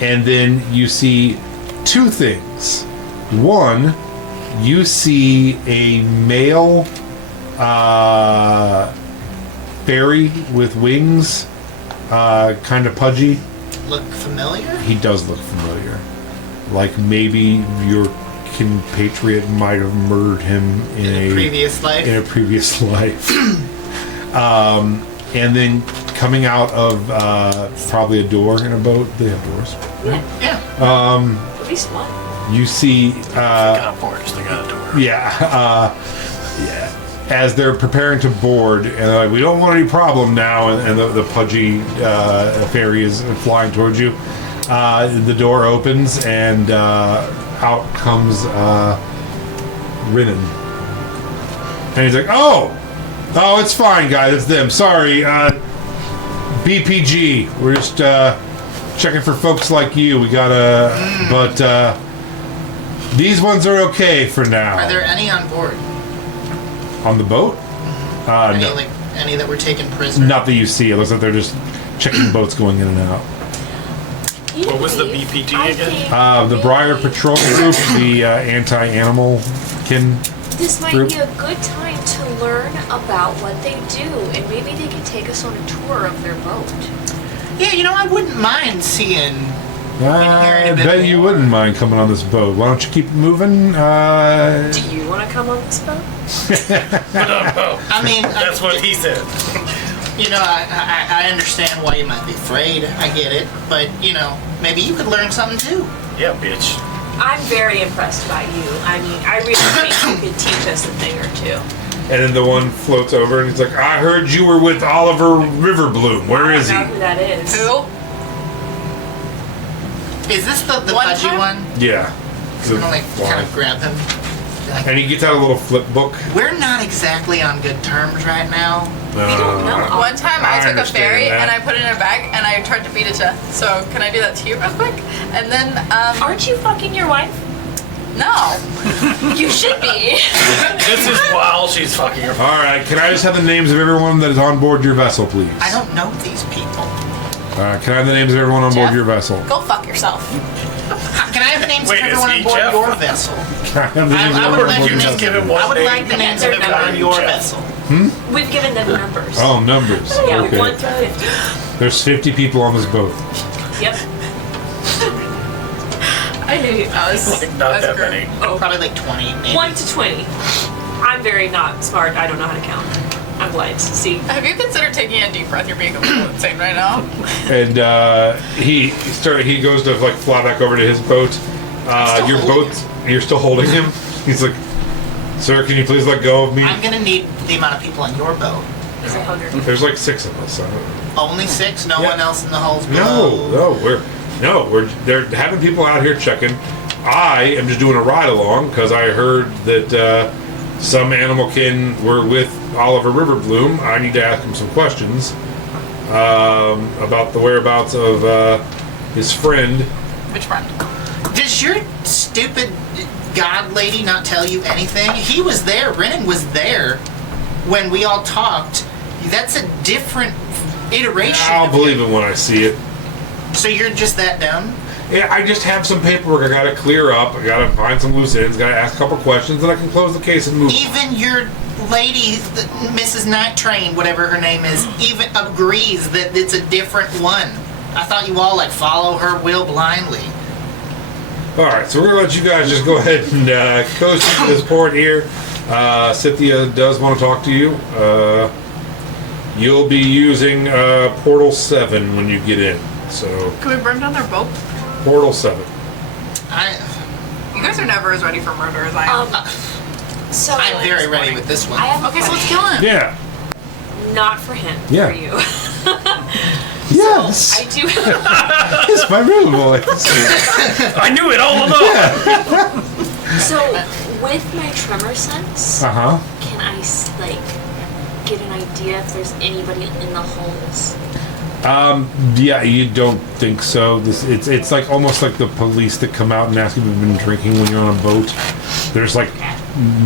And then you see two things. One, you see a male fairy with wings, kind of pudgy. Look familiar? He does look familiar. Like maybe your compatriot might have murdered him in a Previous life? in a previous life. And then coming out of probably a door in a boat. They have doors. Yeah. At least one. You see, They got a porch, they got a door. yeah, as they're preparing to board, and they're like, we don't want any problem now, and the pudgy fairy is flying towards you. The door opens, and out comes Rinnan. And he's like, oh, it's fine, guys, it's them. Sorry, BPG. We're just checking for folks like you. We gotta, but these ones are okay for now. Are there any on board? On the boat? Any, No. like, any that were taken prisoner? Not that you see. It looks like they're just checking boats going in and out. What was the BPG again? The Briar Patrol Group, the anti-animal kin. This might Group. be a good time to learn about what they do, and maybe they can take us on a tour of their boat. Yeah, I wouldn't mind seeing. I bet you wouldn't mind coming on this boat. Why don't you keep moving? Do you want to come on this boat? I mean, That's what he said. I understand why you might be afraid. I get it. But, maybe you could learn something too. Yeah, bitch. I'm very impressed by you. I mean, I really think you could teach us a thing or two. And then the one floats over and he's like, I heard you were with Oliver Riverbloom. Where is I he? don't know who that is. Who? Is this the One pudgy time? one? Yeah. I'm gonna kind of grab him. Like, And he gets out a little flip book. we're not exactly on good terms right now. don't know. One time I took a understand fairy that. and I put it in a bag and I tried to beat it to death. So can I do that to you real quick? And then, Aren't you fucking your wife? no. You should be. This is while she's fucking her. All right, can I just have the names of everyone that is on board your vessel, please? I don't know these people. All right, can I have the names of everyone on board Jeff? your vessel? Go fuck yourself. Can I have the names Wait, of is everyone he on board Jeff? your vessel? Can I have the names of I everyone would on like board the your just names. give vessel? him one I would name. like the names of Their everyone on number. your Jeff. vessel. We've given them numbers. Oh, numbers. Yeah, Okay. 1 through 50. There's 50 people on this boat. Yep. I knew you. I was, Like, not I was that great. many. Probably like 20, maybe. 1 to 20. I'm very not smart. I don't know how to count. I'm blind. See? Have you considered taking a deep breath? You're being a little insane right now. And he goes to like fly back over to his boat. still Your holding boat, you're still holding him. He's like, sir, can you please let go of me? I'm gonna need the amount of people on your boat. He's 100. There's like 6 of us. Only 6? No Yeah. one else in the hulls below? They're having people out here checking. I am just doing a ride along because I heard that some animal kin were with Oliver Riverbloom. I need to ask him some questions about the whereabouts of his friend. Which friend? Does your stupid god lady not tell you anything? He was there. Brennan was there when we all talked. That's a different iteration. I'll of believe him. it when I see it. So you're just that dumb? Yeah, I just have some paperwork I gotta clear up. I gotta find some loose ends. Gotta ask a couple questions, and I can close the case and move. Even your lady, Mrs. Night Train, whatever her name is, even agrees that it's a different one. I thought you all follow her will blindly. All right, so we're gonna let you guys just go ahead and coast to this port here. Cynthia does want to talk to you. You'll be using Portal 7 when you get in. So Can we burn down their boat? Portal 7. You guys are never as ready for murder as I am. So I'm very ready with this one. I have Okay, so let's kill him. Yeah. Not for him. Yeah. For you. Yes, I do. it's my real voice. I knew it all along. So, with my tremor sense, Uh huh. can I get an idea if there's anybody in the homes? Yeah, you don't think so. It's like almost like the police that come out and ask if you've been drinking when you're on a boat. There's like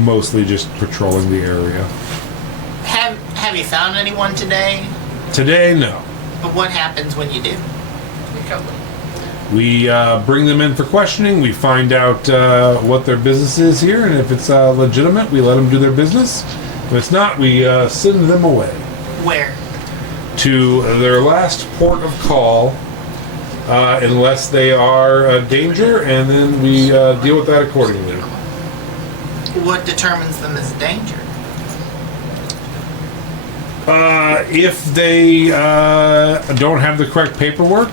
mostly just patrolling the area. Have you found anyone today? Today, no. But what happens when you do? We bring them in for questioning. We find out what their business is here, and if it's legitimate, we let them do their business. If it's not, we send them away Where? to their last port of call, unless they are a danger, and then we deal with that accordingly. What determines them as a danger? If they don't have the correct paperwork.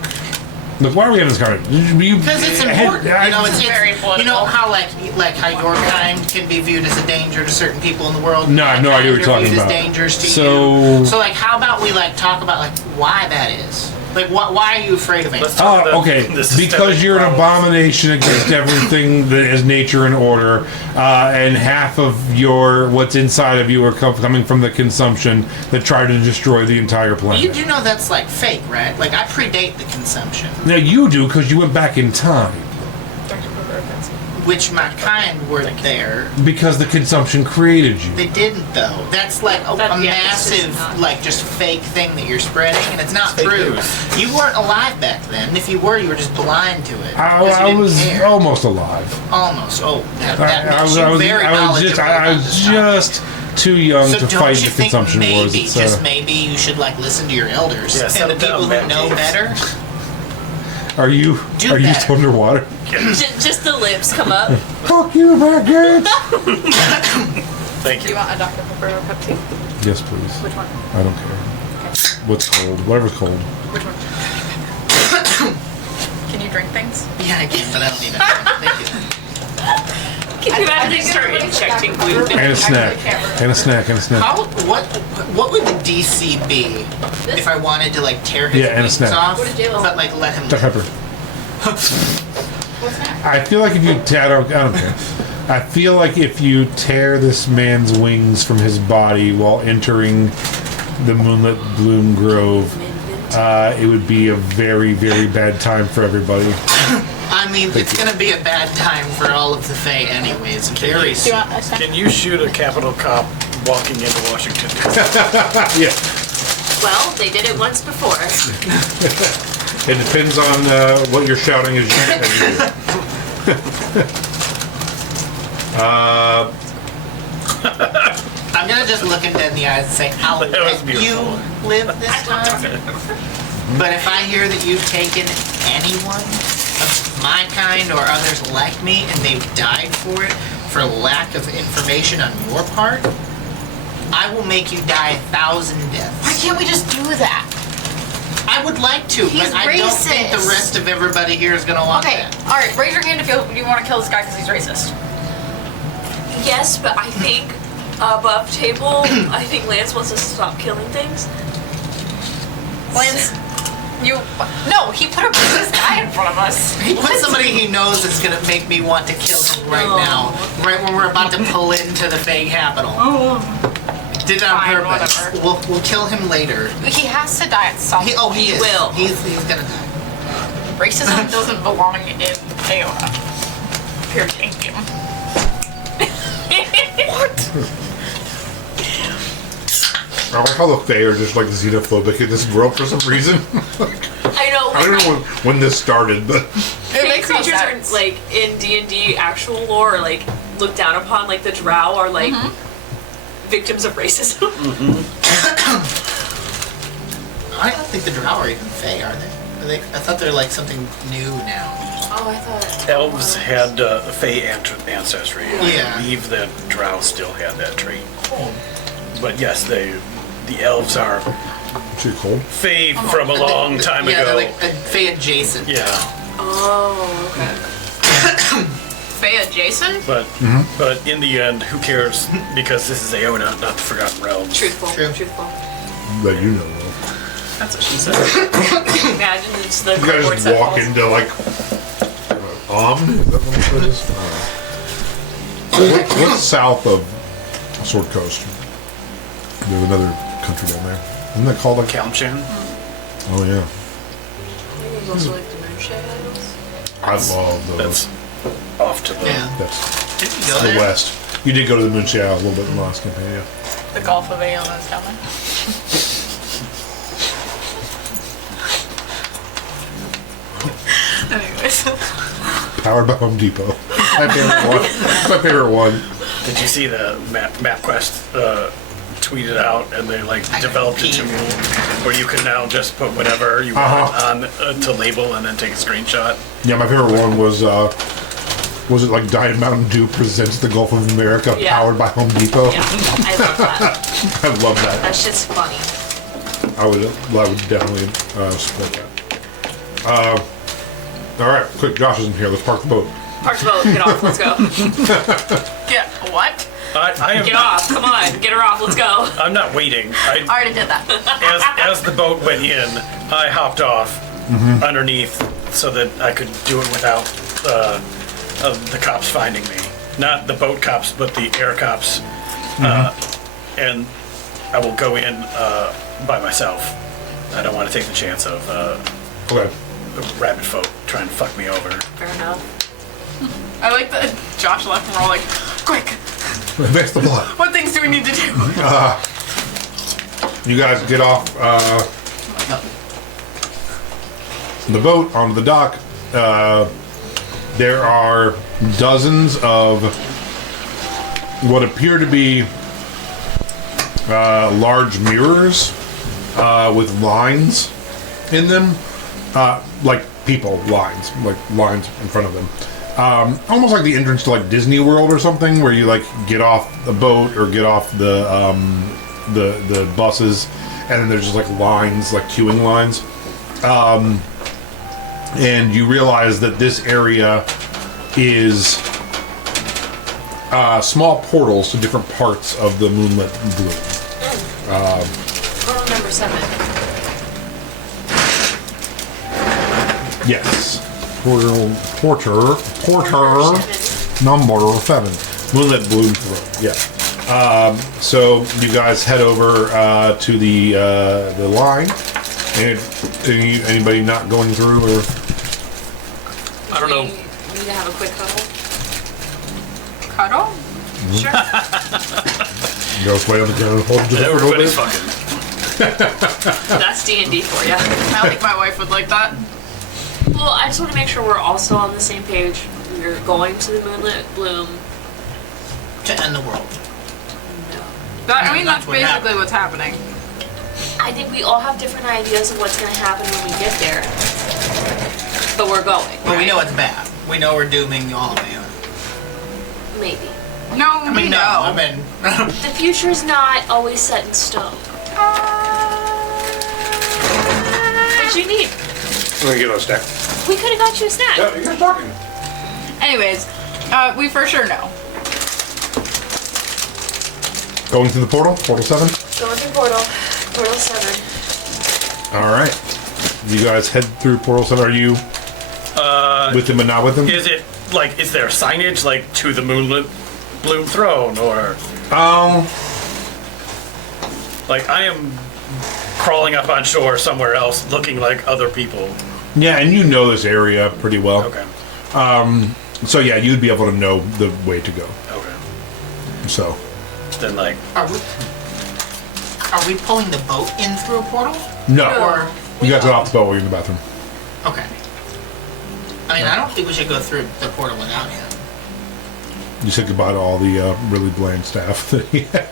Look, why are we having this conversation? Because it's important. It's very political. You know how like how your kind can be viewed as a danger to certain people in the world. No, I have no My idea what kind you're are talking viewed as about. dangerous to So- you. So like, how about we like talk about like why that is? Like, why are you afraid of Let's it? talk about okay. the systemic Because you're an problems. abomination against everything that is nature and order, and half of what's inside of you are coming from the consumption that tried to destroy the entire planet. You do know that's like fake, right? Like I predate the consumption, Now you do because you went back in time. which my kind were there. Because the consumption created you. They didn't though. That's like a massive, like just fake thing that you're spreading, and it's not Fake true. news. You weren't alive back then. And if you were, you were just blind to it. 'cause you I didn't was care. almost alive. Almost. Oh, that I makes you very knowledgeable I about was this topic. just too young So to don't fight you the think consumption wars. maybe, It's, just maybe, you should like listen to your elders Yeah, and the settle down, people who Matt know James. better? are you Do are you better. underwater? Just the lips come up. Fuck you, Matt Gates. Thank Do you. you want a Dr. Pepper or Pepsi? Yes, please. Which one? I don't care. What's cold? Whatever's cold. Which one? Can you drink things? Yeah, I can, but I don't need it. Thank you. Can you imagine they start injecting gluten? And a snack. And a snack. And a snack. What would the DC be if I wanted to like tear his Yeah, and a wings snack. off, What did J-Lo but like let him Dr. Pepper. What's that? I feel like if you I don't care. I feel like if you tear this man's wings from his body while entering the Moonlet Bloom Grove, it would be a very, very bad time for everybody. I mean, it's gonna be a bad time for all of the Fae anyways, very Do you soon. want a snack? Can you shoot a Capitol cop walking into Washington? Yeah. Well, they did it once before. It depends on what you're shouting as you I'm gonna just look him dead in the eyes and say, I'll That was let you beautiful. live this time. But if I hear that you've taken anyone of my kind or others like me and they've died for it for lack of information on your part, I will make you die 1,000 deaths. Why can't we just do that? I would like to, He's but I don't think the racist. rest of everybody here is gonna want Okay, that. alright, raise your hand if you want to kill this guy because he's racist. Yes, but I think above table, I think Lance wants us to stop killing things. Lance, no, he put a racist guy in front of us. He put somebody he knows is gonna make me want to kill him right now, right when we're about to pull into the Fey capital. Did it on Fine, purpose. whatever. We'll kill him later. He has to die at some He He is. will. He's gonna die. Racism doesn't belong in Aona. Period. Thank you. I like how the Fae are just like xenophobic in this world for some reason. I know. I don't know when this started, but It Fake makes no creatures are sense. like in D&D actual lore, are, like looked down upon. Like the drow are like victims of racism. I don't think the Drow are even Fey, are they? I thought they're like something new now. Oh, I thought. Elves had Fey ancestry. Yeah. I believe that Drow still had that trait. But yes, the elves are too cold. Fey from a long time Yeah, ago. they're like Fey adjacent. Yeah, Oh, okay. Fey adjacent? but in the end, who cares? Because this is Aona, not the Forgotten Realms. Truthful. True. Truthful. That you know of. That's what she said. Imagine it's the You guys cardboard just walk falls. into like Is that what it is? So what's south of Sword Coast? There's another country down there. Isn't that called like? Kalmchan? Oh yeah, There's also like the Moon Shadows. I love those. That's off to the... Yeah. That's Didn't you go the there? west. You did go to the Moon Shadow a little bit in the last campaign, yeah. The Gulf of Aeon is down there. Anyways. Powered by Home Depot. My favorite one. That's my favorite one. Did you see the MapQuest tweeted out, and they like I developed a peeked. tool where you can now just put whatever you want on to label and then take a screenshot. Yeah, my favorite one was it like Diet Mountain Dew presents the Gulf of America, Yeah. powered by Home Depot? Yeah, I love that. I love that. That shit's funny. I would definitely support that. All right, quick, Josh isn't here. Let's park the boat. Park the boat, get off, let's go. Get what? I am Get not, off, come on, get her off, let's go. I'm not waiting. I already did that. As the boat went in, I hopped off underneath so that I could do it without the cops finding me. Not the boat cops, but the air cops. And I will go in by myself. I don't want to take the chance of Okay. rabid folk trying to fuck me over. Fair enough. I like that Josh left and we're all like, quick, Advance the plot. what things do we need to do? You guys get off the boat onto the dock. There are dozens of what appear to be large mirrors with lines in them, like people lines, like lines in front of them. Almost like the entrance to like Disney World or something, where you like get off the boat or get off the buses, and then there's just like lines, like queuing lines. And you realize that this area is small portals to different parts of the Moonlet Bloom. Portal number 7. Yes. Porter number 7. Moonlet Bloom throat. Yeah. So you guys head over to the line. And anybody not going through or? I don't know. We need to have a quick cuddle. Cuddle? Sure. Go play on the ground. Hold just a little Everybody's bit. fucking. That's D&D for you. I think my wife would like that. Well, I just want to make sure we're also on the same page. We're going to the Moonlit Bloom. To end the world. No. That, I mean, That's that's what basically happened. what's happening. I think we all have different ideas of what's going to happen when we get there. But we're going. But we right? know it's bad. We know we're dooming all of you. Maybe. No, I mean, no. I mean, The future's not always set in stone. What'd you need? I'm gonna get on a stack. We could have got you a snack. Yeah, you guys talking. Anyways, we for sure know. Going through the portal? Portal 7? Going through portal. Portal 7. Alright. You guys head through Portal 7. Are you with them and not with them? Is it like, is there signage like to the Moonlit Bloom throne, or Oh. like I am crawling up on shore somewhere else looking like other people? Yeah, and you know this area pretty well. Okay. So yeah, you'd be able to know the way to go. Okay. So. Then like, are we pulling the boat in through a portal? No. Or You guys got off the boat while you're in the bathroom. Okay. I mean, I don't think we should go through the portal without him. You said goodbye to all the really bland staff that he had.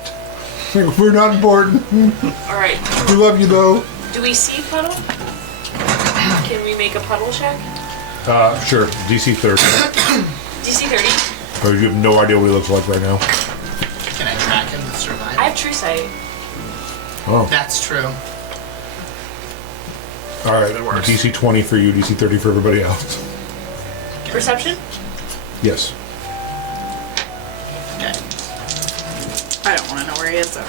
We're not important. Alright. We love you though. Do we see puddle? Can we make a puddle check? Sure. DC 30. DC 30? Or you have no idea what he looks like right now. Can I track him and survive? I have true sight. Oh. That's true. Alright. That works. DC 20 for you, DC 30 for everybody else. Perception? Yes. Okay. I don't want to know where he is though.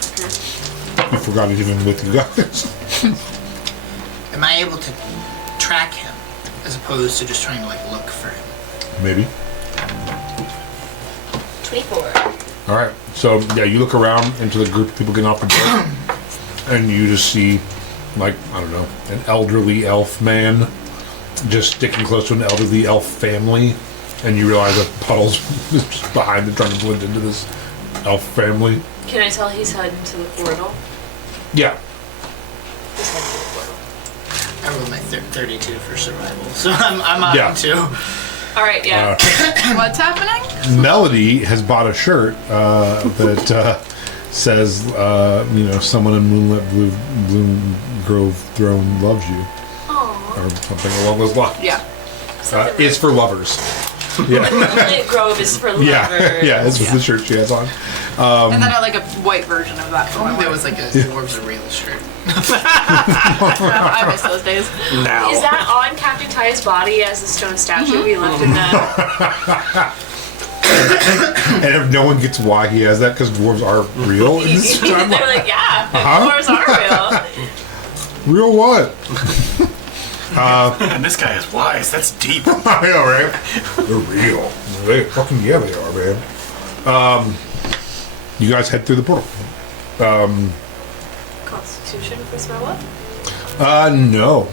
You forgot he's even with you guys. am I able to track him as opposed to just trying to like look for him? Maybe. 24. All right. So yeah, you look around into the group of people getting off the boat, and you just see, like, I don't know, an elderly elf man just sticking close to an elderly elf family, and you realize that Puddle's just behind it trying to blend into this elf family. Can I tell he's heading to the portal? Yeah. He's heading to the portal. I rolled my 32 for survival, so I'm on Yeah. too. All right, yeah. What's happening? Melody has bought a shirt that says, someone in Moonlet Bloom Grove Throne loves you, Aww. or something along those lines. Yeah. It's for lovers. Yeah. Moonlit Grove is for lovers. Yeah, this was the shirt she has on. And then I like a white version of that for my There wife. was like a Dwarves Are Real shirt. I miss those days. Now. Is that on Captain Ty's body as the stone statue we left in the... And if no one gets why he has that, because dwarves are real. in this They're time, like, yeah, dwarves are real. real what? And this guy is wise. That's deep. I know, right? They're real. They fucking they are, man. You guys head through the portal. Constitution for smell what? No.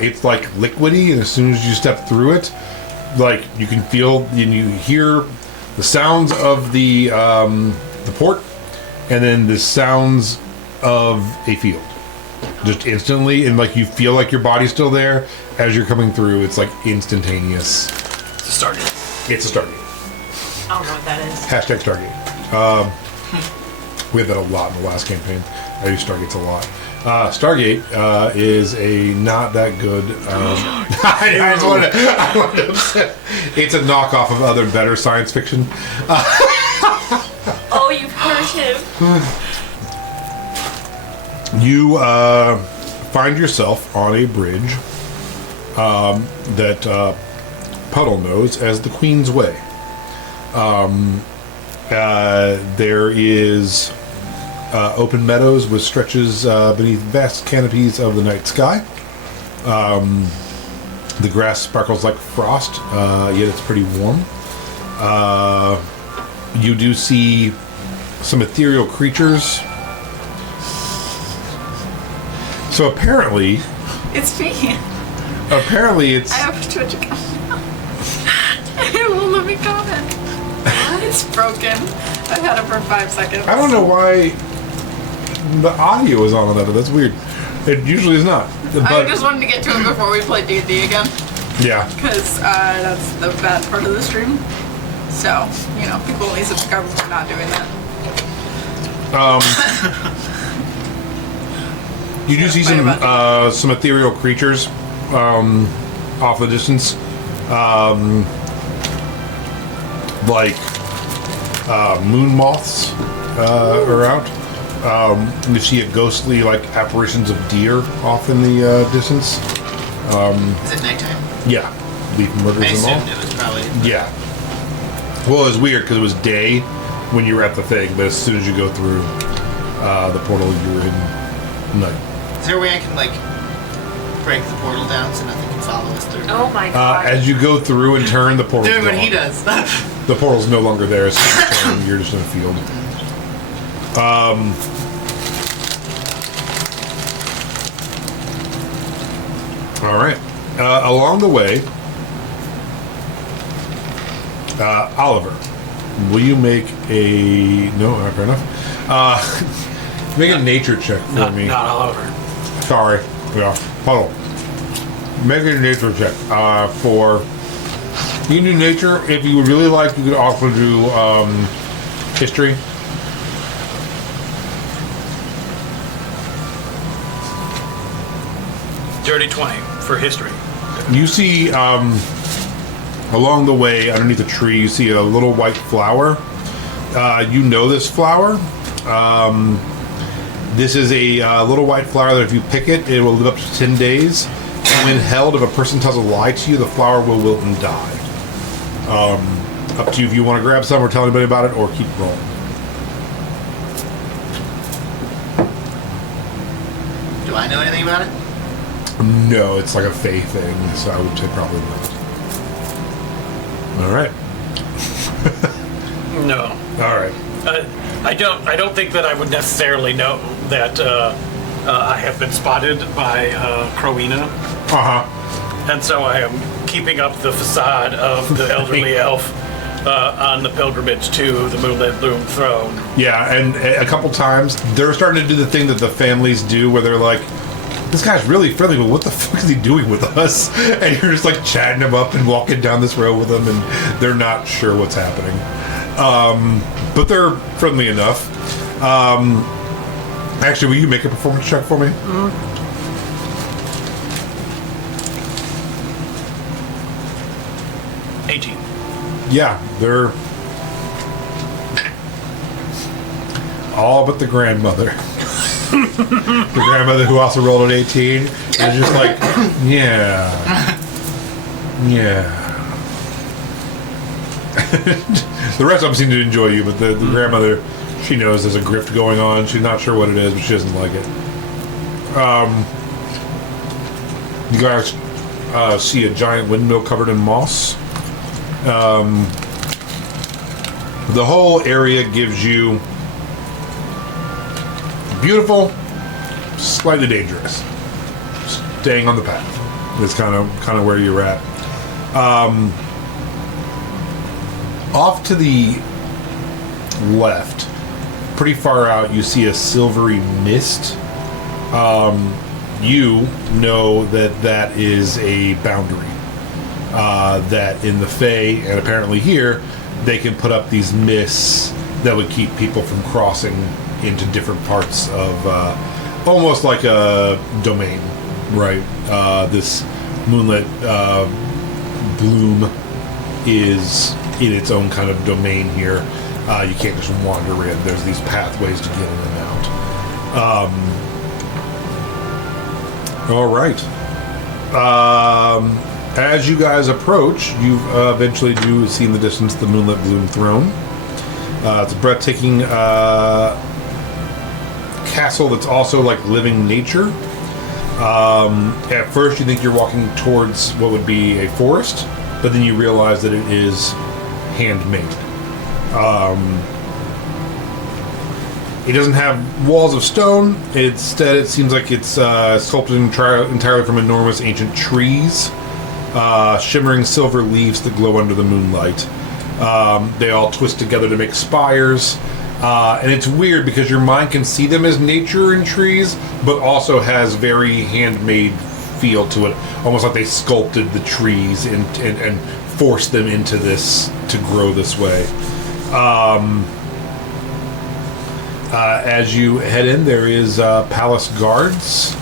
It's like liquidy, and as soon as you step through it, like you can feel and you hear the sounds of the port, and then the sounds of a field, just instantly, and like you feel like your body's still there as you're coming through. It's like instantaneous. It's a Stargate. It's a Stargate. I don't know what that is. Hashtag Stargate. We had that a lot in the last campaign. I use Stargates a lot. Stargate is a not that good. I wanted to say, it's a knockoff of other better science fiction. Oh, you've heard him. You find yourself on a bridge that Puddle knows as the Queen's Way. There is open meadows with stretches beneath vast canopies of the night sky. The grass sparkles like frost, yet it's pretty warm. You do see some ethereal creatures. So apparently, It's me. it's... I have a Twitch account. It won't let me comment. It's broken. I've had it for 5 seconds. I don't know why the audio is on that. That's weird. It usually is not. I But just wanted to get to it before we play D&D again, yeah, because that's the bad part of the stream. So, people only subscribe if we're not doing that. you do see some ethereal creatures off the distance, like moon moths are out. You see a ghostly apparitions of deer off in the distance. Is it nighttime? Yeah, leaf murders I and all. assumed it was probably. Yeah. Well, it was weird because it was day when you were at the thing, but as soon as you go through the portal, you're in night. Is there a way I can break the portal down so nothing can follow us through? Oh my god. As you go through and turn, the portal's Doing what gone. he does. The portal's no longer there. As soon as you turn, you're just in a field. All right. Along the way, Oliver, will you make a... No, not fair enough. Make a nature check for me. Not all over. Sorry. Yeah. Puddle. Make a nature check for... You can do nature. If you would really like, you could also do history. Dirty 20 for history. You see, along the way, underneath a tree, you see a little white flower. You know this flower. This is a little white flower that if you pick it, it will live up to 10 days. And when held, if a person tells a lie to you, the flower will wilt and die. Up to you if you want to grab some or tell anybody about it, or keep rolling. Do I know anything about it? No, it's like a fae thing, so I would say probably not. All right. No. All right. I don't think that I would necessarily know that I have been spotted by Crowena, Uh-huh. and so I am keeping up the facade of the elderly elf on the pilgrimage to the Moonlet Bloom throne. Yeah, and a couple times they're starting to do the thing that the families do where they're like, this guy's really friendly, but what the fuck is he doing with us? And you're just like chatting him up and walking down this road with them, and they're not sure what's happening. But they're friendly enough. Actually, will you make a performance check for me? 18. Yeah, they're all but the grandmother. The grandmother who also rolled an 18 is just like, yeah. The rest of them seem to enjoy you, but the grandmother, she knows there's a grift going on. She's not sure what it is, but she doesn't like it. You guys see a giant windmill covered in moss. The whole area gives you beautiful, slightly dangerous. Staying on the path is kind of where you're at. Off to the left, pretty far out, you see a silvery mist. You know that is a boundary. That in the Fae, and apparently here, they can put up these mists that would keep people from crossing into different parts of, almost like a domain, right? This Moonlet Bloom is in its own kind of domain here. You can't just wander in. There's these pathways to get in and out. All right. As you guys approach, you eventually do see in the distance the Moonlet Bloom throne. It's a breathtaking castle that's also like living nature. At first you think you're walking towards what would be a forest, but then you realize that it is handmade. It doesn't have walls of stone. Instead, it seems like it's sculpted entirely from enormous ancient trees. Shimmering silver leaves that glow under the moonlight. They all twist together to make spires. And it's weird because your mind can see them as nature and trees, but also has very handmade feel to it. Almost like they sculpted the trees and forced them into this to grow this way. As you head in, there is palace guards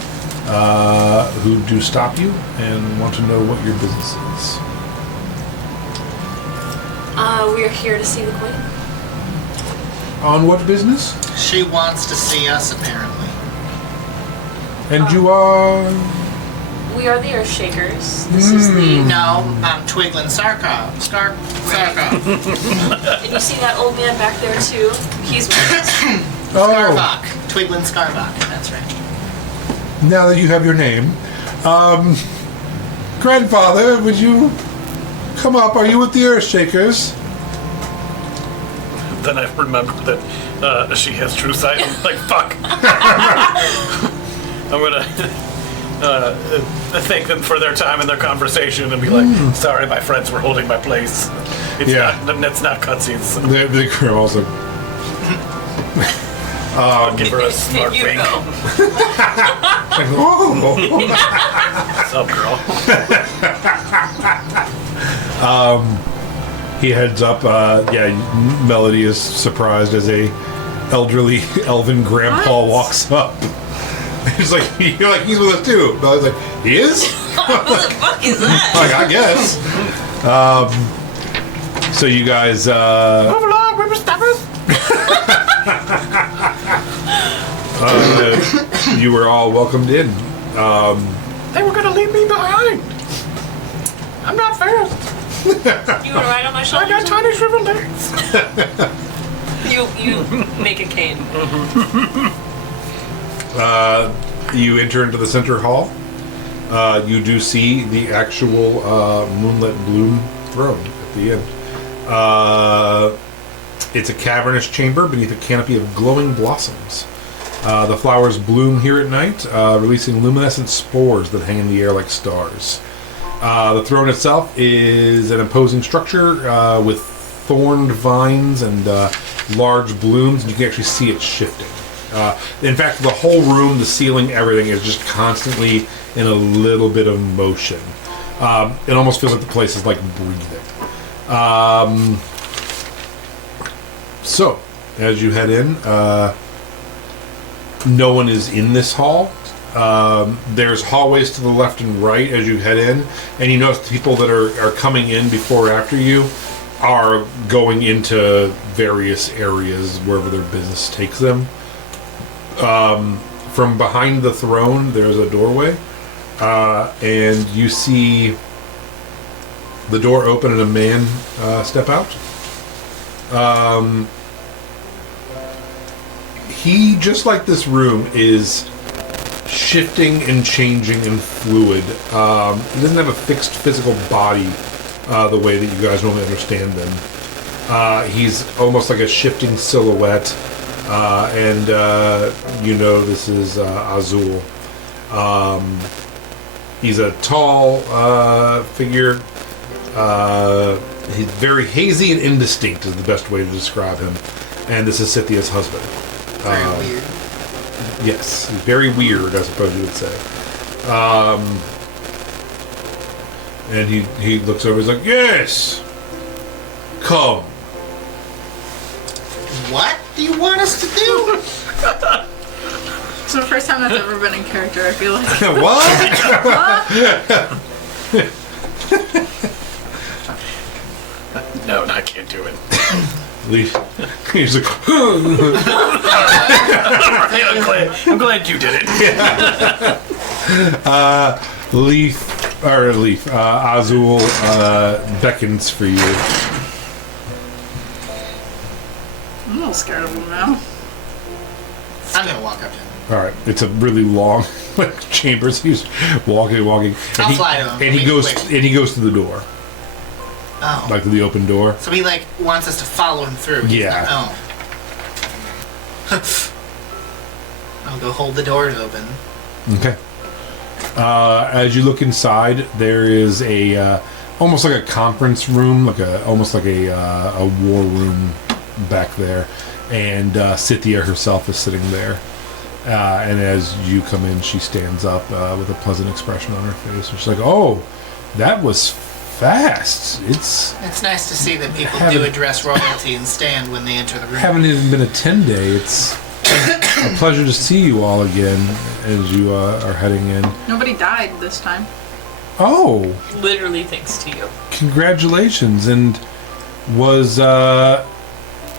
who do stop you and want to know what your business is. We are here to see the queen. On what business? She wants to see us, apparently. And you are... We are the Earthshakers. This is the... No, I'm Twiglin Sarkov. Sarkov. And you see that old man back there too? He's with us. Scarvok. Twiglin Scarvok. That's right. Now that you have your name, grandfather, would you come up? Are you with the Earthshakers? Then I remembered that she has true sight. I'm like, fuck. I'm gonna thank them for their time and their conversation and be like, sorry, my friends were holding my place. It's not cutscenes. The crew also. Give her a smart You wink. go. What's up, girl? He heads up. Melody is surprised as a elderly elven grandpa walks up. He's like, you're like, he's with us too. Melody's like, he is? What the fuck is that? Like, I guess. So you guys, Move along, whippersnappers. you were all welcomed in. They were gonna leave me behind. I'm not fast. You were right on my I shoulder. got tiny shriveled legs. You make a cane. You enter into the center hall. you do see the actual Moonlet Bloom throne at the end. It's a cavernous chamber beneath a canopy of glowing blossoms. The flowers bloom here at night, releasing luminescent spores that hang in the air like stars. The throne itself is an imposing structure with thorned vines and large blooms, and you can actually see it shifting. In fact, the whole room, the ceiling, everything is just constantly in a little bit of motion. It almost feels like the place is like breathing. So, as you head in, no one is in this hall. There's hallways to the left and right as you head in, and you notice the people that are coming in before or after you are going into various areas wherever their business takes them. From behind the throne, there's a doorway, and you see the door open and a man step out. He, just like this room, is shifting and changing and fluid. He doesn't have a fixed physical body the way that you guys normally understand them. He's almost like a shifting silhouette, and this is Azul. He's a tall figure. He's very hazy and indistinct is the best way to describe him. And this is Scythia's husband. Very weird. Yes, he's very weird, I suppose you would say. And he looks over, he's like, "Yes! Come." What do you want us to do? It's the first time that's ever been in character, I feel like. What? No, I can't do it. Leaf. He's like, I'm glad you did it. Azul beckons for you. I'm a little scared of him now. I'm gonna walk up to him. All right, it's a really long chamber. So he's walking. And I'll fly to him. And he goes to the door, Oh. like to the open door. So he wants us to follow him through. He's Yeah. not- oh. I'll go hold the doors open. Okay. As you look inside, there is a almost like a conference room, almost like a war room back there, and Scythia herself is sitting there. And as you come in, she stands up with a pleasant expression on her face. She's like, "Oh, that was fast. It's nice to see that people do address royalty and stand when they enter the room. haven't even been a 10-day. It's a pleasure to see you all again as you are heading in." Nobody died this time. Oh, Literally thanks to you. congratulations! And was are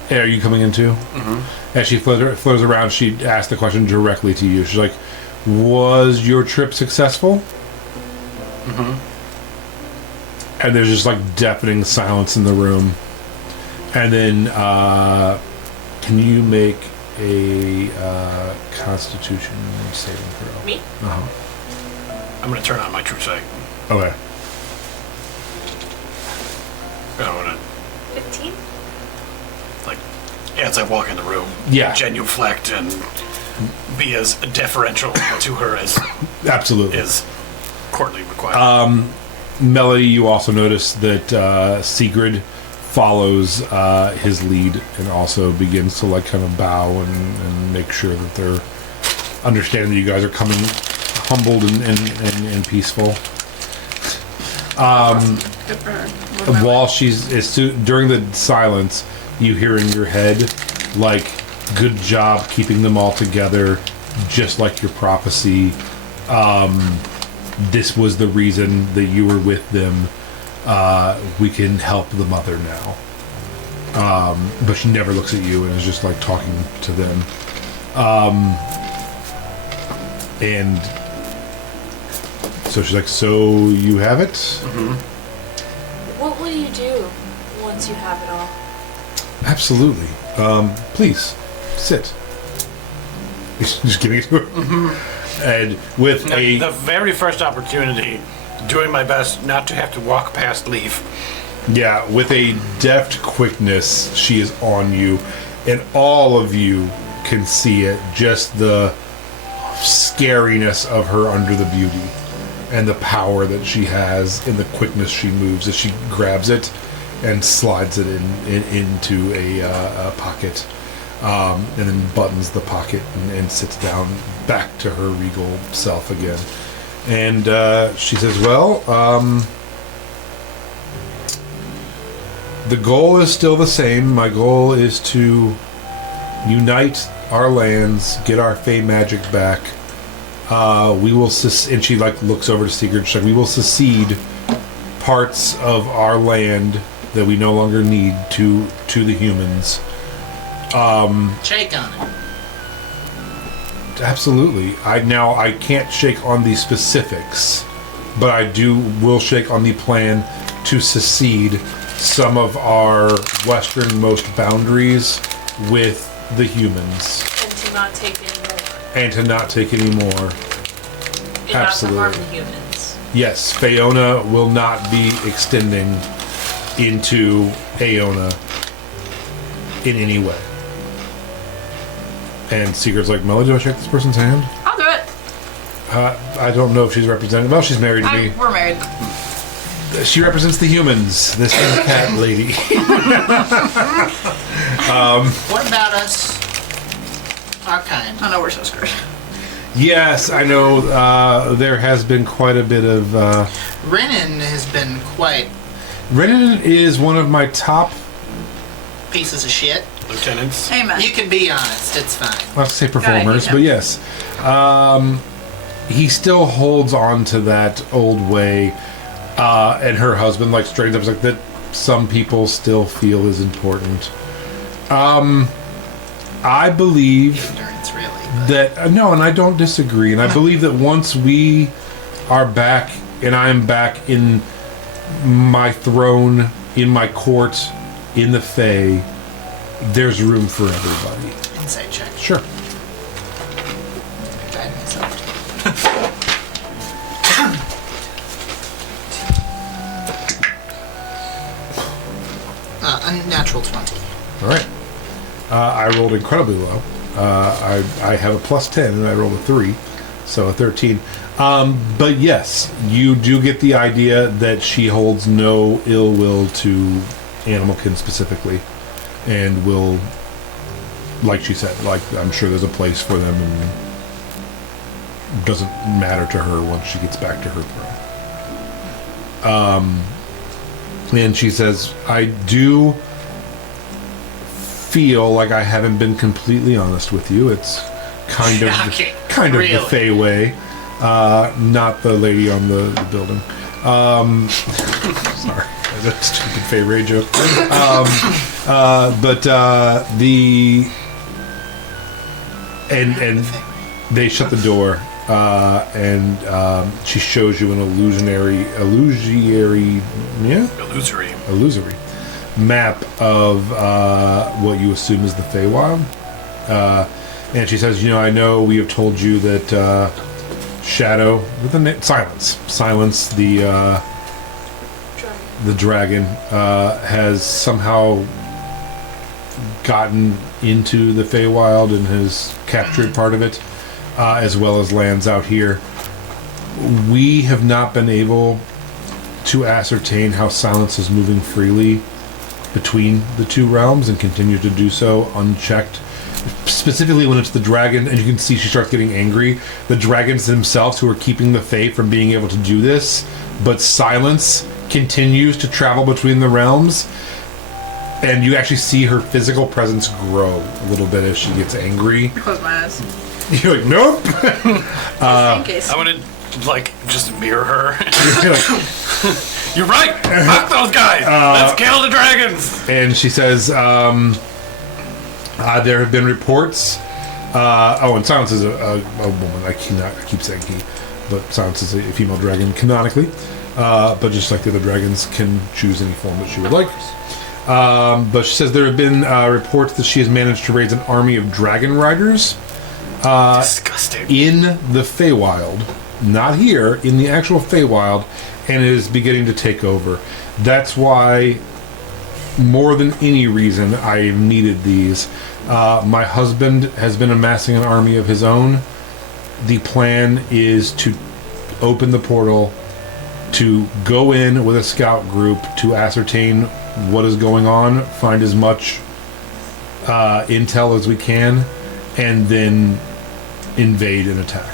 you coming in too? Mm-hmm. As she flows around, she asked the question directly to you. She's like, "Was your trip successful?" Mm-hmm. And there's just like deafening silence in the room. And then, can you make a Constitution saving throw? Me? I'm going to turn on my true sight. Okay. I don't want 15? to, as I walk in the room, Yeah. genuflect and be as deferential to her as Absolutely. is courtly required. Melody, you also notice that Sigrid follows his lead and also begins to kind of bow and make sure that they're understanding that you guys are coming humbled and peaceful. Good for her. While during the silence, you hear in your head, "Good job keeping them all together, just like your prophecy. This was the reason that you were with them. We can help the mother now." But she never looks at you and is just talking to them. And so she's like, "So you have it?" Mm-hmm. What will you do once you have it all? Absolutely. Please sit. Just giving it to her. And with The very first opportunity, doing my best not to have to walk past Leaf. yeah, with a deft quickness, she is on you, and all of you can see it. Just the scariness of her under the beauty, and the power that she has, and the quickness she moves as she grabs it and slides it into a pocket, and then buttons the pocket and sits down back to her regal self again. And she says, well, the goal is still the same. My goal is to unite our lands, get our Fey magic back. We will, and she looks over to Sigurd. She's like, we will secede parts of our land that we no longer need to the humans. Shake on it. Absolutely. I can't shake on the specifics, but I will shake on the plan to secede some of our westernmost boundaries with the humans. And to not take any more. And to not take any more. And Absolutely. not to harm the humans. Yes, Fiona will not be extending into Aona in any way. And Sigurd's like, Melody, do I shake this person's hand? I'll do it. I don't know if she's represented. Well, she's married to me. We're married. She represents the humans, this cat lady. What about us? Our kind. I know we're so screwed. Yes, I know there has been quite a bit of... Renan has been quite Renan is one of my top... pieces of shit. Lieutenants. Amen. You can be honest, it's fine. I have to say performers, hate but him. yes. He still holds on to that old way. And her husband straightens up like that some people still feel is important. I believe Endurance, really. that no, and I don't disagree, and I believe that once we are back and I am back in my throne, in my court, in the Fae, there's room for everybody. Insight check. Sure. Guide myself. Unnatural 20. All right. I rolled incredibly low. I have a plus 10, and I rolled a 3, so a 13. But yes, you do get the idea that she holds no ill will to animalkin specifically, and will, like she said, I'm sure there's a place for them, and it doesn't matter to her once she gets back to her throne. And she says, I do feel like I haven't been completely honest with you. It's kind of Shocking. the Really? Fey way, not the lady on the building. Sorry, that's a stupid Fey Ray joke. But and they shut the door, and she shows you an illusory map of what you assume is the Feywild. And she says, I know we have told you that Shadow, with the name, Silence, the dragon, has somehow gotten into the Feywild and has captured part of it, as well as lands out here. We have not been able to ascertain how Silence is moving freely between the two realms and continue to do so unchecked. Specifically when it's the dragon, and you can see she starts getting angry. The dragons themselves who are keeping the Fae from being able to do this, but Silence continues to travel between the realms, and you actually see her physical presence grow a little bit as she gets angry. Close my eyes. You're like, nope. In case. I want to just mirror her. You're like, You're right. Fuck those guys. Let's kill the dragons. and she says, there have been reports. And Silence is a woman. I keep saying he, but Silence is a female dragon canonically. But just like the other dragons, can choose any form that she would like. But she says there have been reports that she has managed to raise an army of dragon riders Disgusting. in the Feywild, not here, in the actual Feywild, and it is beginning to take over. That's why, more than any reason, I needed these. My husband has been amassing an army of his own. The plan is to open the portal, to go in with a scout group to ascertain what is going on, find as much intel as we can, and then invade and attack.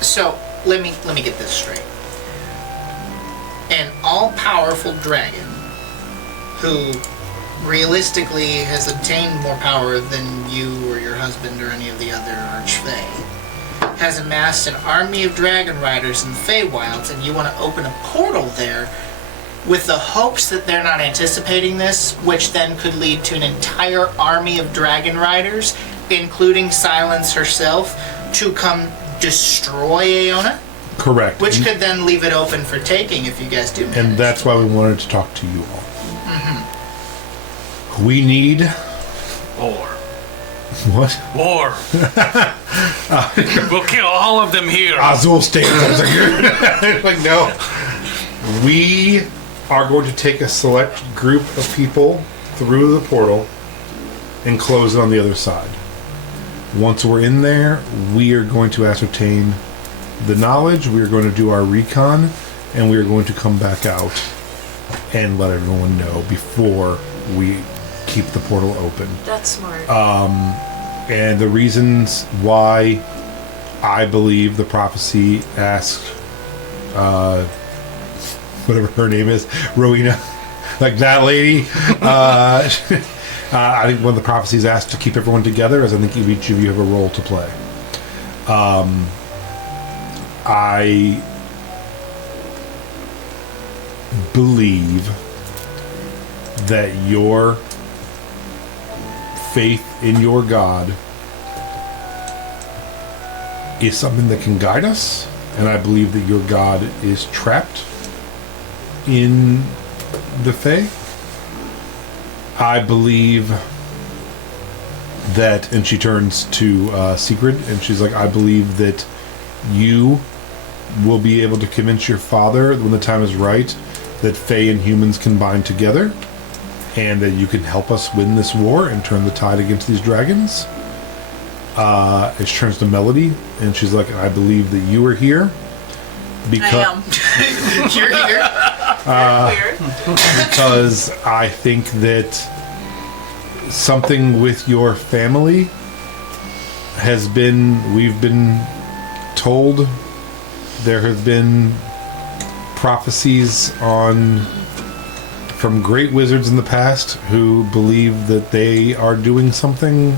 So let me get this straight. An all-powerful dragon who realistically has obtained more power than you or your husband or any of the other Archfey has amassed an army of dragon riders in the Feywilds, and you want to open a portal there with the hopes that they're not anticipating this, which then could lead to an entire army of dragon riders, including Silence herself, to come destroy Aeona? Correct. Which could then leave it open for taking if you guys do manage. And that's why we wanted to talk to you all. We need... War. What? War. We'll kill all of them here. Azul stands up like, no. We are going to take a select group of people through the portal and close it on the other side. Once we're in there, we are going to ascertain the knowledge, we are going to do our recon, and we are going to come back out and let everyone know before we keep the portal open. That's smart. And the reasons why I believe the prophecy asked, whatever her name is, Rowena, like that lady. I think one of the prophecies asked to keep everyone together, as I think each of you have a role to play. I believe that your faith in your God is something that can guide us, and I believe that your God is trapped in the Fae. I believe that, and she turns to Sigrid, and she's like, I believe that you will be able to convince your father when the time is right that Fae and humans can bind together, and that you can help us win this war and turn the tide against these dragons. It turns to Melody, and she's like, I believe that you are here because I am. You're here. Weird. because I think that something with your family has been, we've been told there have been prophecies from great wizards in the past who believe that they are doing something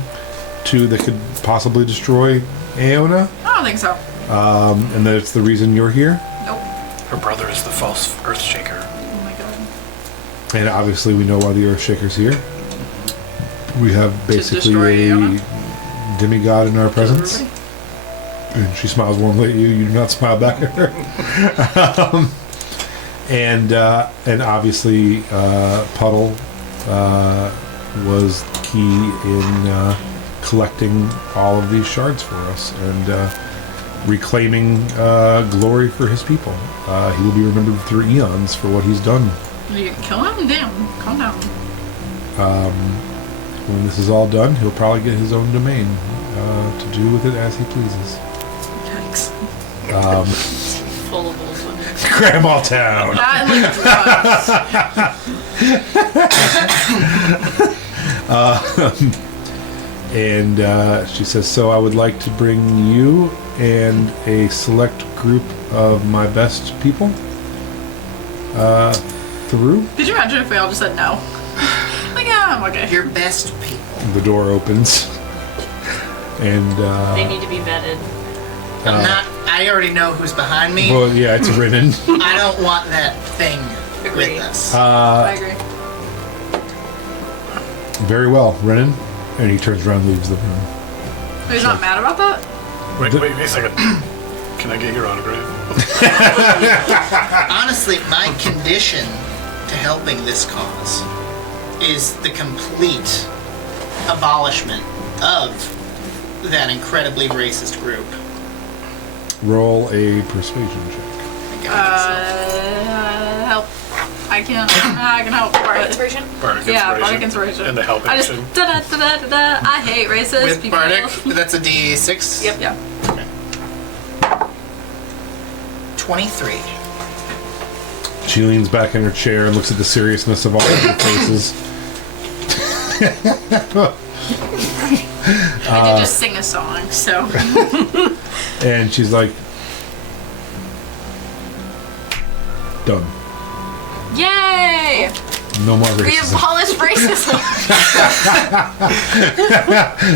that could possibly destroy Aeona, I don't think so. and that it's the reason you're here. Nope. Her brother is the false Earthshaker. Oh my god. And obviously we know why the Earthshaker's here. We have basically destroy a Aeona? demigod in our presence. Everybody? And she smiles warmly at you. You do not smile back at her. And obviously Puddle was key in collecting all of these shards for us and reclaiming glory for his people. He will be remembered through eons for what he's done. You can kill him? Damn. Calm down. When this is all done, he'll probably get his own domain to do with it as he pleases. Yikes. Full of old women. Grandma Town. That and like drugs. And she says, so I would like to bring you and a select group of my best people through. Could you imagine if we all just said no? Like, yeah, I'm okay. Your best people. The door opens. And They need to be vetted. I'm not. I already know who's behind me. well, yeah, it's Riven. I don't want that thing Agreed. with us. I agree. Very well, Renan. And he turns around and leaves the room. He's not mad about that? Wait a second. Can I get your autograph? Honestly, my condition to helping this cause is the complete abolishment of that incredibly racist group. Roll a persuasion check. I got myself. Help. I can help. Bardic inspiration? Bardic Yeah, Bardic Inspiration. And the help I just action. da-da-da-da-da. I hate racist With people. Bardic, that's a D6? Yep. Yeah. 23. She leans back in her chair and looks at the seriousness of all of your faces. I did just sing a song, so. And she's like, done. Yay! No more We racism. abolished racism.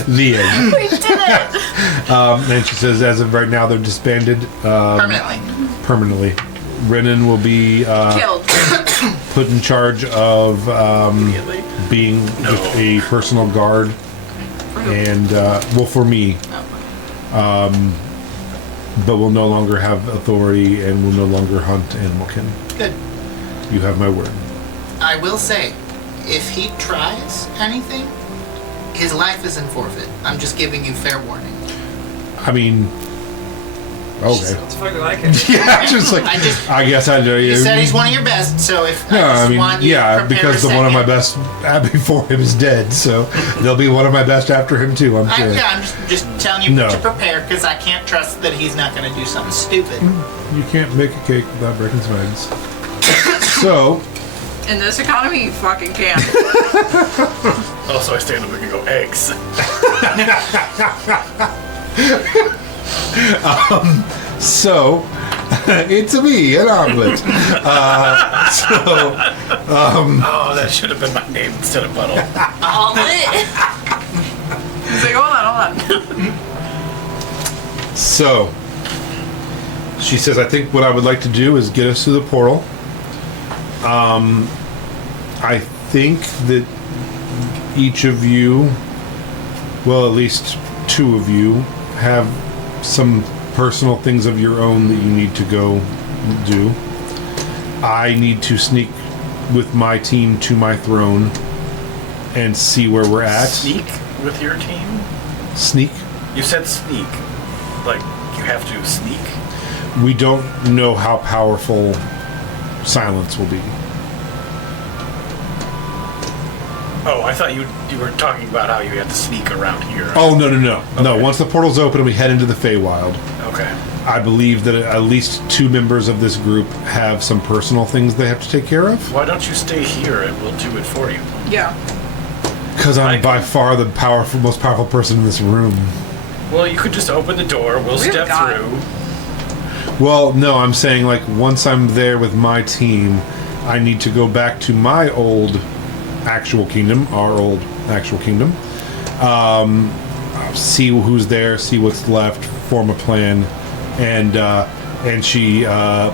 The end. We did it. And she says, as of right now, they're disbanded permanently. Brennan will be Killed. put in charge of Immediately. being just a personal guard. And, well, for me. But will no longer have authority and will no longer hunt animalkin. Good. You have my word. I will say, if he tries anything, his life is in forfeit. I'm just giving you fair warning. I mean, okay. Sounds fucking like it. Yeah, just like, I guess I know you. You said he's one of your best, so if No, I just I mean, want you yeah, to prepare because a the one of my second. best before him is dead, so there'll be one of my best after him too, I'm sure. I'm just telling you No. to prepare because I can't trust that he's not going to do something stupid. You can't make a cake without breaking some eggs. So, In this economy, you fucking can't. Also, I stand up and go, eggs. so it's me, an omelet. Oh, that should have been my name instead of Puddle. Omelet. He's like, hold on. So, she says, I think what I would like to do is get us to the portal. I think that each of you, well, at least two of you, have some personal things of your own that you need to go do. I need to sneak with my team to my throne and see where we're at. Sneak with your team? Sneak? You said sneak. Like, you have to sneak? We don't know how powerful silence will be. Oh, I thought you were talking about how you had to sneak around here. Oh, no. No, Okay. once the portal's open and we head into the Feywild, Okay. I believe that at least two members of this group have some personal things they have to take care of. Why don't you stay here and we'll do it for you? Yeah. Because I'm by far the most powerful person in this room. Well, you could just open the door, we'll We're step gone. through. Well, no, I'm saying, like, once I'm there with my team, I need to go back to my old actual kingdom, our old actual kingdom, see who's there, see what's left, form a plan, and she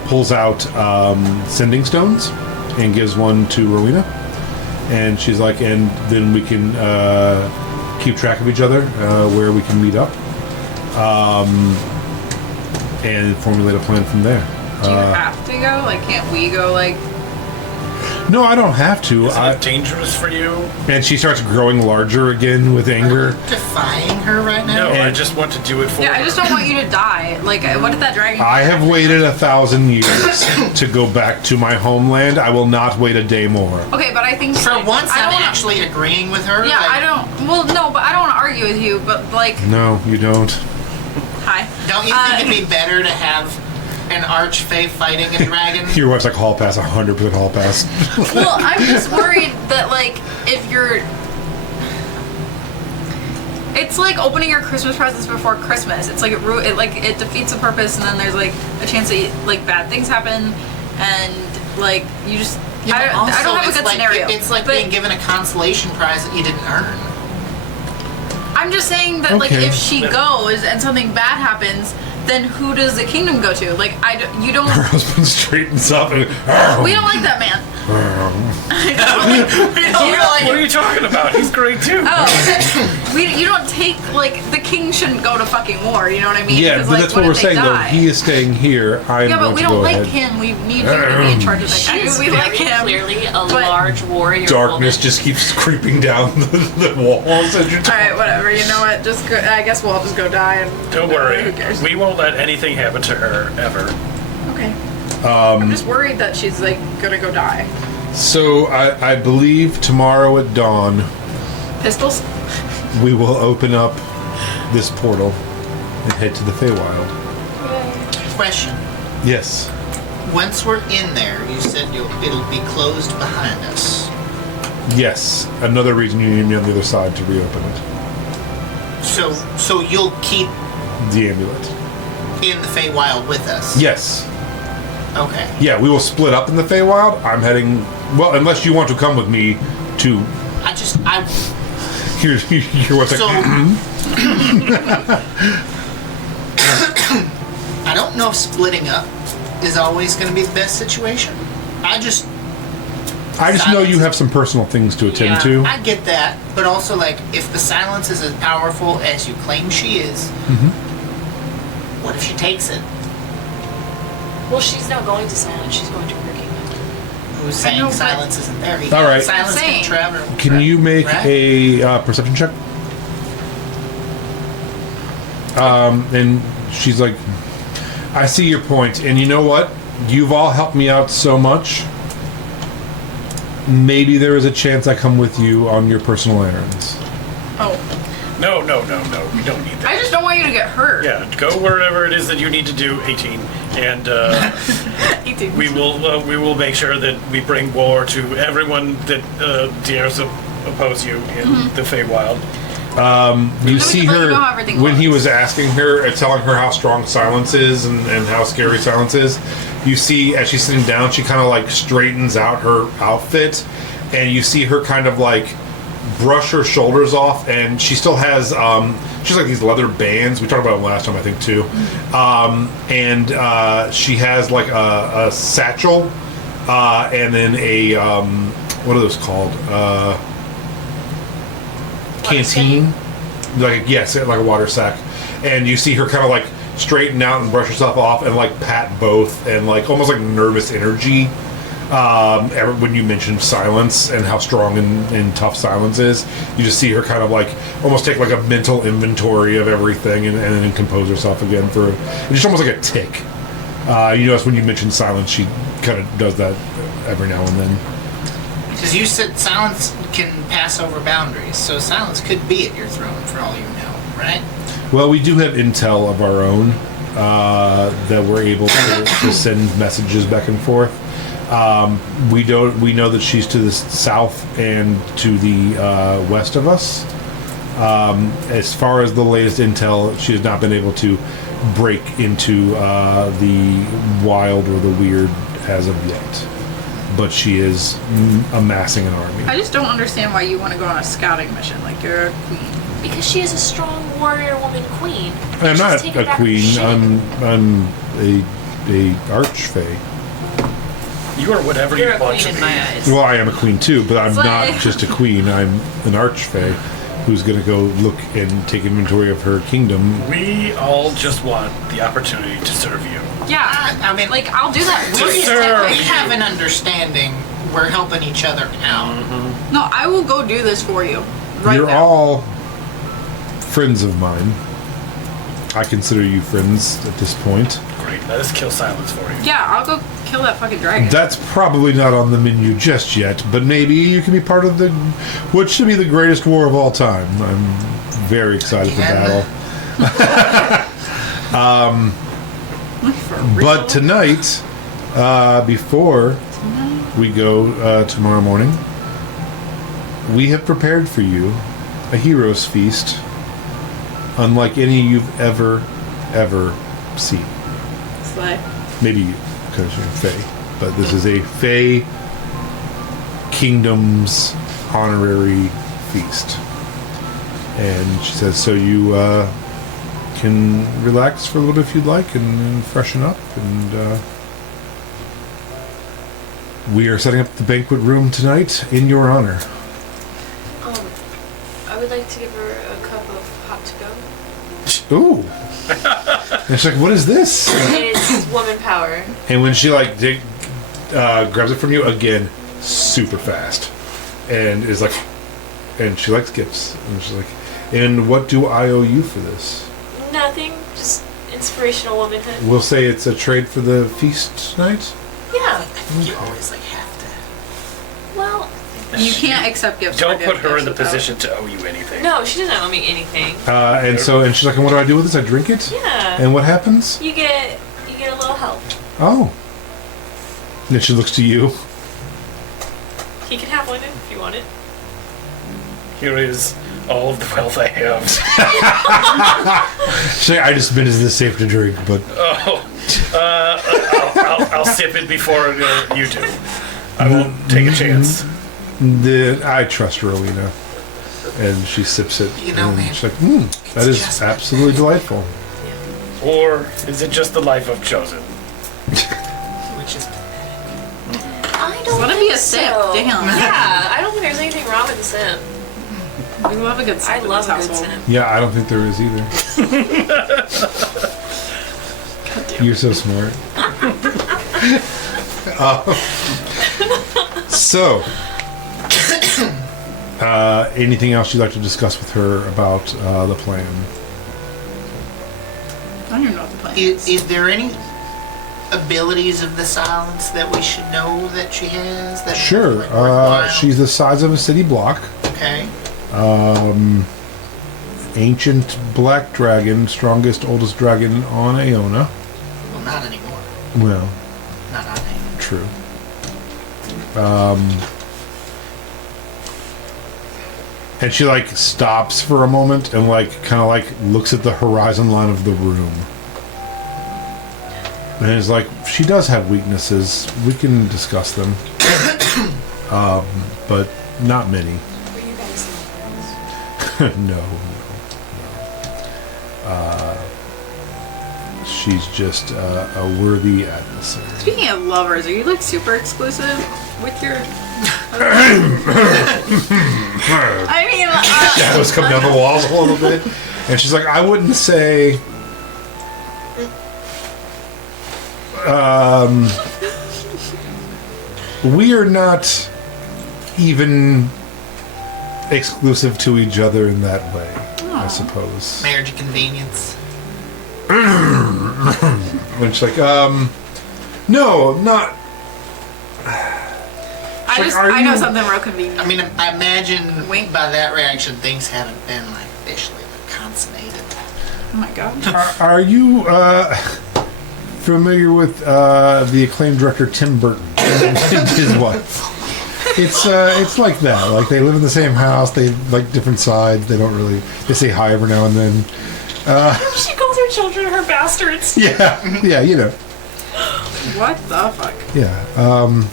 pulls out sending stones and gives one to Rowena, and she's like, and then we can keep track of each other, where we can meet up, and formulate a plan from there. Do you have to go? Like, can't we go, like... No, I don't have to. Is that dangerous for you? And she starts growing larger again with anger. Defying her right now? No, I And- just want to do it for Yeah, I her. just don't want you to die. Like, what did that dragon... I have waited 1,000 years to go back to my homeland. I will not wait a day more. Okay, but I think... For once, I I'm don't wanna- actually agreeing with her. Yeah, like, I don't... Well, no, but I don't want to argue with you, but, like... No, you don't. Hi. Don't you think it'd be better to have an archfey fighting a dragon? Your wife's like, hall pass, 100% hall pass. Well, I'm just worried that, like, if you're... It's like opening your Christmas presents before Christmas. It's like it defeats the purpose, and then there's like a chance that like bad things happen, and like you just Yeah, I but also don't have a it's good like, scenario. It's like but being given a consolation prize that you didn't earn. I'm just saying that like Okay. if she goes and something bad happens, then who does the kingdom go to? Like you don't. Her husband straightens up and... We don't like that man. What are you talking about? He's great too. Oh, you don't take, like, the king shouldn't go to fucking war, you know what I mean? Yeah, 'Cause, but like, that's what we're if they saying, though. die? He is staying here. I'm Yeah, going but we to don't go like ahead. him. We need you to be in charge of that. She is We like very him. clearly a large warrior. Darkness woman. just keeps creeping down the walls as you're All right, whatever. You know what? Just go, I guess we'll all just go die. And Don't worry. Who cares? We won't let anything happen to her ever. Okay. I'm just worried that she's like gonna go die. So I believe tomorrow at dawn Pistols? we will open up this portal and head to the Feywild. Question. Yes. Once we're in there, you said it'll be closed behind us. Yes. Another reason you need me on the other side to reopen it. So you'll keep The amulet. in the Feywild with us? Yes. Okay. Yeah, we will split up in the Feywild. I'm heading... Well, unless you want to come with me to... Here's what's So... like... I don't know if splitting up is always going to be the best situation. I just know you have some personal things to attend Yeah. to. I get that, but also, like, if the silence is as powerful as you claim she is, what if she takes it? Well, she's not going to silence. She's going to her kingdom. Who's saying know, but- silence isn't there? All right. Silence I'm saying. can travel. Can you make right? a perception check? And she's like, I see your point, and you know what? You've all helped me out so much. Maybe there is a chance I come with you on your personal errands. Oh. No. We don't need that. I just don't want you to get hurt. Yeah, go wherever it is that you need to do, 18, and we will make sure that we bring war to everyone that dares to oppose you in the Feywild. You see let you her know how everything when he looks. was asking her, telling her how strong silence is and how scary silence is. You see, as she's sitting down, she kind of like straightens out her outfit, and you see her kind of like brush her shoulders off, and she still has she's like these leather bands. We talked about them last time, I think, too. And she has like a satchel, and then a what are those called? Canteen, like like a water sack. And you see her kind of like straighten out and brush herself off and like pat both and like almost like nervous energy. When you mentioned silence and how strong and tough silence is, you just see her kind of like almost take like a mental inventory of everything and then compose herself again for it's just almost like a tick. You notice when you mention silence, she kind of does that every now and then. Because you said silence can pass over boundaries, so silence could be at your throne for all you know, right? Well, we do have intel of our own that we're able to send messages back and forth. We know that she's to the south and to the west of us. As far as the latest intel, she has not been able to break into the wild or the weird as of yet. But she is amassing an army. I just don't understand why you want to go on a scouting mission. Like, you're a queen. Because she is a strong warrior woman queen. I'm She's not taken a back her queen. shit. I'm a archfey. You are whatever You're you a want queen to in be. my eyes. Well, I am a queen too, but I'm Slay. not just a queen. I'm an archfey who's going to go look and take inventory of her kingdom. We all just want the opportunity to serve you. Yeah. I mean, Like, I'll do that for you. serve. we have an understanding. We're helping each other out. No, I will go do this for you. Right You're now. all friends of mine. I consider you friends at this point. Great, let us kill silence for you. Yeah, I'll go kill that fucking dragon. That's probably not on the menu just yet, but maybe you can be part of what should be the greatest war of all time. I'm very excited for Again? battle. For real. But tonight, before we go tomorrow morning, we have prepared for you a hero's feast unlike any you've ever seen. Slay. Maybe you, because you're Fae. But this is a Fae Kingdom's honorary feast. And she says, so you can relax for a little bit if you'd like and freshen up and We are setting up the banquet room tonight in your honor. I would like to give her a cup of hot to go. Ooh. And she's like, what is this? It's woman power. And when she like grabs it from you again, super fast, and is like, and she likes gifts, and she's like, and what do I owe you for this? Nothing, just inspirational womanhood. We'll say it's a trade for the feast tonight. Yeah. You always like have to. Well, You can't accept gifts. Don't for put her in the gifts, though. position to owe you anything. no, she doesn't owe me anything. And she's like, and what do I do with this? I drink it. Yeah. And what happens? You get a little help. Oh. And then she looks to you. He can have one if you want it. Here is all of the wealth I have. She's like, I just admitted this safe to drink, but I'll sip it before you do. I won't take a chance. I trust Rowena. And she sips it. You know, and man, she's like, that is just absolutely delightful. Or is it just the life I've chosen? Which is I don't Let it think be a sip. so. Damn. Yeah, I don't think there's anything wrong with the simp. We love a good sip. I in love this a good household. simp. Yeah, I don't think there is either. You're so smart. So, anything else you'd like to discuss with her about the plan? I don't even know what the plan is. is there any abilities of the silence that we should know that she has? That Sure. like, worthwhile? She's the size of a city block. okay. Ancient black dragon, strongest, oldest dragon on Aona. Well, not anymore. Well, Not on it. true. And she like stops for a moment and like kind of like looks at the horizon line of the room. And is like, she does have weaknesses. We can discuss them. But not many. Were you guys No. She's just a worthy adversary. Speaking of lovers, are you like super exclusive with your? I mean, Shadows come down the walls a little bit. And she's like, I wouldn't say... we are not even exclusive to each other in that way, I suppose. Marriage of convenience. And she's like, no, not... I know something real convenient. I mean, I imagine Wink. by that reaction, things haven't been like officially consummated. Oh my god. Are you familiar with the acclaimed director Tim Burton and his wife? It's like that. Like they live in the same house. They like different sides. They don't really. They say hi every now and then. She calls her children her bastards. Yeah, you know. What the fuck? Yeah.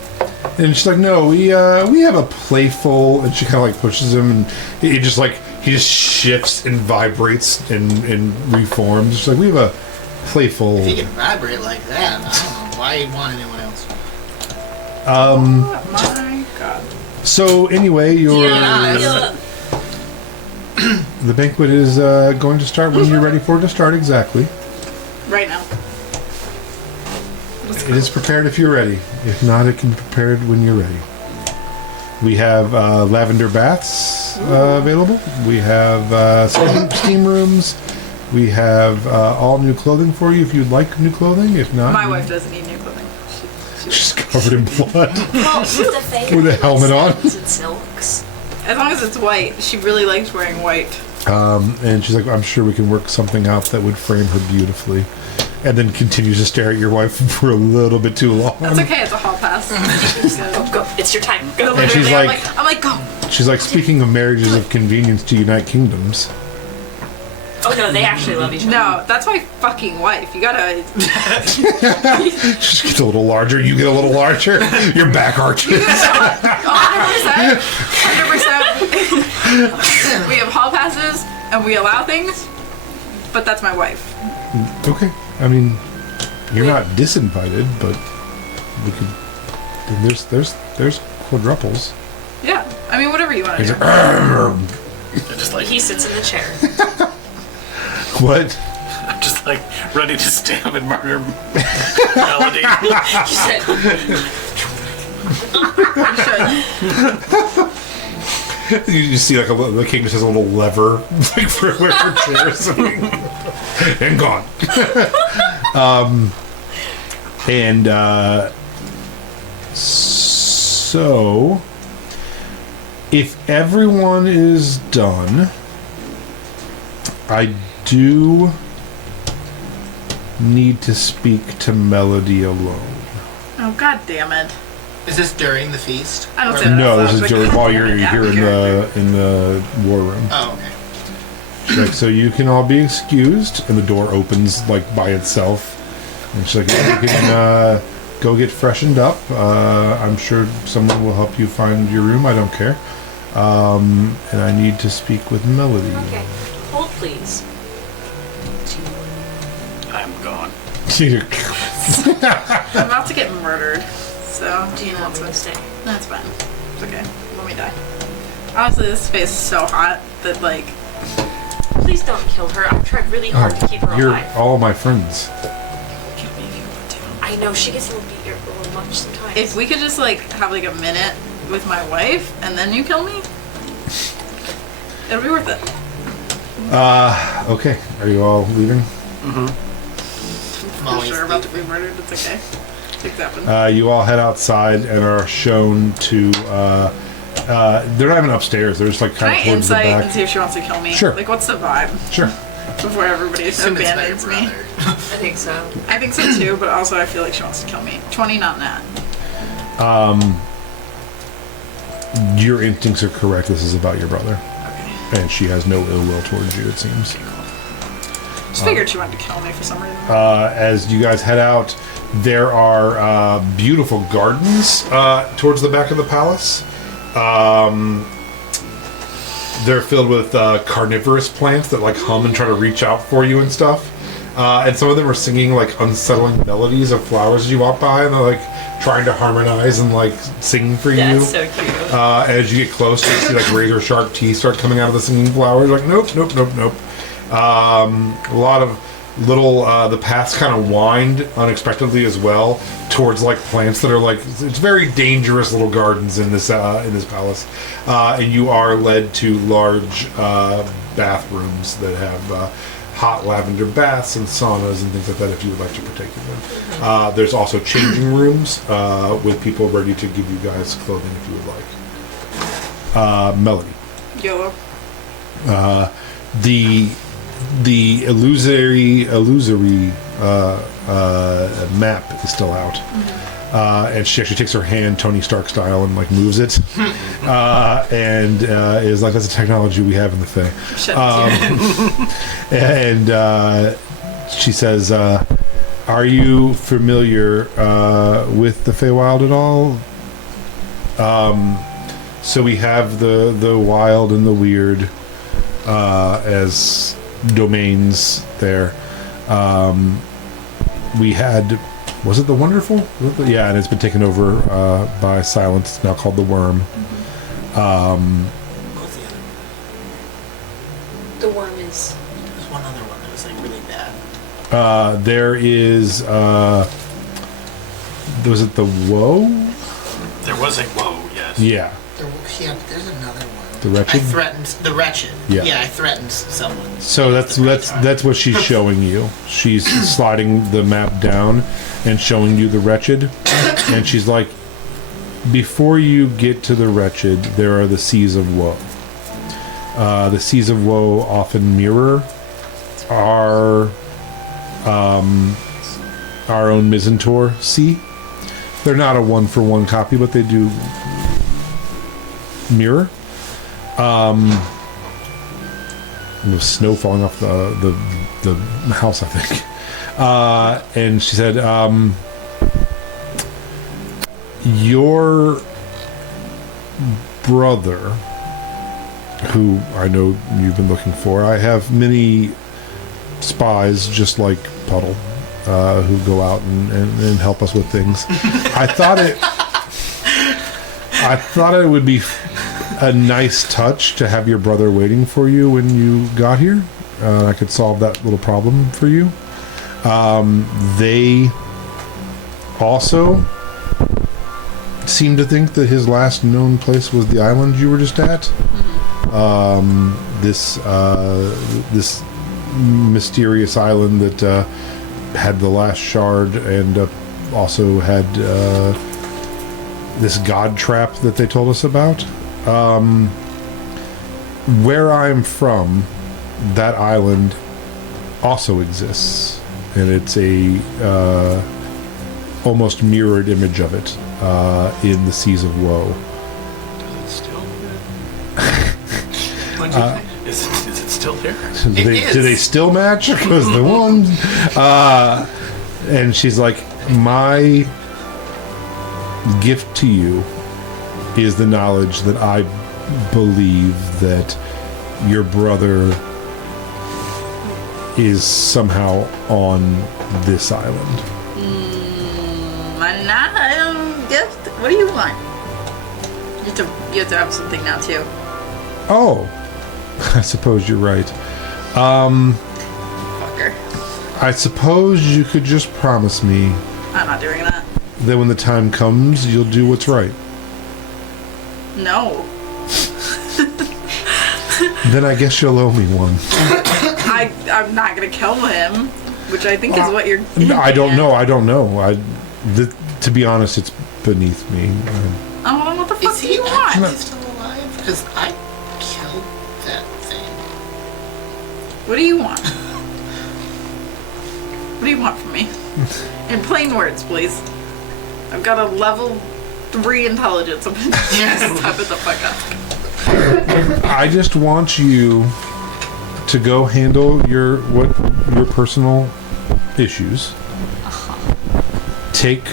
And she's like, no, we have a playful, and she kind of like pushes him, and he just shifts and vibrates and reforms. She's like, we have a playful. If you can vibrate like that, I don't know why you'd want anyone else. Oh my god. So anyway, your Yeah. the banquet is going to start when you're ready for it to start. Exactly. Right now. It is prepared if you're ready. If not, it can be prepared when you're ready. We have lavender baths available. We have steam rooms. We have all new clothing for you if you'd like new clothing. If not, My wife doesn't need new clothing. she's covered in blood. Well, with the favorite With a helmet on. satins and silks. As long as it's white. She really likes wearing white. And she's like, I'm sure we can work something out that would frame her beautifully. And then continues to stare at your wife for a little bit too long. That's okay, it's a hall pass. Go. It's your time. Go. And she's Literally, like, I'm like, go. she's like, speaking of marriages of convenience to unite kingdoms. Oh no, they actually love each other. No, that's my fucking wife. You gotta. She gets a little larger, you get a little larger, your back arches. 100%. 100%. We have hall passes and we allow things, but that's my wife. Okay. I mean, you're not disinvited, but we could There's quadruples. Yeah. I mean, whatever you want to He's do. I'm just like He sits in the chair. What? I'm just like ready to stab and murder Melody. He said, You just see like the king just has a little lever like for where her chair is sitting. And gone. So if everyone is done, I do need to speak to Melody alone. Oh, god damn it. Is this during the feast? I don't Or- say that. No, That this was is like- during while you're Yeah, here in the war room. Oh, okay. She's like, so you can all be excused, and the door opens like by itself. And she's like, you can go get freshened up. I'm sure someone will help you find your room. I don't care. And I need to speak with Melody. okay, hold please. I'm gone. I'm about to get murdered. So, Do you want me to stay? That's fine. It's okay. Let me die. Honestly, this space is so hot that, like, Please don't kill her. I've tried really hard to keep her You're alive. all my friends. kill me if you want to. I know she gets a little beat a little much sometimes. If we could just, like, have, like, a minute with my wife and then you kill me, it'll be worth it. Okay, are you all leaving? I'm For always sure about to leaving. be murdered. It's okay. Things happen. You all head outside and are shown to. They're not even upstairs. They're just like Can kind I of towards the insight and back. see if she wants to kill me? Sure. Like, what's the vibe Sure. before everybody Assume it's my abandons me? brother. I think so. I think so too, but also I feel like she wants to kill me. 20, not nat. Your instincts are correct. This is about your brother, Okay. and she has no ill will towards you. It seems. Just figured she wanted to kill me for some reason. As you guys head out, there are beautiful gardens towards the back of the palace. They're filled with carnivorous plants that like hum and try to reach out for you and stuff. And some of them are singing like unsettling melodies of flowers as you walk by, and they're like trying to harmonize and like sing for you. That's so cute. As you get close, you see like razor sharp teeth start coming out of the singing flowers. Like nope, nope, nope, nope. A lot of little the paths kind of wind unexpectedly as well towards like plants that are like it's very dangerous little gardens in this palace, and you are led to large bathrooms that have hot lavender baths and saunas and things like that if you would like to partake in them. There's also changing rooms with people ready to give you guys clothing if you would like. Melody. YOLO. The illusory map is still out, and she actually takes her hand, Tony Stark style, and like moves it, and is like, "That's the technology we have in the Fae." Shit. And she says, "Are you familiar with the Feywild at all?" So we have the wild and the weird as domains there. We had, was it the Wonderful? Yeah, and it's been taken over by Silence. It's now called the Worm. What's the other one? The worm is. There's one other one that was like really bad. There is, was it the Woe? There was a whoa, yes. Yeah, There's another one. the Wretched. I threatened the wretched. Yeah. I threatened someone. So that's what she's showing you. She's sliding the map down and showing you the Wretched, and she's like, before you get to the Wretched, there are the Seas of Woe. The Seas of Woe often mirror our own Mizantor Sea. They're not a one-for-one copy, but they do mirror. The snow falling off the house, I think. And she said, your brother, who I know you've been looking for, I have many spies just like Puddle, who go out and help us with things. I thought I thought it would be a nice touch to have your brother waiting for you when you got here. I could solve that little problem for you. They also seem to think that his last known place was the island you were just at. This mysterious island that had the last shard and also had this god trap that they told us about. Where I'm from, that island also exists, and it's a almost mirrored image of it in the Seas of Woe. Is it still What'd you say? is it still there? Do they still match? Because the one, and she's like, my gift to you is the knowledge that I believe that your brother is somehow on this island. Gift? What do you want? You have to have something now too. Oh, I suppose you're right. Fucker. I suppose you could just promise me I'm not doing that. that when the time comes, you'll do what's right. No. Then I guess you'll owe me one. I'm not gonna kill him, which I think is what you're. I don't know. To be honest, it's beneath me. Oh, what the fuck Is do he you actually want? still alive? Because I killed that thing. What do you want? What do you want from me? In plain words, please. I've got a level 3 intelligence. I'm gonna step it the fuck up. I just want you to go handle your personal issues. Take,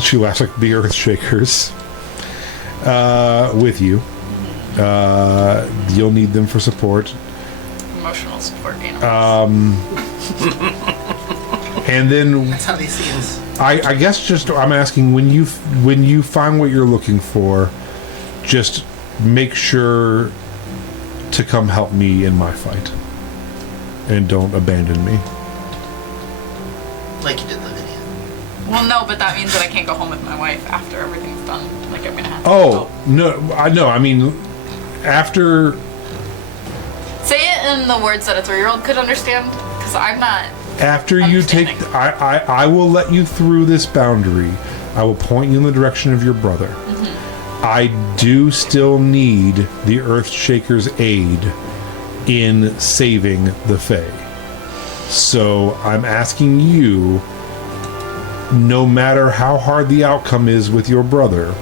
she laughs like the Earth Shakers, with you. You'll need them for support. Emotional support animals. And then That's how they see us. I guess just I'm asking, when you find what you're looking for, just make sure to come help me in my fight, and don't abandon me. Like you did Lavinia. Well, no, but that means that I can't go home with my wife after everything's done. Like, I'm gonna have to. Oh no, I know. I mean, after Say it in the words that a 3-year-old could understand, because I'm not. after you take, Understanding. I will let you through this boundary. I will point you in the direction of your brother. I do still need the Earthshaker's aid in saving the Fae. So I'm asking you, no matter how hard the outcome is with your brother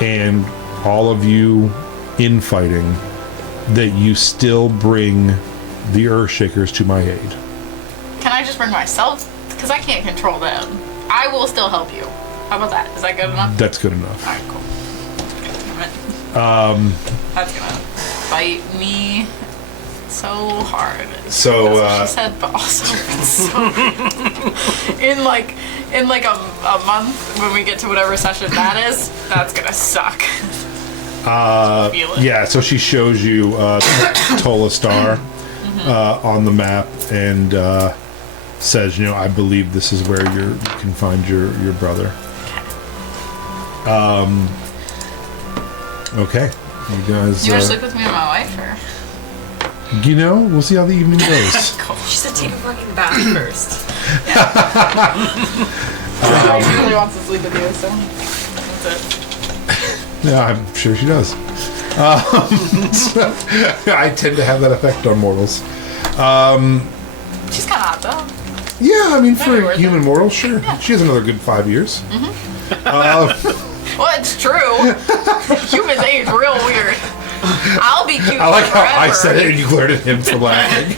and all of you infighting, that you still bring the Earthshakers to my aid. Can I just bring myself? Because I can't control them. I will still help you. How about that? Is that good enough? That's good enough. Alright, cool. Damn it. That's gonna bite me so hard. So, That's what she said, but also so in like a month when we get to whatever session that is, that's gonna suck. Feel it. Yeah, so she shows you Tola Star on the map and says, I believe this is where you can find your brother. Okay. You guys... You want to sleep with me and my wife, or? we'll see how the evening goes. She said take a fucking bath first. She really wants to sleep with you, so that's it. Yeah, I'm sure she does. I tend to have that effect on mortals. She's kind of hot, though. Yeah, I mean, for Maybe worth human mortals, sure. She has another good 5 years. Well, it's true. Humans age real weird. I'll be cute I like forever. how I said it and you glared at him for laughing.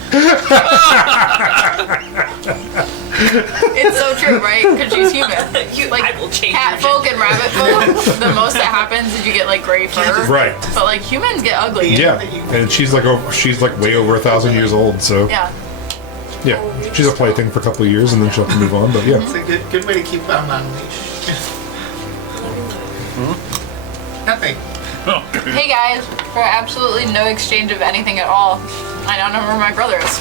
It's so true, right? Because she's human. I will change Cat your folk and rabbit folk, the most that happens is you get like gray fur. Right. But like humans get ugly. Yeah, and she's like way over 1,000 years old, so Yeah. yeah, she's a plaything for a couple of years and then she'll have to move on. But yeah, It's a good way to keep them on leash. Nothing. Hey guys, for absolutely no exchange of anything at all, I now know where my brother is.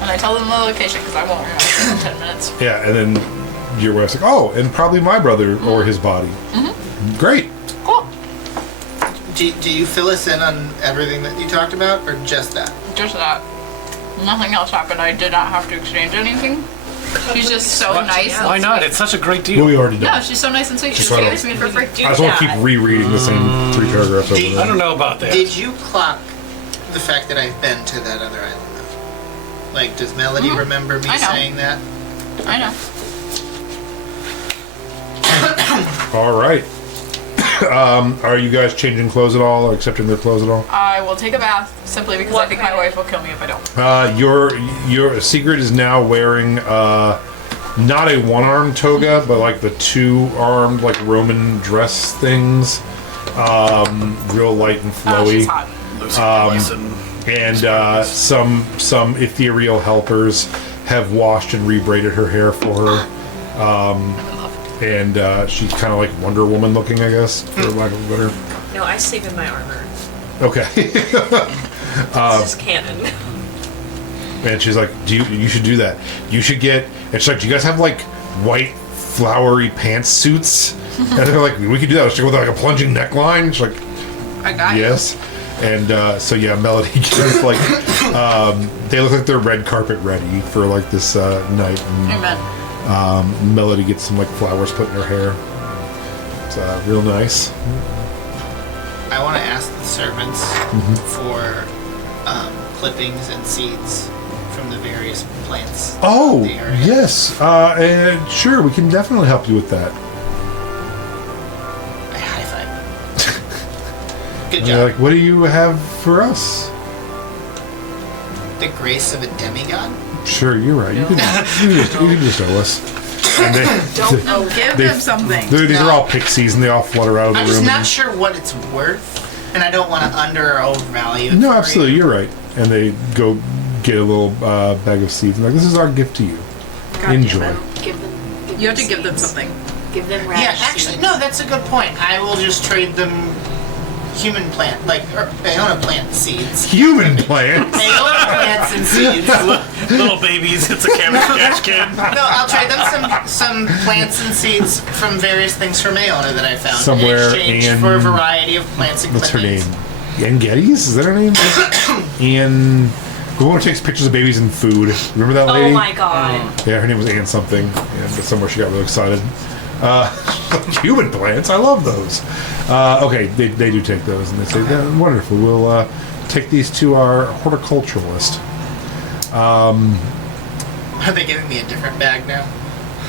And I tell them the location because I won't remember in 10 minutes. Yeah, and then your wife's like, oh, and probably my brother or his body. Mm-hmm. Great. Cool. Do you fill us in on everything that you talked about, or just that? Just that. Nothing else happened. I did not have to exchange anything. She's just so nice. Why not? It's such a great Well, deal. we already did. No, she's so nice and sweet. She just why I gave it to me for free. I just want to keep rereading the same 3 paragraphs over I there. don't know about that. Did you clock the fact that I've been to that other island, though? Like, does Melody remember me I know. saying that? I know. All right. Are you guys changing clothes at all or accepting their clothes at all? I will take a bath simply because I think my wife will kill me if I don't. Your Sigrid is now wearing not a one-armed toga, but like the 2-armed like Roman dress things, real light and flowy. She's hot. Listen, And some ethereal helpers have washed and rebraided her hair for her. And she's kind of like Wonder Woman looking, I guess, for lack of a better. No, I sleep in my armor. Okay. It's just canon. And she's like, you should do that. You should get, and she's like, do you guys have like white flowery pantsuits? And they're like, we could do that. Let's go with like a plunging neckline. She's like, I got yes. And so yeah, Melody gets like, they look like they're red carpet ready for like this night. And, Amen. Melody gets some like flowers put in her hair. It's real nice. I want to ask the servants for clippings and seeds from the various plants. Oh, in the area. yes. And sure, we can definitely help you with that. I high five. Good And job. they're like, what do you have for us? The grace of a demigod? Sure, you're right. You can just owe us. And Give They- them something. these are all pixies, and they all flutter out of the I'm room. just not sure what it's worth, and I don't want to under or overvalue it. No, for absolutely, you. you're right. And they go get a little bag of seeds, and like, this is our gift to you. God Enjoy. damn Give them. You have to give them seeds. something. Give them Yeah, radish actually, seeds. no, that's a good point. I will just trade them human plant, like, or Iona plant seeds. Human plants. Iona plants and seeds. No, little babies, it's a Cabbage Patch Kid. I'll trade them some plants and seeds from various things from Iona that I found Somewhere in exchange in- for a variety of plants and What's her name? clippings. Ann Geddes? Is that her name? Ann. The one who takes pictures of babies and food. Remember that lady? Oh my god. Yeah, her name was Ann something. And but somewhere she got really excited. Human plants, I love those. Okay, they do take those, and they say, yeah, wonderful. We'll take these to our horticulturalist. Are they giving me a different bag now?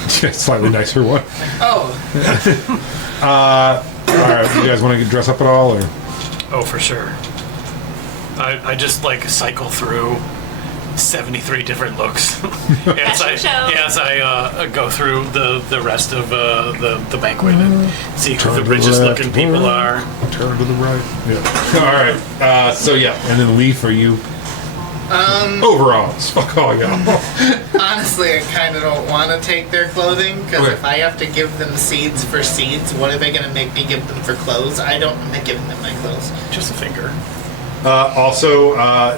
Slightly nicer one. Oh, All right, you guys want to dress up at all, or? Oh, for sure. I just like cycle through 73 different looks as I go through the rest of the banquet and see who the richest looking people are. Turn to the right. Yeah. All right. So yeah, and then Lee for you. Overalls. Fuck all y'all. honestly, I kind of don't want to take their clothing, because Okay. if I have to give them seeds for seeds, what are they going to make me give them for clothes? I don't like giving them my clothes. Just a finger. Also,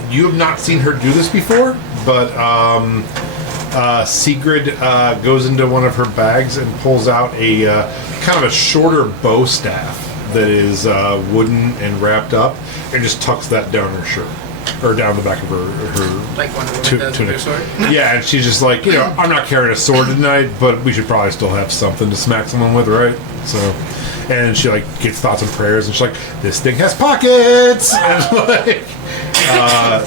you have not seen her do this before, but Sigrid goes into one of her bags and pulls out a kind of a shorter bow staff that is wooden and wrapped up, and just tucks that down her shirt or down the back of her Like Wonder Woman Tu- does with tunic. her sword. Yeah, and she's just like, I'm not carrying a sword tonight, but we should probably still have something to smack someone with, right? So, and she like gets thoughts and prayers, and she's like, this thing has pockets, and like,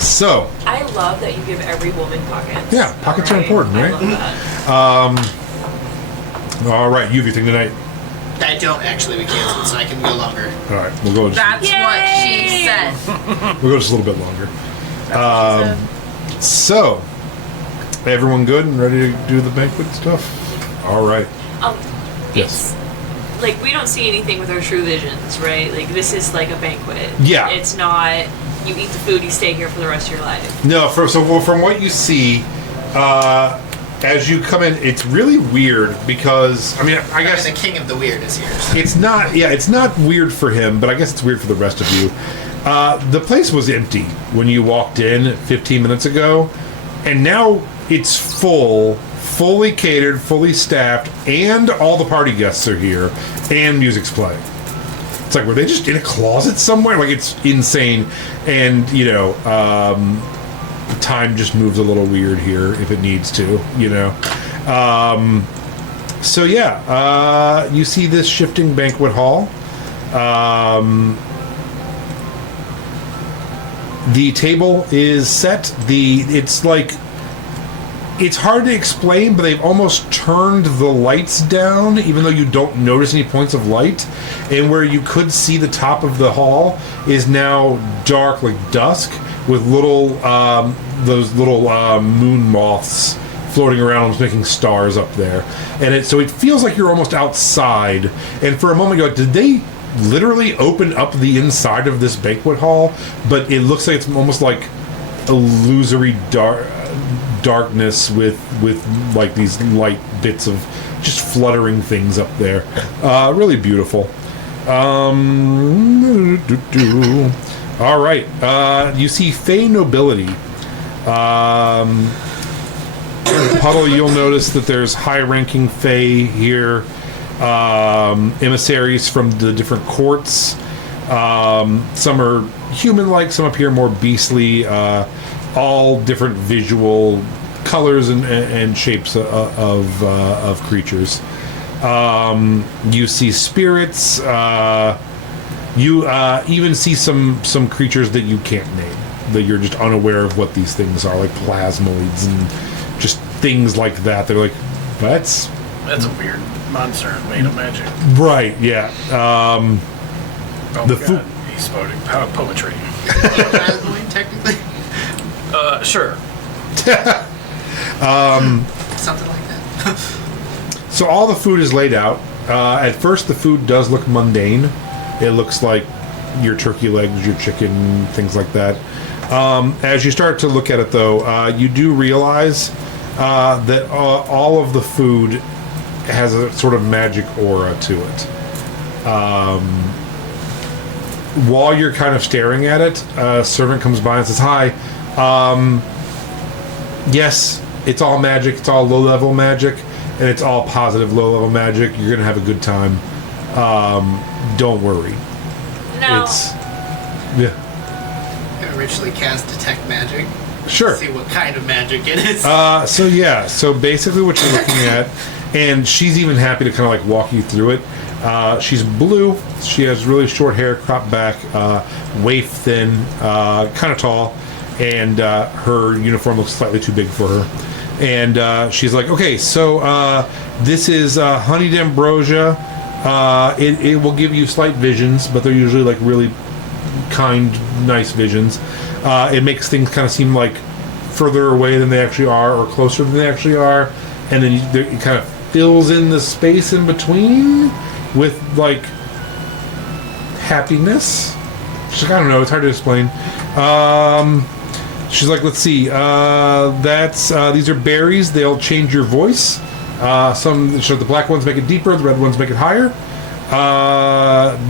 so I love that you give every woman pockets. Yeah, pockets are important, right? I love that. all right, you have your thing tonight. I don't actually, we canceled, so I can go longer. All right, we'll go. That's what she said. We'll go just a little bit longer. So, everyone good and ready to do the banquet stuff? All right. It's like we don't see anything with our true visions, right? Like this is like a banquet. Yeah. It's not you eat the food, you stay here for the rest of your life. No, from what you see, as you come in, it's really weird because, I mean, I guess the king of the weird is here. So. it's not weird for him, but I guess it's weird for the rest of you. The place was empty when you walked in 15 minutes ago, and now it's fully catered, fully staffed, and all the party guests are here, and music's playing. It's like, were they just in a closet somewhere? Like, it's insane, and, you know, time just moves a little weird here if it needs to, you know. So yeah, you see this shifting banquet hall. The table is set. It's like, it's hard to explain, but they've almost turned the lights down, even though you don't notice any points of light. And where you could see the top of the hall is now dark, like dusk, with little those little moon moths floating around, almost making stars up there. And so it feels like you're almost outside. And for a moment, you're like, did they literally open up the inside of this banquet hall? But it looks like it's almost like illusory darkness with like these light bits of just fluttering things up there. Really beautiful. All right. You see Fey nobility. Puddle, you'll notice that there's high-ranking Fey here. Emissaries from the different courts. Some are human-like, some appear more beastly. All different visual colors and shapes of creatures. You see spirits. You even see some creatures that you can't name, that you're just unaware of what these things are, like plasmoids and just things like that. They're like, that's a weird monster made of magic. Right, yeah. He's spouting poetry. Plasmoid, technically? Sure. Something like that. So all the food is laid out. At first, the food does look mundane. It looks like your turkey legs, your chicken, things like that. As you start to look at it, though, you do realize that all of the food has a sort of magic aura to it. While you're kind of staring at it, a servant comes by and says, "Hi. Yes, it's all magic. It's all low-level magic, and it's all positive low-level magic. You're going to have a good time. Don't worry." No. Yeah. Gonna ritually cast detect magic. Sure. See what kind of magic it is. So basically what you're looking at, and she's even happy to kind of like walk you through it. She's blue. She has really short hair, cropped back, waif thin, kind of tall, and her uniform looks slightly too big for her. And she's like, okay, so this is honeyed ambrosia. It will give you slight visions, but they're usually like really kind, nice visions. It makes things kind of seem like further away than they actually are, or closer than they actually are, and then it kind of fills in the space in between with like happiness. She's like, I don't know, it's hard to explain. She's like, let's see, these are berries. They'll change your voice. The black ones make it deeper, the red ones make it higher.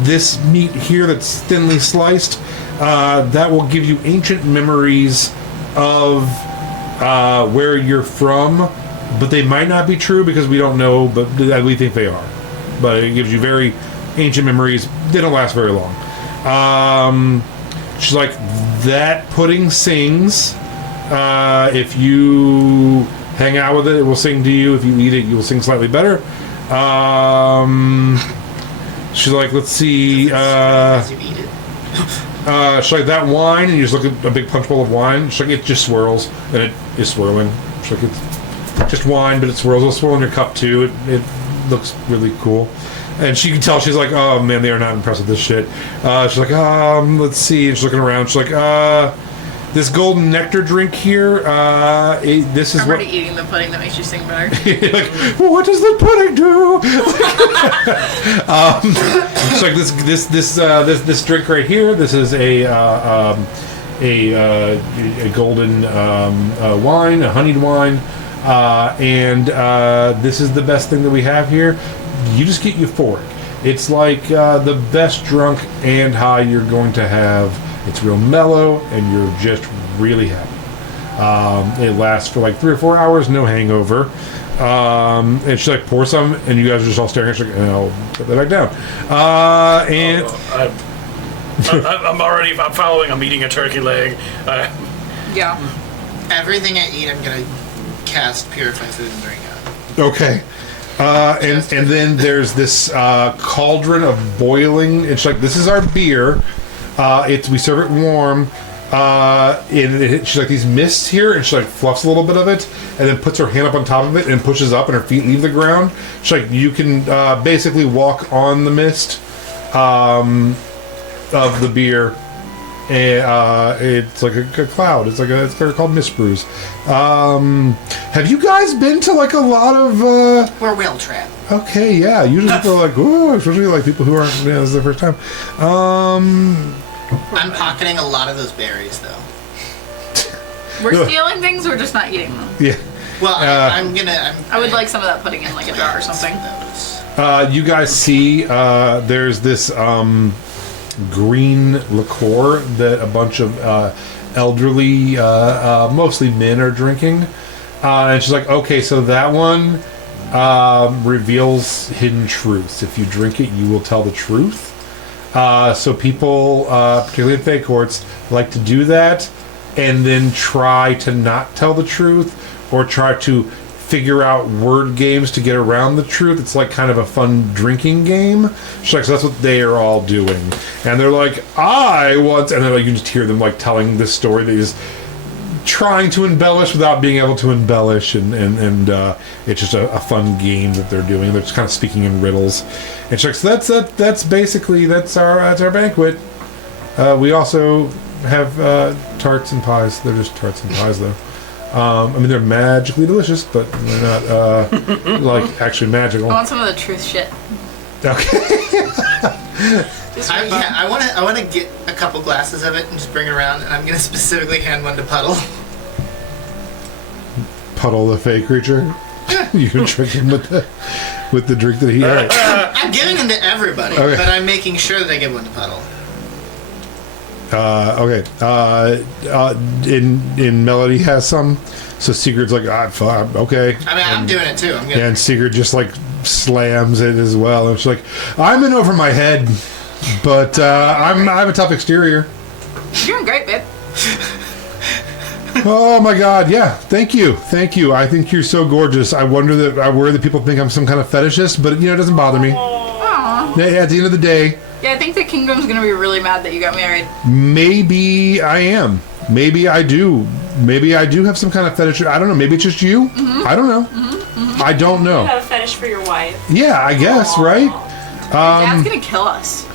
This meat here that's thinly sliced, that will give you ancient memories of where you're from, but they might not be true because we don't know, but we think they are. But it gives you very ancient memories. They don't last very long. She's like, that pudding sings. If you hang out with it, it will sing to you. If you eat it, you will sing slightly better. She's like, let's see. As you eat it. She's like, that wine, and you just look at a big punch bowl of wine. She's like, it just swirls, and it is swirling. She's like, it's just wine, but it swirls. It'll swirl in your cup too. It looks really cool. And she can tell, she's like, oh man, they are not impressed with this shit. She's like, let's see. And she's looking around. She's like, this golden nectar drink here, this is I'm what... already eating the pudding that makes you sing better. Like, well, what does the pudding do? It's like this drink right here. This is a golden wine, a honeyed wine. This is the best thing that we have here. You just get euphoric. It's like the best drunk and high you're going to have. It's real mellow, and you're just really happy. It lasts for like 3 or 4 hours, no hangover. And she like pours some, and you guys are just all staring at her. Like, I'll put that back down. I'm following. I'm eating a turkey leg. Yeah. Everything I eat, I'm gonna cast Purify Food and Drink on. Okay. And then there's this cauldron of boiling. It's like, this is our beer. We serve it warm. She's like these mists here, and she like fluffs a little bit of it, and then puts her hand up on top of it and pushes up, and her feet leave the ground. She's like, you can basically walk on the mist of the beer. And it's like a cloud. It's called mist brews. Have you guys been to like a lot of? We're whale trap. Okay, yeah. Usually people are like, ooh, especially like people who aren't. This is their first time. I'm pocketing a lot of those berries, though. We're stealing things, we're just not eating them. Yeah. Well, I would like some of that pudding in like a jar or something. You guys see, there's this green liqueur that a bunch of elderly, mostly men, are drinking. And she's like, okay, so that one reveals hidden truths. If you drink it, you will tell the truth. So people, particularly in Fey Courts, like to do that and then try to not tell the truth or try to figure out word games to get around the truth. It's like kind of a fun drinking game. She's like, so that's what they are all doing. And they're like, and then like, you just hear them like telling this story that is trying to embellish without being able to embellish, and it's just a fun game that they're doing. They're just kind of speaking in riddles. And she's like, so that's basically our banquet. We also have tarts and pies. They're just tarts and pies, though. I mean, they're magically delicious, but they're not like actually magical. I want some of the truth shit. Okay. I want to get a couple glasses of it and just bring it around, and I'm going to specifically hand one to Puddle. Puddle, the fey creature. You can trick him with the drink that he had. I'm giving them to everybody, Okay. but I'm making sure that I give one to Puddle. Okay. In Melody has some, so Sigurd's like, okay. I mean, I'm doing it too. And Sigurd just like slams it as well, and she's like, I'm in over my head, but I have a tough exterior. You're doing great, babe. Oh my God! Yeah, thank you. I think you're so gorgeous. I worry that people think I'm some kind of fetishist, but it doesn't bother me. Aww. Yeah, at the end of the day. Yeah, I think the kingdom's gonna be really mad that you got married. Maybe I am. Maybe I do. Maybe I do have some kind of fetish. I don't know. Maybe it's just you. Mm-hmm. I don't know. Mm-hmm. I don't know. You have a fetish for your wife. Yeah, I guess. Aww. Right. Dad's gonna kill us.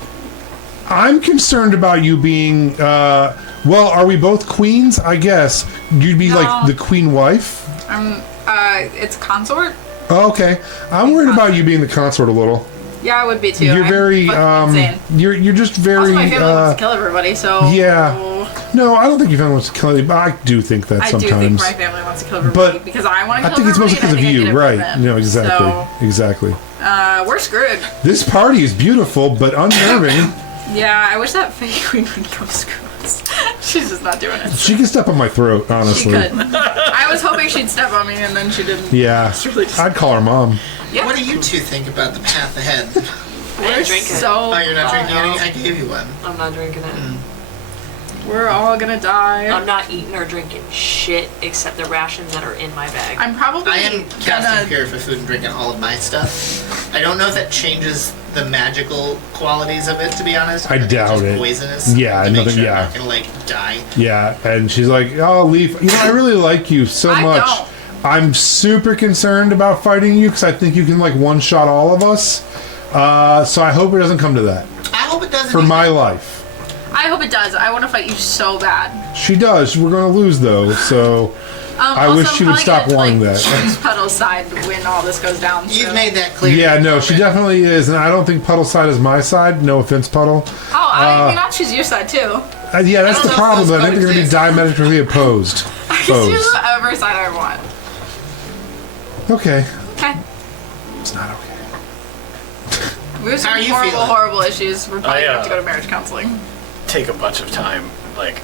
I'm concerned about you being. Well, are we both queens? I guess you'd be like the queen wife. It's consort. Oh, okay. I'm worried about you being the consort a little. Yeah, I would be too. You're very insane. You're just very. Also, my family wants to kill everybody, so. Yeah. No, I don't think your family wants to kill anybody, but I do think that sometimes. I do think my family wants to kill everybody because I want to kill everybody. I think it's mostly because of you, right? No, exactly. So, exactly. We're screwed. This party is beautiful, but unnerving. Yeah, I wish that fake queen would come screw us. She's just not doing it. She can step on my throat, honestly. She could. I was hoping she'd step on me, and then she didn't. Yeah. Really I'd call her mom. Yeah. What do you two think about the path ahead? We're drinking. Oh, you're not drinking any? I gave you one. I'm not drinking it. We're all gonna die. I'm not eating or drinking shit except the rations that are in my bag. I am casting Purify Food and drinking all of my stuff. I don't know if that changes the magical qualities of it, to be honest. I doubt it. Poisonous. Yeah, I'm not yeah. gonna die. Yeah, and she's like, "Oh, Leaf, I really like you so much. Don't. I'm super concerned about fighting you because I think you can one-shot all of us. So I hope it doesn't come to that. I hope it doesn't. For my life. I hope it does. I want to fight you so bad. She does. We're going to lose, though, so I wish she would stop wanting that. Choose Puddle's side when all this goes down. You've made that clear. Yeah, no, she definitely is, and I don't think Puddle's side is my side. No offense, Puddle. Oh, I mean, I'll choose your side, too. Yeah, that's the problem, but I think they're going to be diametrically opposed. I can choose whatever side I want. Okay. Okay. It's not okay. We have some How are you horrible, feeling? horrible issues. We're probably going to have to I, go to marriage counseling. Take a bunch of time, like,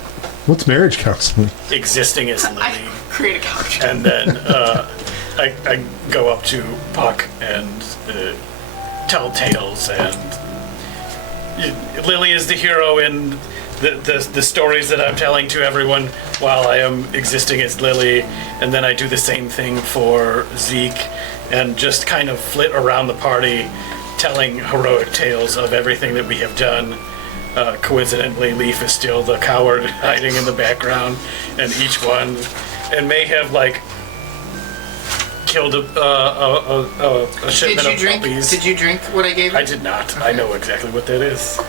What's marriage counseling? existing as I Lily. create a couch. And then I go up to Puck and tell tales, and Lily is the hero in the stories that I'm telling to everyone while I am existing as Lily, and then I do the same thing for Zeke, and just kind of flit around the party telling heroic tales of everything that we have done. Coincidentally, Leaf is still the coward hiding in the background, and each one, and may have like killed a shipment of puppies. Did you drink what I gave you? I did not. I know exactly what that is.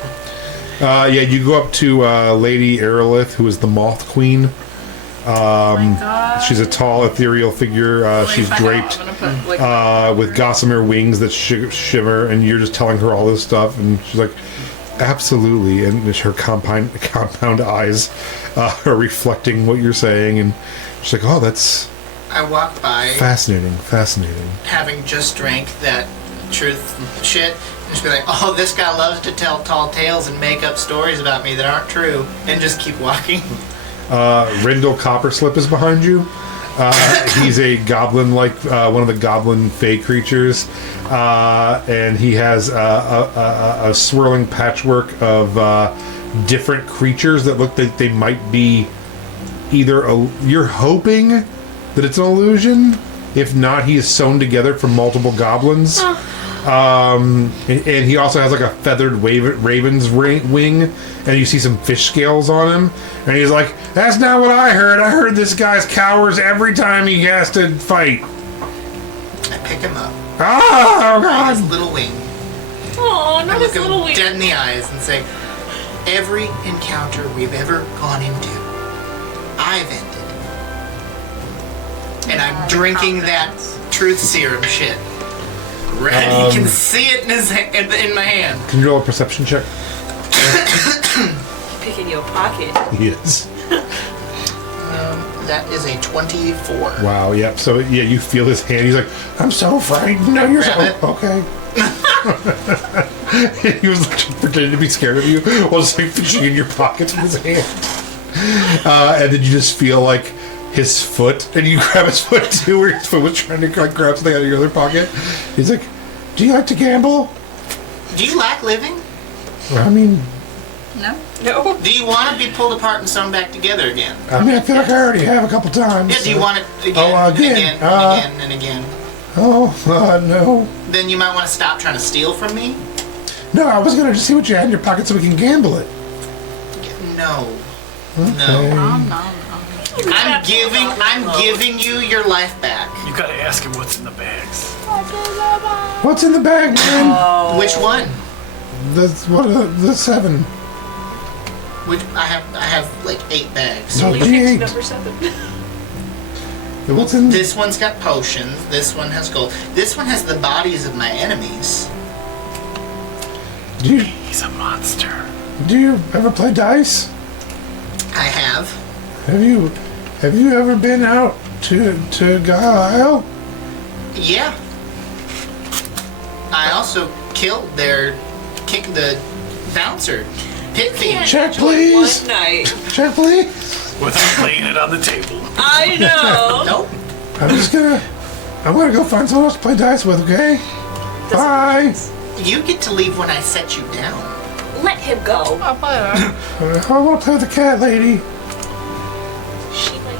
Yeah, you go up to Lady Aerolith, who is the Moth Queen. She's a tall, ethereal figure. She's draped with gossamer wings that shimmer, and you're just telling her all this stuff, and she's like, absolutely, and her compound eyes are reflecting what you're saying, and she's like, oh, that's I walk by fascinating. having just drank that truth shit, and just be like, oh, this guy loves to tell tall tales and make up stories about me that aren't true, and just keep walking. Rindle Copperslip is behind you. He's a goblin, like one of the goblin fey creatures, and he has a swirling patchwork of different creatures that look like they might be either you're hoping that it's an illusion. If not, he is sewn together from multiple goblins. And he also has like a feathered raven's wing, and you see some fish scales on him. And he's like, "That's not what I heard. I heard this guy's cowers every time he has to fight." I pick him up. Oh By his God! little wing. Oh, I not look his little him wing. dead in the eyes and say, every encounter we've ever gone into, I've ended. And I'm drinking that truth serum shit. Right? You can see it in my hand. Can you roll a perception check? Picking your pocket. Yes. That is a 24. Wow. Yep. So yeah, you feel his hand. He's like, "I'm so frightened." No, you're so Grab it. okay. He was like, pretending to be scared of you while just like fishing in your pockets with his hand. And then you just feel like his foot, and you grab his foot too, where his foot was trying to like, grab something out of your other pocket. He's like, "Do you like to gamble?" Do you like living? I mean, No? No. Do you want to be pulled apart and sewn back together again? I feel like I already have a couple times. Yeah, do you want it again, Oh, and again. again, and again, and again? Oh, no. Then you might want to stop trying to steal from me? No, I was gonna just see what you had in your pocket so we can gamble it. No. Okay. No. No. I'm giving you your life back. You gotta ask him what's in the bags. What's in the bag, man? Which one? The 7. Which I have like 8 bags. No, You picked D8. number 7. What's in? This one's got potions. This one has gold. This one has the bodies of my enemies. Do He's a monster. you ever play dice? I have. Have you ever been out to Guile? Yeah. I also killed the bouncer. Pit fiend. Check, please. One night. Check, please. Without laying it on the table. I know. Nope. I'm gonna go find someone else to play dice with, okay? Bye. You get to leave when I set you down. Let him go. I'll play that. I want to play with the cat lady. She like.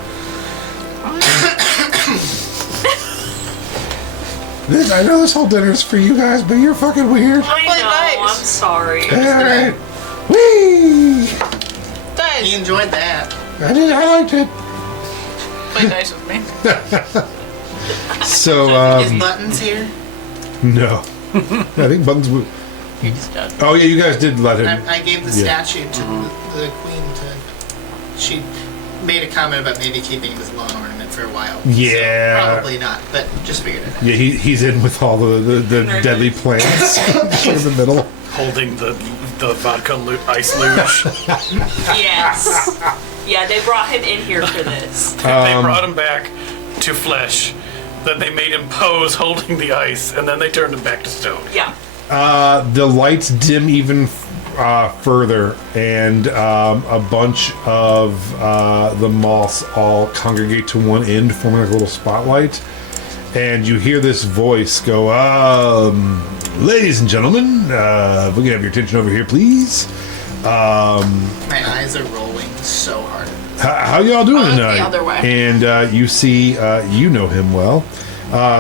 I know this whole dinner's for you guys, but you're fucking weird. I play know. dice. I'm sorry. Alright. Whee! He Dice. enjoyed that. I liked it. Play dice with me. So, Is Buttons here? no. I think Buttons would. He just does. Oh, yeah, you guys did let him. I gave the Yeah. statue to the queen to. She made a comment about maybe keeping him as a lawn ornament for a while. Yeah. So probably not, but just figured it out. Yeah, he's in with all the deadly plants in the middle. Holding the vodka ice luge. Yes. Yeah, they brought him in here for this. They brought him back to flesh. Then they made him pose holding the ice, and then they turned him back to stone. Yeah. The lights dim even further, and a bunch of the moths all congregate to one end, forming like a little spotlight. And you hear this voice go, ladies and gentlemen, we can have your attention over here, please. My eyes are rolling so hard. How y'all doing Oh, tonight? the other way. And you see, you know him well.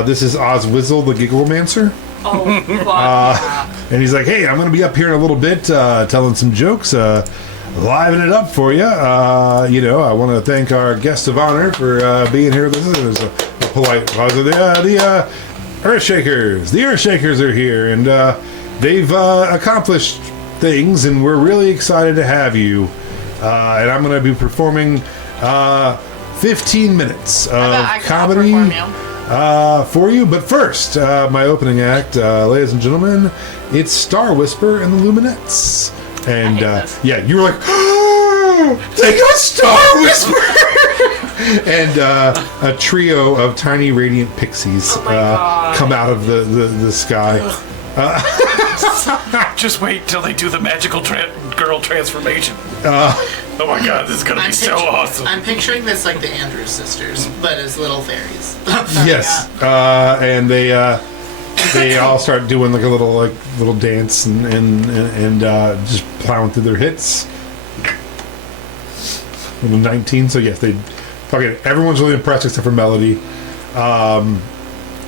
This is Ozwizzle the Gigglemancer. Oh, fuck. And he's like, hey, I'm going to be up here in a little bit telling some jokes, liven it up for you. I want to thank our guest of honor for being here. This is a polite pause. The Earthshakers. The Earthshakers are here, and they've accomplished things, and we're really excited to have you. And I'm going to be performing 15 minutes of comedy for you. But first, my opening act, ladies and gentlemen, it's Star Whisper and the Luminettes. And yeah, you were like, oh, they got Star Whisper! And a trio of tiny radiant pixies come out of the sky. Just wait till they do the magical girl transformation. Oh my god, this is gonna be so awesome. I'm picturing this like the Andrews sisters, but as little fairies. Yes, and they all start doing like a little dance and just plowing through their hits. 19, so yes, they fucking everyone's really impressed except for Melody.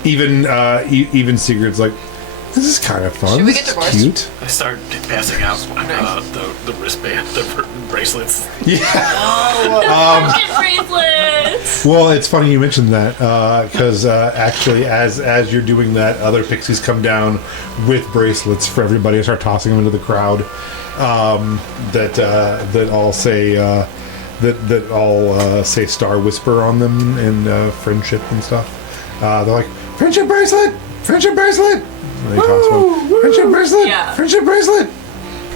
Even Sigurd's like, this is kind of fun. Should we This get is divorced? cute. I start passing out the wristband, the bracelets. Bracelets. Well, it's funny you mentioned that because actually, as you're doing that, other pixies come down with bracelets for everybody and start tossing them into the crowd. That all say that all say Star Whisper on them and friendship and stuff. They're like, friendship bracelet, friendship bracelet. And they toss one. Friendship bracelet, Yeah. friendship bracelet,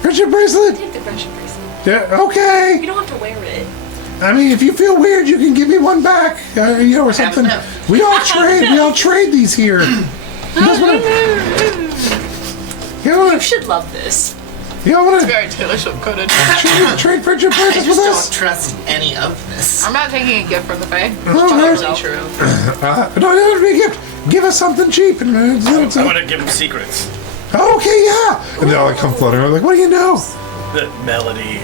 friendship bracelet. Take the friendship bracelet. Yeah, okay. You don't have to wear it. I mean, if you feel weird, you can give me one back, or something. We all trade these here. You should love this. You want to Very Taylor Swift coded. trade friendship I bracelets just with don't us? trust any of this. I'm not taking a gift from the Fae. Okay. True. No, that would be a gift. Give us something cheap. And I'm gonna give them secrets. okay, yeah. And they all like come fluttering. I'm like, what do you know? The melody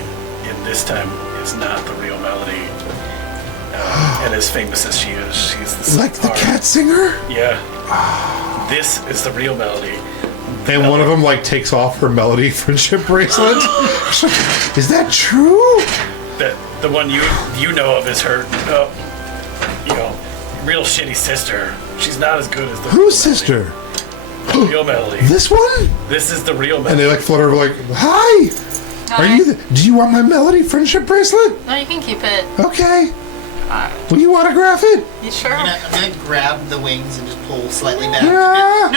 in this time is not the real melody. And as famous as she is, she's the Like the star. cat singer? Yeah. This is the real melody. And one of them like takes off her Melody friendship bracelet. She's like, is that true? The one you know of is her, real shitty sister. She's not as good as the Whose real sister? Melody. The real melody. This one? This is the real melody. And they like flutter over like, hi. Are you? Do you want my Melody friendship bracelet? No, you can keep it. Okay. Will you autograph it? You sure? I'm gonna grab the wings and just pull slightly back. Ah,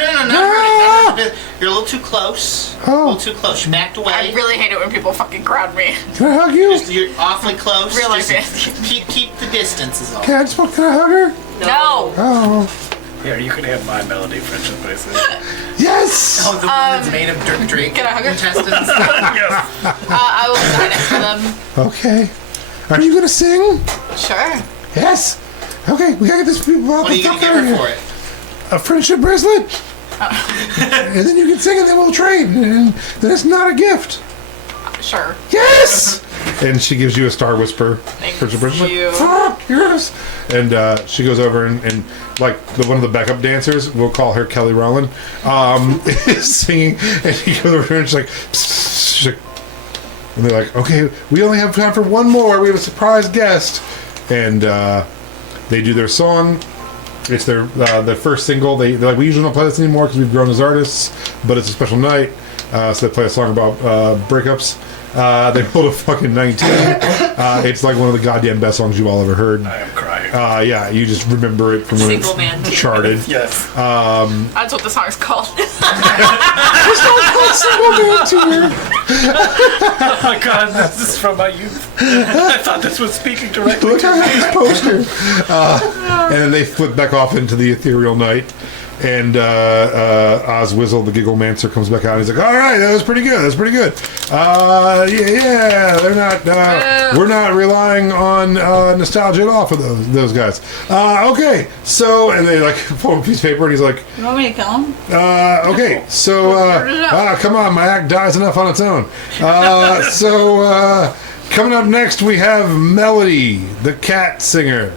No. You're a little too close. A Oh. little too close. You backed away. I really hate it when people fucking crowd me. Can I hug you? You're awfully close. Real Just life keep the distance is all. Can I hug her? No. Oh, Here, you can have my melody friendship bracelet. yes. Oh, the one that's made of Drake Can I hug her? intestines. Yes. I will sign it for them. Okay. Are you gonna sing? Sure. Yes. Okay, we gotta get this people out What are the you gonna fuck give out of her here. for it? A friendship bracelet. And then you can sing and then we'll trade. And then it's not a gift. Sure. Yes! And she gives you a Star Whisper. Friendship bracelet. you. Fuck, yes! And she goes over and like one of the backup dancers, we'll call her Kelly Rowland, is singing. And she goes over and she's like, psst, she's like, and they're like, okay, we only have time for one more. We have a surprise guest. And they do their song. It's their first single. They're like, we usually don't play this anymore because we've grown as artists, but it's a special night. So they play a song about breakups. They pulled a fucking 19. It's like one of the goddamn best songs you've all ever heard. I am crying. Yeah, you just remember it from when Single man it's tour. charted. Yes. That's what the song's called. Oh my God, this is from my youth. I thought this was speaking directly Look to at me. this poster. And then they flip back off into the ethereal night. And Ozwizzle, the Gigglemancer, comes back out. And he's like, "All right, that was pretty good. That's pretty good. Yeah, they're not. We're not relying on nostalgia at all for those guys. Okay, so and they like pull a piece of paper, and he's like, You want me to kill him? okay, so come on, my act dies enough on its own. Coming up next, we have Melody, the cat singer.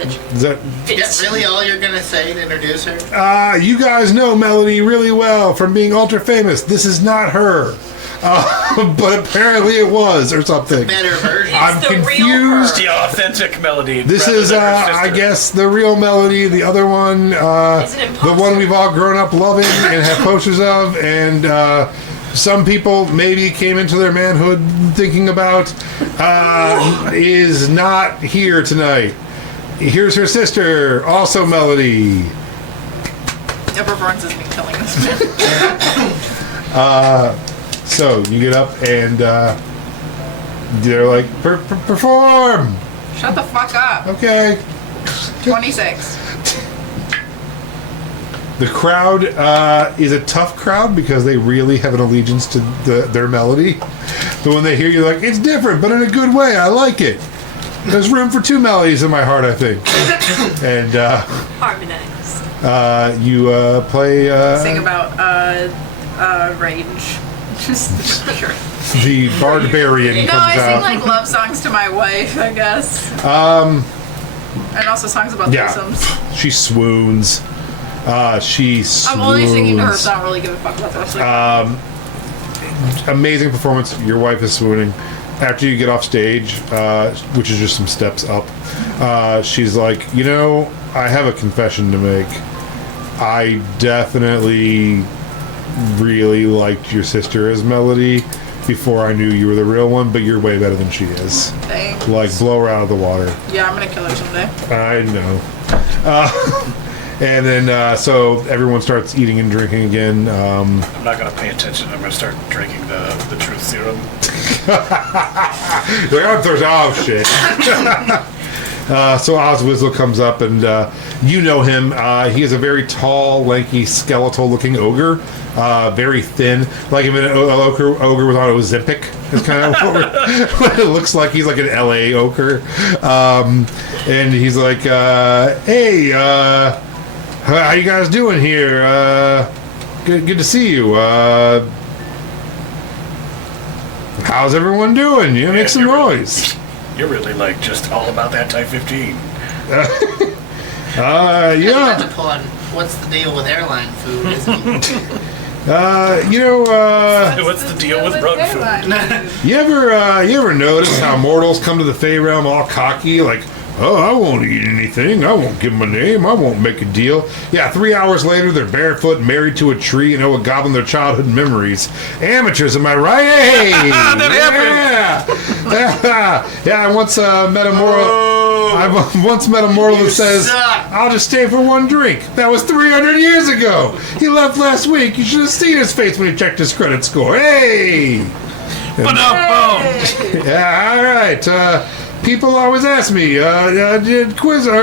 Is that? That's really all you're gonna say to introduce her? You guys know Melody really well from being ultra famous. This is not her. But apparently it was, or something. Better version. I'm the real confused. her. The authentic Melody. This rather is, than her I sister. guess, the real Melody. The other one, Is an the imposter. one we've all grown up loving and have posters of, and some people maybe came into their manhood thinking about, is not here tonight. Here's her sister, also Melody. Your performance has been killing this man. So you get up and they're like, perform. Shut the fuck up. Okay. 26. The crowd is a tough crowd because they really have an allegiance to their melody. But when they hear you, like, it's different, but in a good way. I like it. There's room for two melodies in my heart, I think. And Harmonize. you play Sing about rage. Just sure. the Barbarian No, comes I sing out. like love songs to my wife, I guess. And also songs about Yeah. threesomes. She swoons. She swoons. I'm only singing to her, so I don't really give a fuck about the rest of it. Amazing performance. Your wife is swooning. After you get off stage, which is just some steps up, she's like, I have a confession to make. I definitely really liked your sister as Melody before I knew you were the real one, but you're way better than she is. Thanks. Like, blow her out of the water. Yeah, I'm gonna kill her someday. I know. And then, so everyone starts eating and drinking again. I'm not going to pay attention. I'm going to start drinking the truth serum. Oh, shit. So Ozwizzle comes up, and you know him. He is a very tall, lanky, skeletal-looking ogre. Very thin. Like if an ogre was on Ozempic. Is kind of what it looks like. He's like an LA ogre. And he's like, hey, how you guys doing here? Good to see you. How's everyone doing? Make some noise. You're really like just all about that Type 15. About Yeah. to pull on what's the deal with airline food, isn't he? What's the deal with rug food? You ever notice how mortals come to the Fey realm all cocky, like, oh, I won't eat anything, I won't give my name, I won't make a deal. Yeah, 3 hours later, they're barefoot, married to a tree, and owe a goblin their childhood memories. Amateurs, am I right? Hey! Yeah, I once met a mortal. I once met a mortal that says, suck. I'll just stay for one drink. That was 300 years ago. He left last week. You should have seen his face when he checked his credit score. Hey! Yeah, all right. People always ask me, Ozwizzle,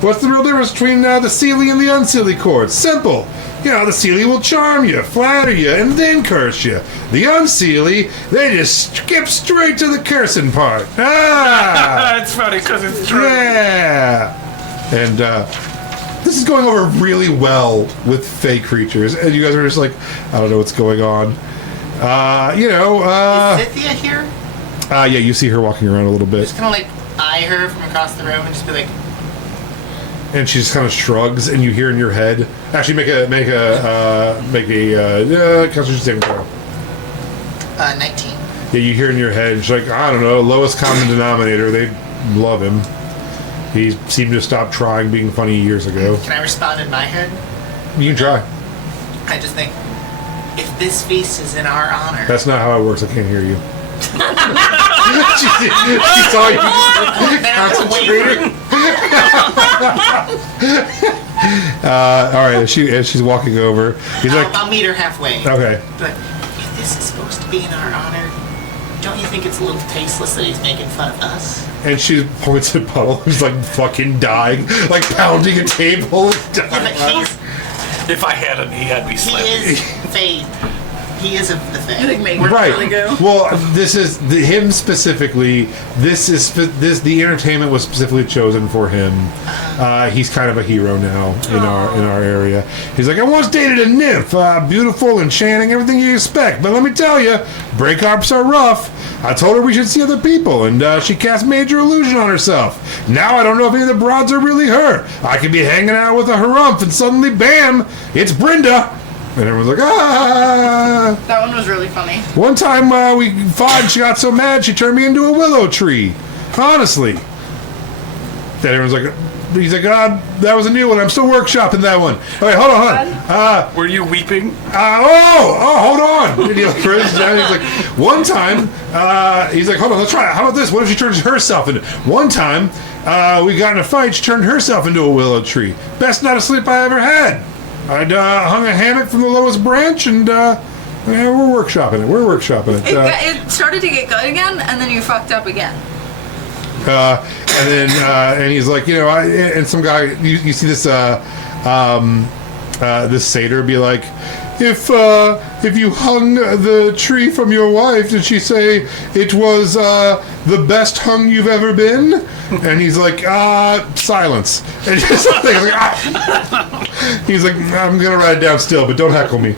what's the real difference between the Seelie and the Unseelie chords? Simple. The Seelie will charm you, flatter you, and then curse you. The Unseelie, they just skip straight to the cursing part. Ah! It's funny because it's true. Yeah! And this is going over really well with Fey creatures, and you guys are just like, I don't know what's going on. Is Cynthia here? Yeah, you see her walking around a little bit, Just gonna eye her from across the room and just be like, and she just kind of shrugs, and you hear in your head. Actually, make a Constitution saving throw. 19. Yeah, you hear in your head. She's like, I don't know, lowest common denominator. They love him. He seemed to stop trying being funny years ago. Can I respond in my head? You can try. I just think, if this feast is in our honor. That's not how it works. I can't hear you. she saw you concentrating. All right, as she's walking over, he's like, I'll meet her halfway. okay. But if this is supposed to be in our honor, don't you think it's a little tasteless that he's making fun of us? And she points at Puddle, who's like fucking dying, like pounding a table. Yeah, but If I had a knee, I'd be he slapping. is Fade. He is the You Fade. think make Right. really go? Well, this is him specifically. The entertainment was specifically chosen for him. He's kind of a hero now in our area. He's like, I once dated a nymph, beautiful, enchanting, everything you expect. But let me tell you, breakups are rough. I told her we should see other people, and she cast major illusion on herself. Now I don't know if any of the broads are really her. I could be hanging out with a harumph, and suddenly, bam, it's Brenda. And everyone's like, ah! That one was really funny. One time we fought and she got so mad she turned me into a willow tree. Honestly. Then everyone's like, he's like, that was a new one. I'm still workshopping that one. Okay, hold on. Were you weeping? Hold on. And he like, throws it down. He's like, one time, he's like, hold on, let's try it. How about this? What if she turns herself into... One time, we got in a fight, she turned herself into a willow tree. Best night of sleep I ever had. I'd hung a hammock from the lowest branch, and we're workshopping it. It started to get good again, and then you fucked up again. And then and he's like, and some guy, you see this this satyr be like, if you hung the tree from your wife, did she say it was the best hung you've ever been? And he's like, silence. And he's like, I'm gonna write it down still, but don't heckle me.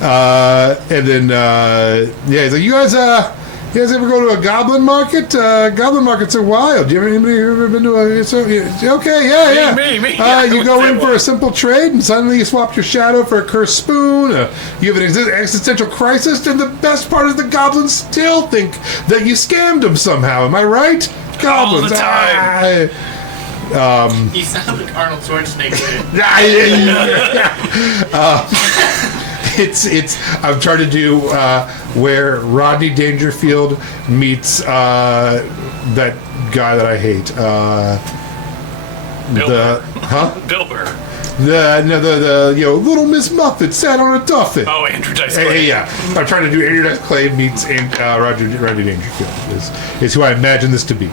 And then he's like, you guys ever go to a goblin market? Goblin markets are wild. Anybody ever been to a... Okay, yeah. Me. Yeah, you go in for a simple trade, and suddenly you swap your shadow for a cursed spoon. You have an existential crisis, and the best part is the goblins still think that you scammed them somehow. Am I right? Goblins. All the time. You sound like Arnold Schwarzenegger. It's I'm trying to do where Rodney Dangerfield meets that guy that I hate. Bill Burr. Bill Burr. The Little Miss Muffet sat on a tuffet. Oh, Andrew Dice Clay. Yeah. I'm trying to do Andrew Dice Clay meets Rodney Dangerfield is who I imagine this to be.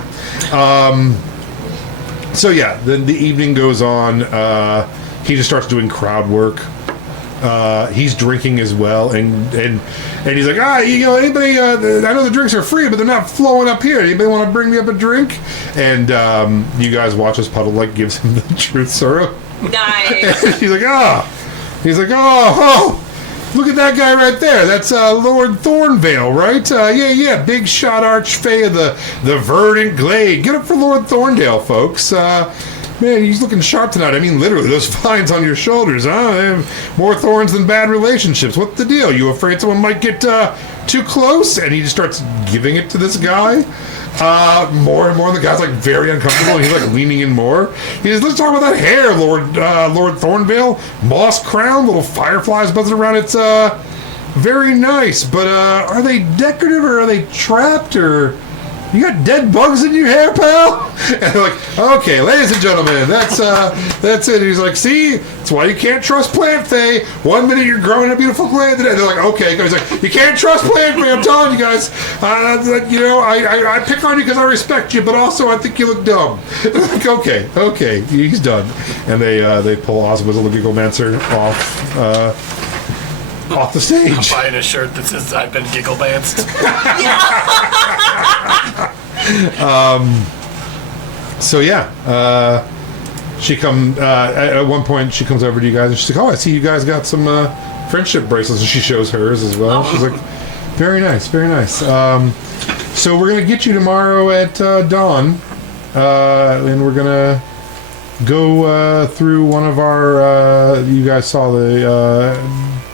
So yeah, then the evening goes on. He just starts doing crowd work. He's drinking as well, and he's like, anybody? I know the drinks are free, but they're not flowing up here. Anybody want to bring me up a drink? And you guys watch as Puddle like gives him the truth syrup. Nice. He's like, oh, look at that guy right there. That's Lord Thornvale, right? Yeah, big shot archfey of the verdant glade. Get up for Lord Thorndale, folks. Man, he's looking sharp tonight. I mean, literally, those vines on your shoulders, huh? They have more thorns than bad relationships. What's the deal? You afraid someone might get too close? And he just starts giving it to this guy. More and more, and the guy's like very uncomfortable, and he's like leaning in more. He says, let's talk about that hair, Lord Thornvale. Moss crown, little fireflies buzzing around. It's very nice, but are they decorative or are they trapped, or you got dead bugs in your hair, pal? And they're like, okay, ladies and gentlemen, that's it. And he's like, see, that's why you can't trust Plant Fae. 1 minute you're growing a beautiful plant, and they're like, okay. He's like, you can't trust Plant Fae. I'm telling you guys. I pick on you because I respect you, but also I think you look dumb. Like, okay, he's done. And they pull Oswald the Gigglemancer off the stage. I'm buying a shirt that says I've been giggle-manced. So yeah, she at one point she comes over to you guys and she's like, oh, I see you guys got some friendship bracelets, and she shows hers as well. She's like, very nice. So we're gonna get you tomorrow at dawn, and we're gonna go through one of our you guys saw the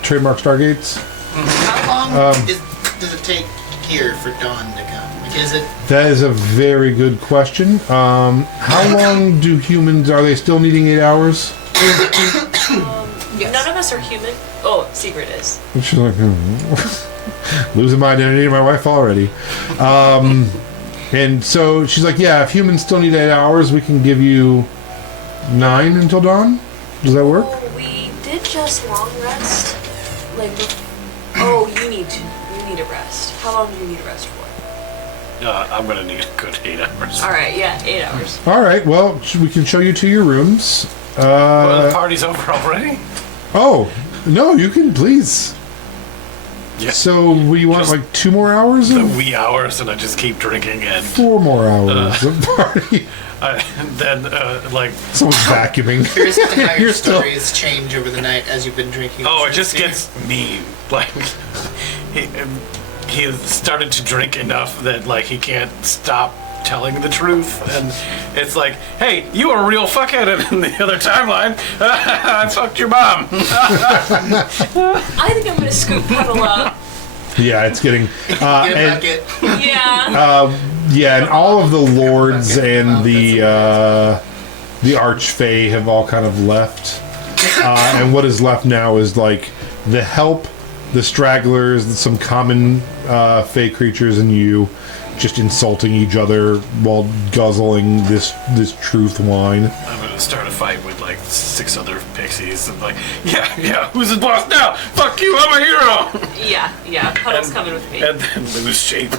trademark Stargates. How long does it take here for dawn to come? That is a very good question. How long do humans, are they still needing 8 hours? Yes. None of us are human. Oh, secret is. And she's like, losing my identity to my wife already. And so she's like, yeah, if humans still need 8 hours, we can give you 9 until dawn. Does that work? Well, we did just long rest. Like, you need a rest. How long do you need a rest for? I'm gonna need a good 8 hours. All right, yeah, 8 hours. All right, well, we can show you to your rooms. Well, the party's over already? Oh, no, you can, please. Yeah. So, we want Just like 2 more hours? The Of wee hours, and I just keep drinking, and 4 more hours of party. then, like... Someone's vacuuming. Curious as to how your You're still- stories change over the night as you've been drinking. Oh, it just gets mean. Like, he has started to drink enough that, like, he can't stop telling the truth. And it's like, hey, you were a real fuckhead in the other timeline. I fucked your mom. I think I'm gonna scoop Puddle up. Yeah, it's getting... Get a and, bucket. Yeah. yeah, and all of the lords and the archfey have all kind of left. And what is left now is, like, the help, the stragglers, some common fey creatures, and you just insulting each other while guzzling this truth wine. I'm gonna start a fight with like 6 other pixies. And like, yeah, who's the boss now? Fuck you, I'm a hero. Yeah. Puddle's coming with me. And then lose shape.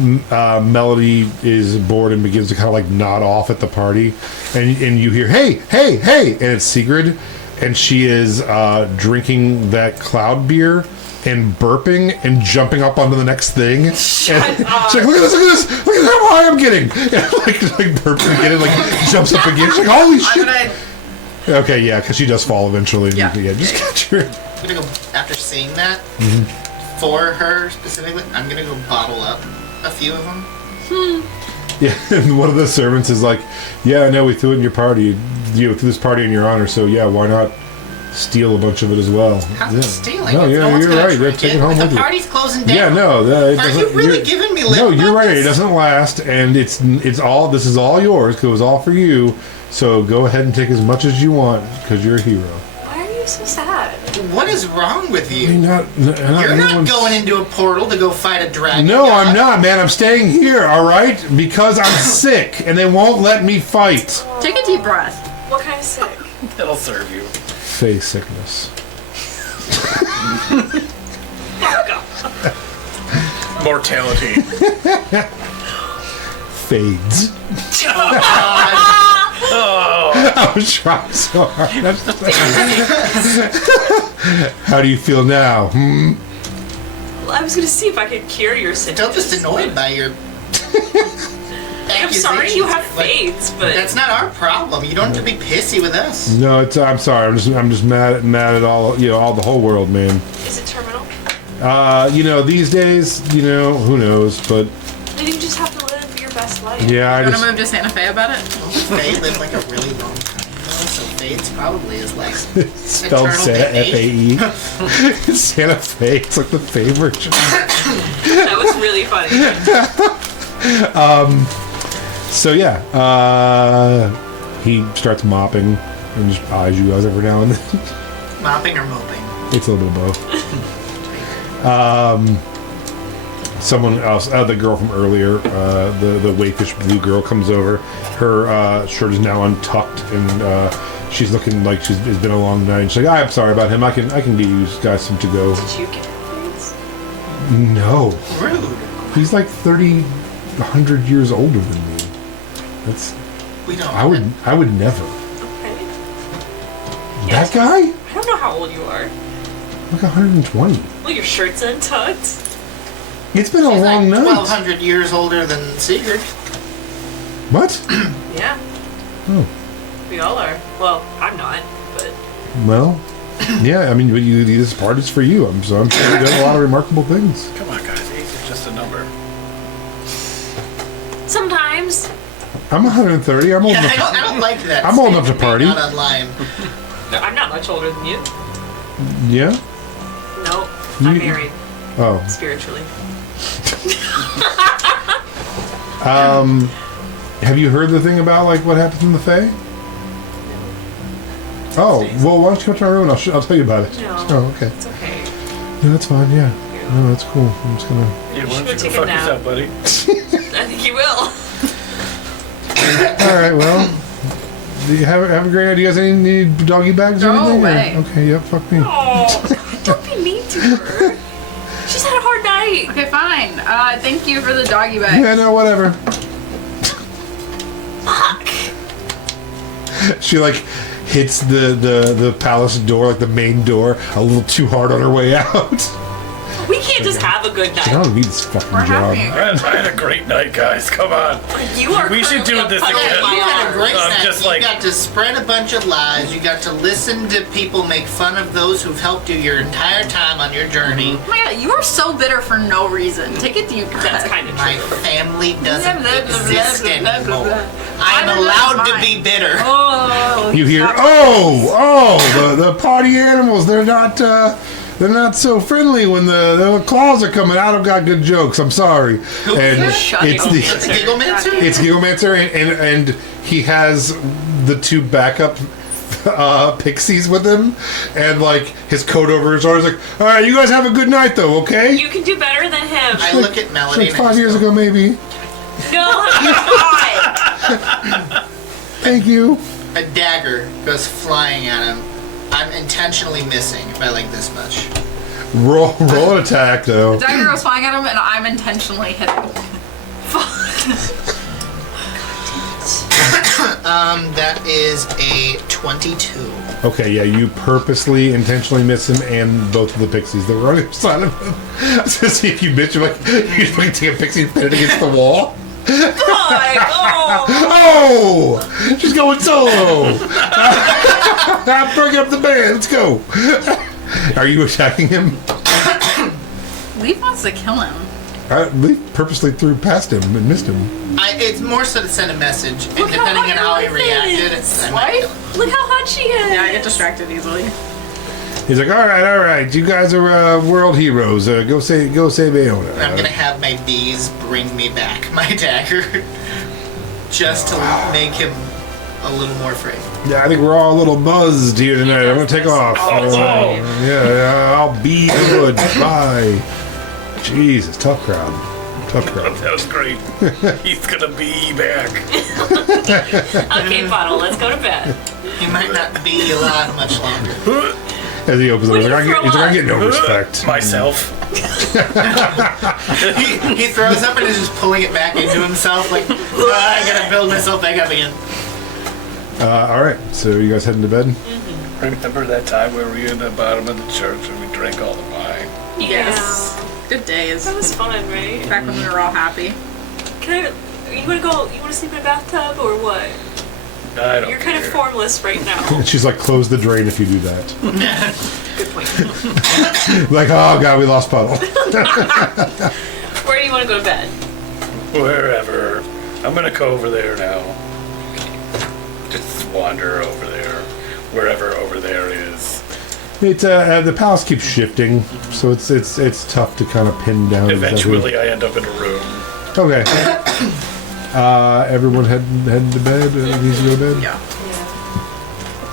Melody is bored and begins to kind of like nod off at the party, and you hear hey, and it's Sigrid, and she is drinking that cloud beer and burping and jumping up onto the next thing. And she's like, look at this, look at how high I'm getting. And like burping again and like jumps up again. She's like, holy shit. Okay, yeah, because she does fall eventually. Yeah. Just catch her. I'm gonna go, after seeing that, for her specifically, I'm gonna go bottle up a few of them. Yeah, and one of the servants is like, yeah, no, we threw it in your party. You threw this party in your honor, so yeah, why not steal a bunch of it as well? How's Yeah. it stealing? No, If yeah, one's you're gonna right. drink Take it it, home but with the you. party's closing down. Yeah, no, that Are you really giving me lip No, you're about right. this? It doesn't last, and it's all. This is all yours. 'Cause it was all for you. So go ahead and take as much as you want, because you're a hero. Why are you so sad? What is wrong with you? You're not You're not going into a portal to go fight a dragon. No, god. I'm not, man. I'm staying here. All right, because I'm sick, and they won't let me fight. Take a deep breath. What kind of sick? That'll serve you. Face sickness. Mortality. Fades. I was trying so hard. How do you feel now? Well, I was gonna see if I could cure your sickness. Still just annoyed by your. I'm sorry you have Like, fades, but That's not our problem. You don't have to be pissy with us. No, I'm sorry. I'm just mad at all the whole world, man. is it terminal? These days, who knows, but Then you just have to live your best life. yeah, I You want just to move to Santa Fe about it? Faye lived like a really long time. So Faye's probably is like spelled eternal Santa baby. F-A-E. Santa Fe. It's like the favorite. That was really funny. So yeah, he starts mopping and just eyes you guys every now and then. Mopping or moping? It's a little bit of both. Someone else, the girl from earlier, the wayfish blue girl comes over. Her shirt is now untucked, and she's looking like it's been a long night. She's like, "I'm sorry about him. I can give you guys some to go." Did you get fades? No, Rude. he's like 100 years older than me. We don't. I would never. Okay. That guy? I don't know how old you are. Like 120. Well, your shirt's untucked. It's been a He's long like night. 1,200 years older than Sigurd. What? Yeah. Oh. We all are. Well, I'm not, but Well, yeah. I mean, this part is for you. I'm sure you've done a lot of remarkable things. Come on, guys. Age is just a number. sometimes. I'm 130. I'm old Yeah, enough. I don't like that. I'm old enough to statement party. Not online. No, I'm not much older than you. Yeah. No, I'm You- married Oh. spiritually. Have you heard the thing about like what happens in the Fae? Oh, days. well, why don't you come to my room and I'll tell you about it. No. Oh, okay. It's okay. Yeah, that's fine, yeah. No, that's cool. I'm just gonna... Yeah, why Should don't you take go a fuck nap. yourself, buddy? I think you will. Alright, well... Do you have a great idea? Do you guys need doggy bags or Go anything? away. Okay, yep, fuck me. Oh, don't be mean to her. She's had a hard night. Okay, fine. Thank you for the doggy bag. Yeah, no, whatever. Fuck. She, like, hits the palace door, like the main door, a little too hard on her way out. We can't just have a good I night. don't need this fucking We're job. happy. I had a great night, guys. Come on. You are. We should do currently this a puddle again. in my You had a arm. great I'm night. just You like- got to spread a bunch of lies. You got to listen to people make fun of those who've helped you your entire time on your journey. Oh my god, you are so bitter for no reason. Take it to you. That's kind of My true. family doesn't Blah, blah, blah, exist blah, blah, blah, anymore. blah. I'm I know allowed that's to be fine. bitter. Oh, You hear, stop. the party animals, they're not so friendly when the claws are coming out. I've got good jokes. I'm sorry. And Shut it's up. the It's a Gigglemancer? it's Gigglemancer, and he has the two backup pixies with him, and like his coat over his arms. Like, all right, you guys have a good night, though. Okay. You can do better than him. I look at It's Melody. like 5 years ago, maybe. No, God. Thank you. A dagger goes flying at him. I'm intentionally missing by like this much. Roll an attack, though. Dagger goes flying at him, and I'm intentionally hitting. That is a 22. Okay, yeah, you purposely, intentionally miss him and both of the pixies that were on the other side of him. So see if you miss, you're like, you just like take a pixie and pin it against the wall. God. Oh. Oh! She's going solo! I'm bringing up the band, let's go! Are you attacking him? Leaf wants to kill him. Leaf purposely threw past him and missed him. It's more so to send a message, and Look how depending on how he hot your reacted, life it's is. I might kill him. Look how hot she is. Yeah, I get distracted easily. He's like, all right, you guys are world heroes. Go save Aona. I'm gonna have my bees bring me back my dagger, just to make him a little more afraid. Yeah, I think we're all a little buzzed here tonight. I'm gonna take off. Oh. Yeah, I'll be good. Bye. Jesus, tough crowd. Tough crowd. That was great. He's gonna be back. Okay, Bottle, let's go to bed. He might not be alive much longer. As he opens it, What he's do like, you I throw get no respect. Myself. He throws up and is just pulling it back into himself, like, I gotta build myself back up again. All right, so you guys heading to bed? Remember that time where we were in the bottom of the church and we drank all the wine? Yes. Good days. That was fun, right? Back when we were all happy. Can I, you wanna go, you wanna sleep in a bathtub or what? I don't You're kind of care. formless right now. And she's like, close the drain if you do that. Good point. Like, oh god, we lost Puddle. Where do you wanna go to bed? Wherever. I'm gonna go over there now. Just wander over there. Wherever over there is. It's the palace keeps shifting, so it's tough to kind of pin down. Eventually I end up in a room. Okay. Everyone heading to bed. Needs to go to bed. Yeah.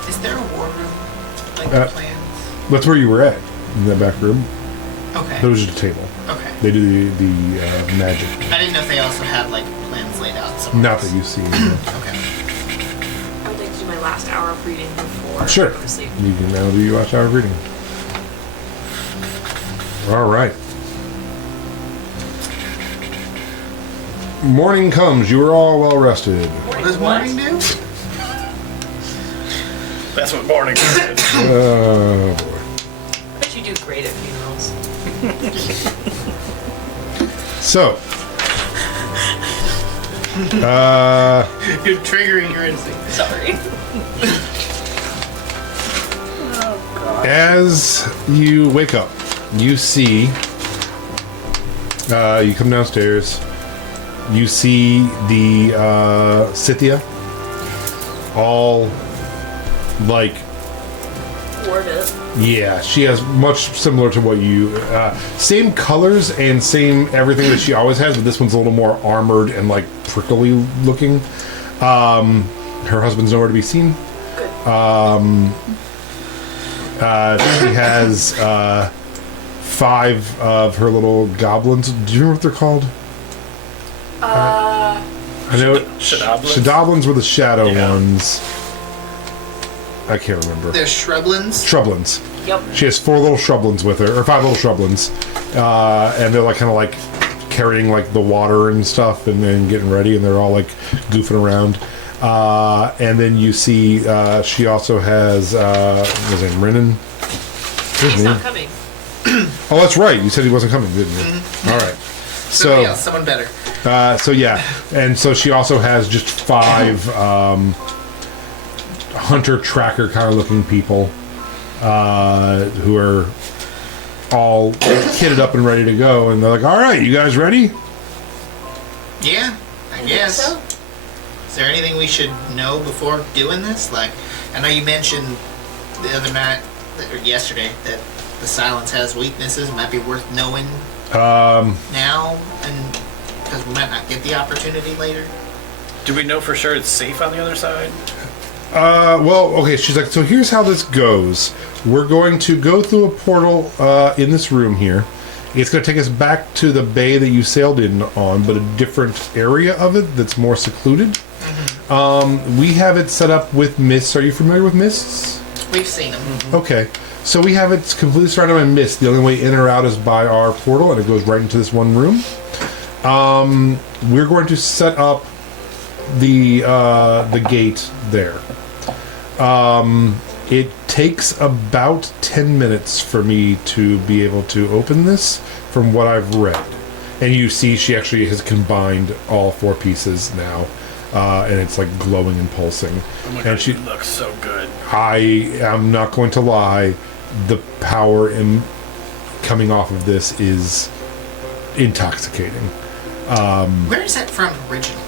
Is there a war room? Like Uh, the plans? That's where you were at in that back room. Okay. There was just a table. Okay. They do the magic. I didn't know if they also had like plans laid out somewhere. Not else. that you see. Okay. I would like to do my last hour of reading before Sure. I go to sleep. You can now do your watch hour reading. All right. Morning comes. You are all well rested. What does morning do? That's what morning is. Oh boy. I bet you do great at funerals. So. You're triggering your instinct. Sorry. As you wake up, you see. You come downstairs. You see the Scythia. All like. Ward it. Yeah, she has much similar to what you... same colors and same everything that she always has, but this one's a little more armored and, like, prickly looking. Her husband's nowhere to be seen. She has 5 of her little goblins. Do you remember what they're called? I know Shadoblins were the shadow ones. I can't remember. They're shrublins. Shrublins. Yep. She has 4 little shrublins with her, or 5 little shrublins, and they're like kind of like carrying like the water and stuff, and then getting ready, and they're all like goofing around. And then you see she also has what was it Renan? He's not coming. Oh, that's right. You said he wasn't coming, didn't you? All right. Somebody else, someone better. So yeah, and so she also has just 5 hunter tracker kind of looking people who are all kitted up and ready to go, and they're like, "All right, you guys ready?" Yeah, I guess. So, Is there anything we should know before doing this? Like, I know you mentioned the other night or yesterday that the silence has weaknesses. It might be worth knowing now, and because we might not get the opportunity later. Do we know for sure it's safe on the other side? Well, okay, she's like, so here's how this goes. We're going to go through a portal in this room here. It's going to take us back to the bay that you sailed in on, but a different area of it that's more secluded. We have it set up with mists. Are you familiar with mists? We've seen them. Okay. So we have it completely surrounded by mist. The only way in or out is by our portal, and it goes right into this one room. We're going to set up the gate there. It takes about 10 minutes for me to be able to open this from what I've read. And you see she actually has combined all 4 pieces now. And it's like glowing and pulsing. Oh my and God, she it looks so good. I am not going to lie, the power coming off of this is intoxicating. Where is that from originally?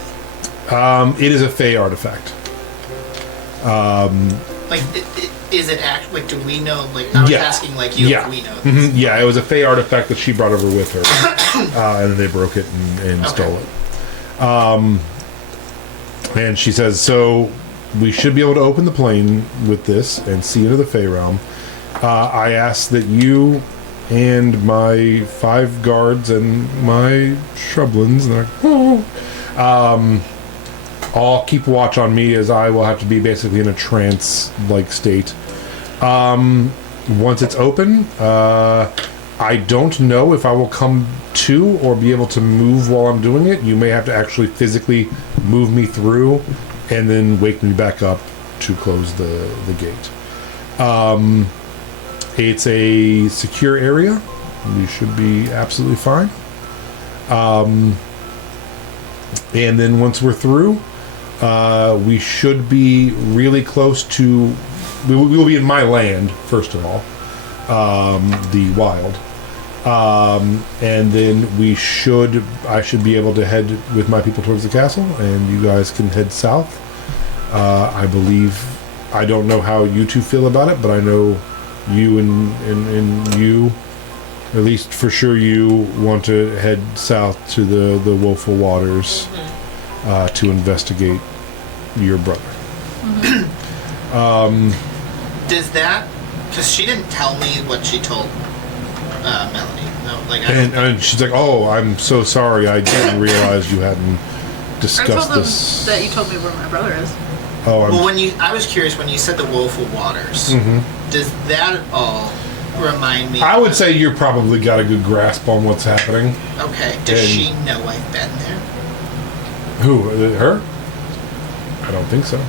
It is a Fey artifact. Like, is it actually, like, do we know, like, I was asking, like, you if we know this. Yeah, it was a Fey artifact that she brought over with her. And then they broke it and stole it. And she says, so we should be able to open the plane with this and see into the Fey realm. I ask that you and my 5 guards and my shrublins, and all keep watch on me, as I will have to be basically in a trance-like state. Once it's open, I don't know if I will come to or be able to move while I'm doing it. You may have to actually physically move me through and then wake me back up to close the gate. It's a secure area. We should be absolutely fine. And then once we're through, we should be really close to... We will be in my land, first of all. The wild. And then I should be able to head with my people towards the castle, and you guys can head south. I believe, I don't know how you two feel about it, but I know you and you, at least for sure, you want to head south to the Woeful Waters to investigate your brother. Does that, because she didn't tell me what she told Melanie. No, like, and she's like, "Oh, I'm so sorry. I didn't realize you hadn't discussed I told them this." that you told me where my brother is. Oh, well, I was curious when you said the Woeful Waters. Does that at all remind me? I would say you've probably got a good grasp on what's happening. Okay. Does she know I've been there? Who? Her? I don't think so.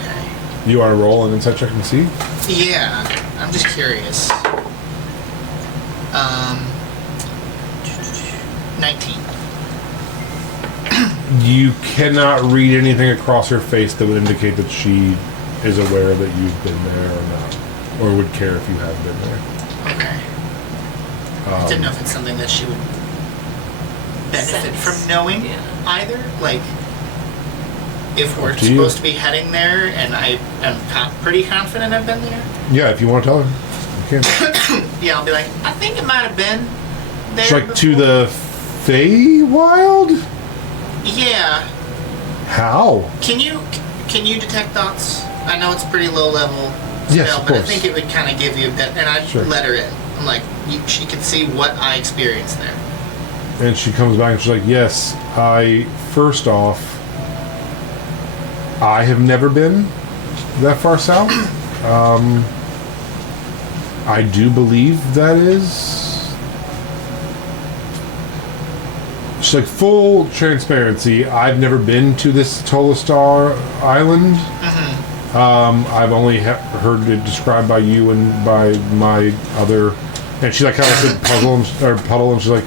Okay. You want to roll an insight check and see? Yeah, I'm just curious. 19. You cannot read anything across her face that would indicate that she is aware that you've been there or not, or would care if you have been there. Okay. I didn't know if it's something that she would benefit from knowing either. Like, if we're supposed to be heading there, and I am pretty confident I've been there. Yeah, if you want to tell her, you can. Yeah, I'll be like, I think it might have been there. It's like before. to the Feywild? Yeah. How? Can you detect thoughts? I know it's a pretty low level Yes, spell, of but I course. think it would kind of give you a bit. And I'd Sure. let her in. I'm like, she can see what I experienced there. And she comes back and she's like, yes, first off, I have never been that far south. I do believe that is. She's like, full transparency, I've never been to this Tolastar island. I've only heard it described by you and by my other. And she like kind of said puddle, and she's like,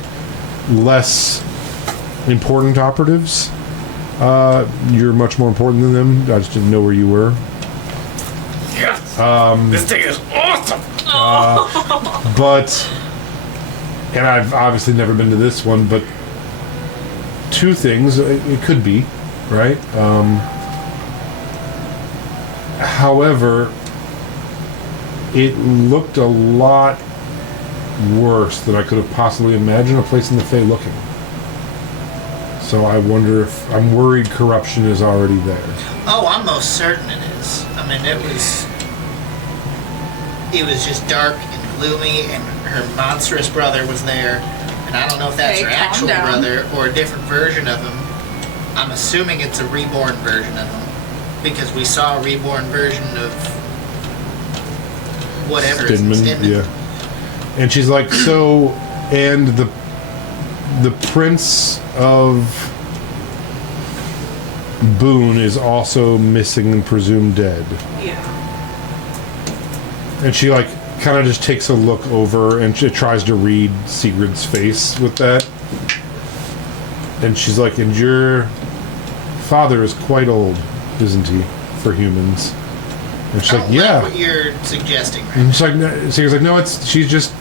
less important operatives. You're much more important than them. I just didn't know where you were. Yes. This thing is awesome. But, and I've obviously never been to this one, but two things, it could be, right? However, it looked a lot worse than I could have possibly imagined a place in the Fae looking. So I wonder if, I'm worried corruption is already there. Oh, I'm most certain it is. I mean, it was just dark and gloomy, and her monstrous brother was there. And I don't know if that's Hey, her calm actual down. brother or a different version of him. I'm assuming it's a reborn version of him, because we saw a reborn version of whatever is Stidman, yeah. And she's like, so, and the Prince of Boone is also missing and presumed dead. Yeah. And she like kind of just takes a look over and she tries to read Sigrid's face with that. And she's like, and your father is quite old, isn't he, for humans? And she's I like, don't yeah. like what you're suggesting right And she's like, no, Sigrid's like, no, she's just,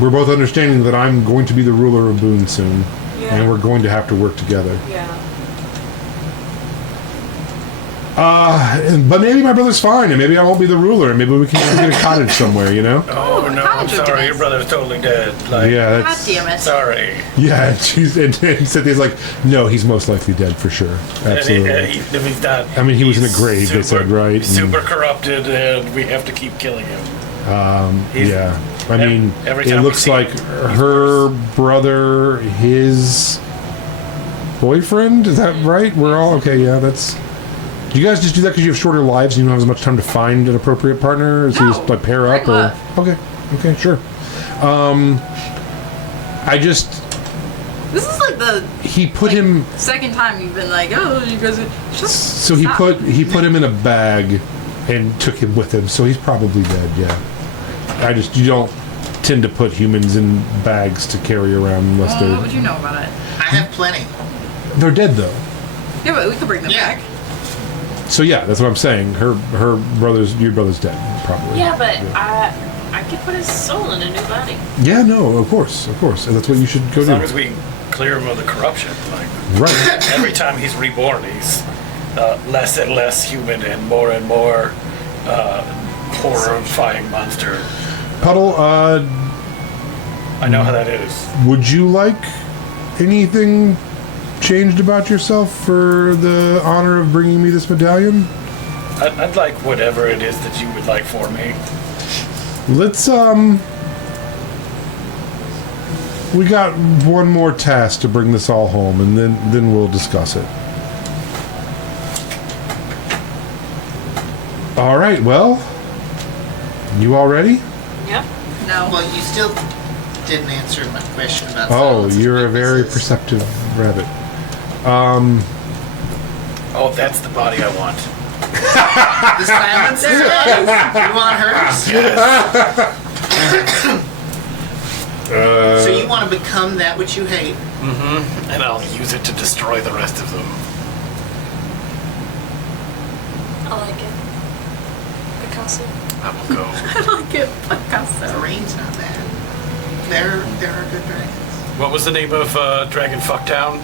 we're both understanding that I'm going to be the ruler of Boone soon. Yeah. And we're going to have to work together. Yeah. But maybe my brother's fine, and maybe I won't be the ruler, and maybe we can get a cottage somewhere, you know? Oh no, I'm Cottage would be sorry. nice. Your brother's totally dead. Like, Yeah, God that's, damn it. sorry. yeah. And Cynthia's like, no, he's most likely dead for sure. Absolutely. If he's not, I mean, he was in a he's grave, they said, right? Super corrupted, and we have to keep killing him. He's- Yeah. I mean, every it time we looks see like him, her brother, his boyfriend, is that right? We're all okay, yeah, that's... Do you guys just do that because you have shorter lives and you don't have as much time to find an appropriate partner? So you just like pair up Great or... luck. Okay, sure. I just... This is like the He put him... second time you've been like, oh, you guys are just So he stop. put him in a bag and took him with him, so he's probably dead, yeah. You don't tend to put humans in bags to carry around unless What would you know about it? I have plenty. they're dead though. Yeah, but we could bring them Yeah. back. So yeah, that's what I'm saying. Your brother's dead, probably. Yeah, but I could put his soul in a new body. Yeah, no, of course, and that's what you should go As do. long as we clear him of the corruption, like Right. every time he's reborn, he's less and less human and more horrifying monster. Puddle, I know how that is. would you like anything changed about yourself for the honor of bringing me this medallion? I'd like whatever it is that you would like for me. Let's we got one more task to bring this all home, and then we'll discuss it. All right. Well, you all ready? Yep. No. Well, you still didn't answer my question about Oh, silence's you're a very weaknesses. perceptive rabbit. Oh, that's the body I want. The silence is you want hers? So you want to become that which you hate. And I'll use it to destroy the rest of them. I like it. Picasso. I will go. I like it. Picasso. The rain's not bad. There are good dragons. What was the name of Dragon Fucktown?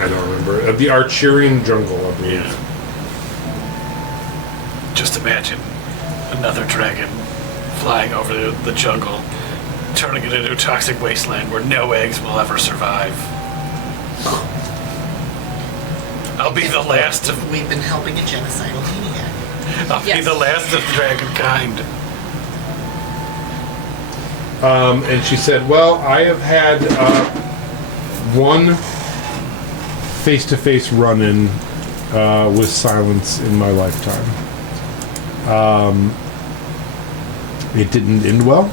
I don't remember. The Archerian Jungle, I believe. Just imagine another dragon flying over the jungle, turning it into a toxic wasteland where no eggs will ever survive. I'll be the last of We've been helping a genocidal maniac. I'll be Yes. the last of dragon kind. And she said, well, I have had one face-to-face run-in with silence in my lifetime. It didn't end well,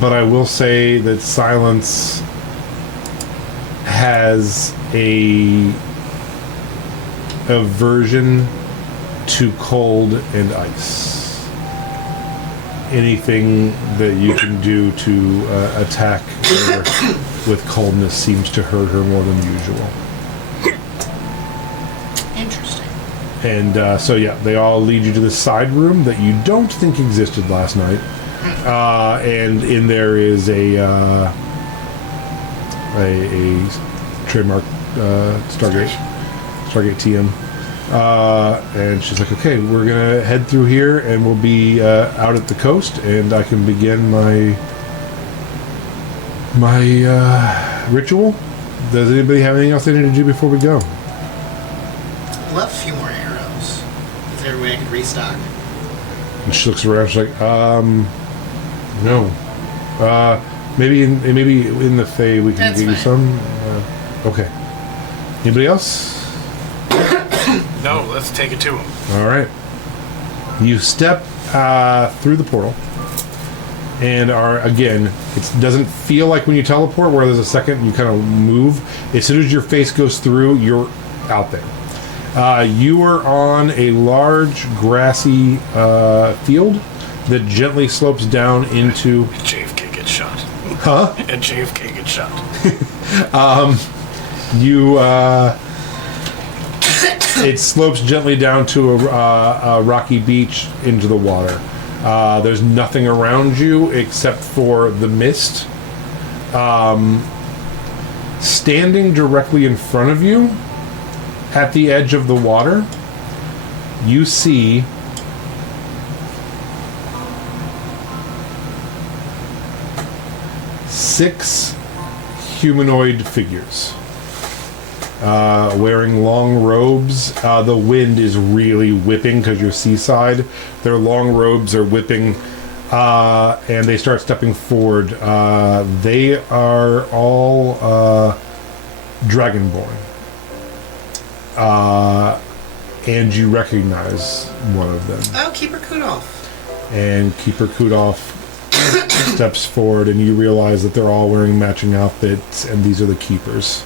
but I will say that silence has a aversion to cold and ice. Anything that you can do to attack her with coldness seems to hurt her more than usual. Interesting. And so yeah, they all lead you to the side room that you don't think existed last night. And in there is a trademark Stargate TM. And she's like, okay, we're gonna head through here and we'll be out at the coast and I can begin my ritual. Does anybody have anything else they need to do before we go? I'd love a few more arrows. Is there a way I could restock? And she looks around, she's like, no. Maybe in the Fae we can That's give you fine. some. Okay. Anybody else? No, let's take it to him. All right. You step through the portal, and are again. It doesn't feel like when you teleport, where there's a second you kind of move. As soon as your face goes through, you're out there. You are on a large grassy field that gently slopes down into. And JFK gets shot. Huh? And JFK gets shot. It slopes gently down to a rocky beach into the water. There's nothing around you except for the mist. Standing directly in front of you, at the edge of the water, you see six humanoid figures. Wearing long robes. The wind is really whipping because you're seaside. Their long robes are whipping, and they start stepping forward. They are all dragonborn. And you recognize one of them. Oh, Keeper Kudolf. And Keeper Kudolf steps forward, and you realize that they're all wearing matching outfits, and these are the Keepers.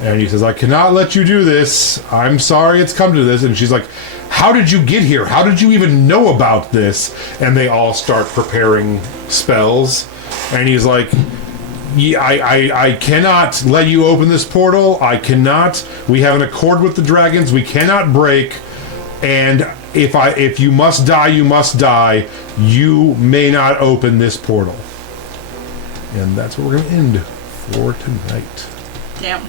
And he says, I cannot let you do this. I'm sorry it's come to this. And she's like, how did you get here? How did you even know about this? And they all start preparing spells. And he's like, yeah, I cannot let you open this portal. I cannot. We have an accord with the dragons. We cannot break. And if you must die, you must die. You may not open this portal. And that's what we're going to end for tonight. Damn.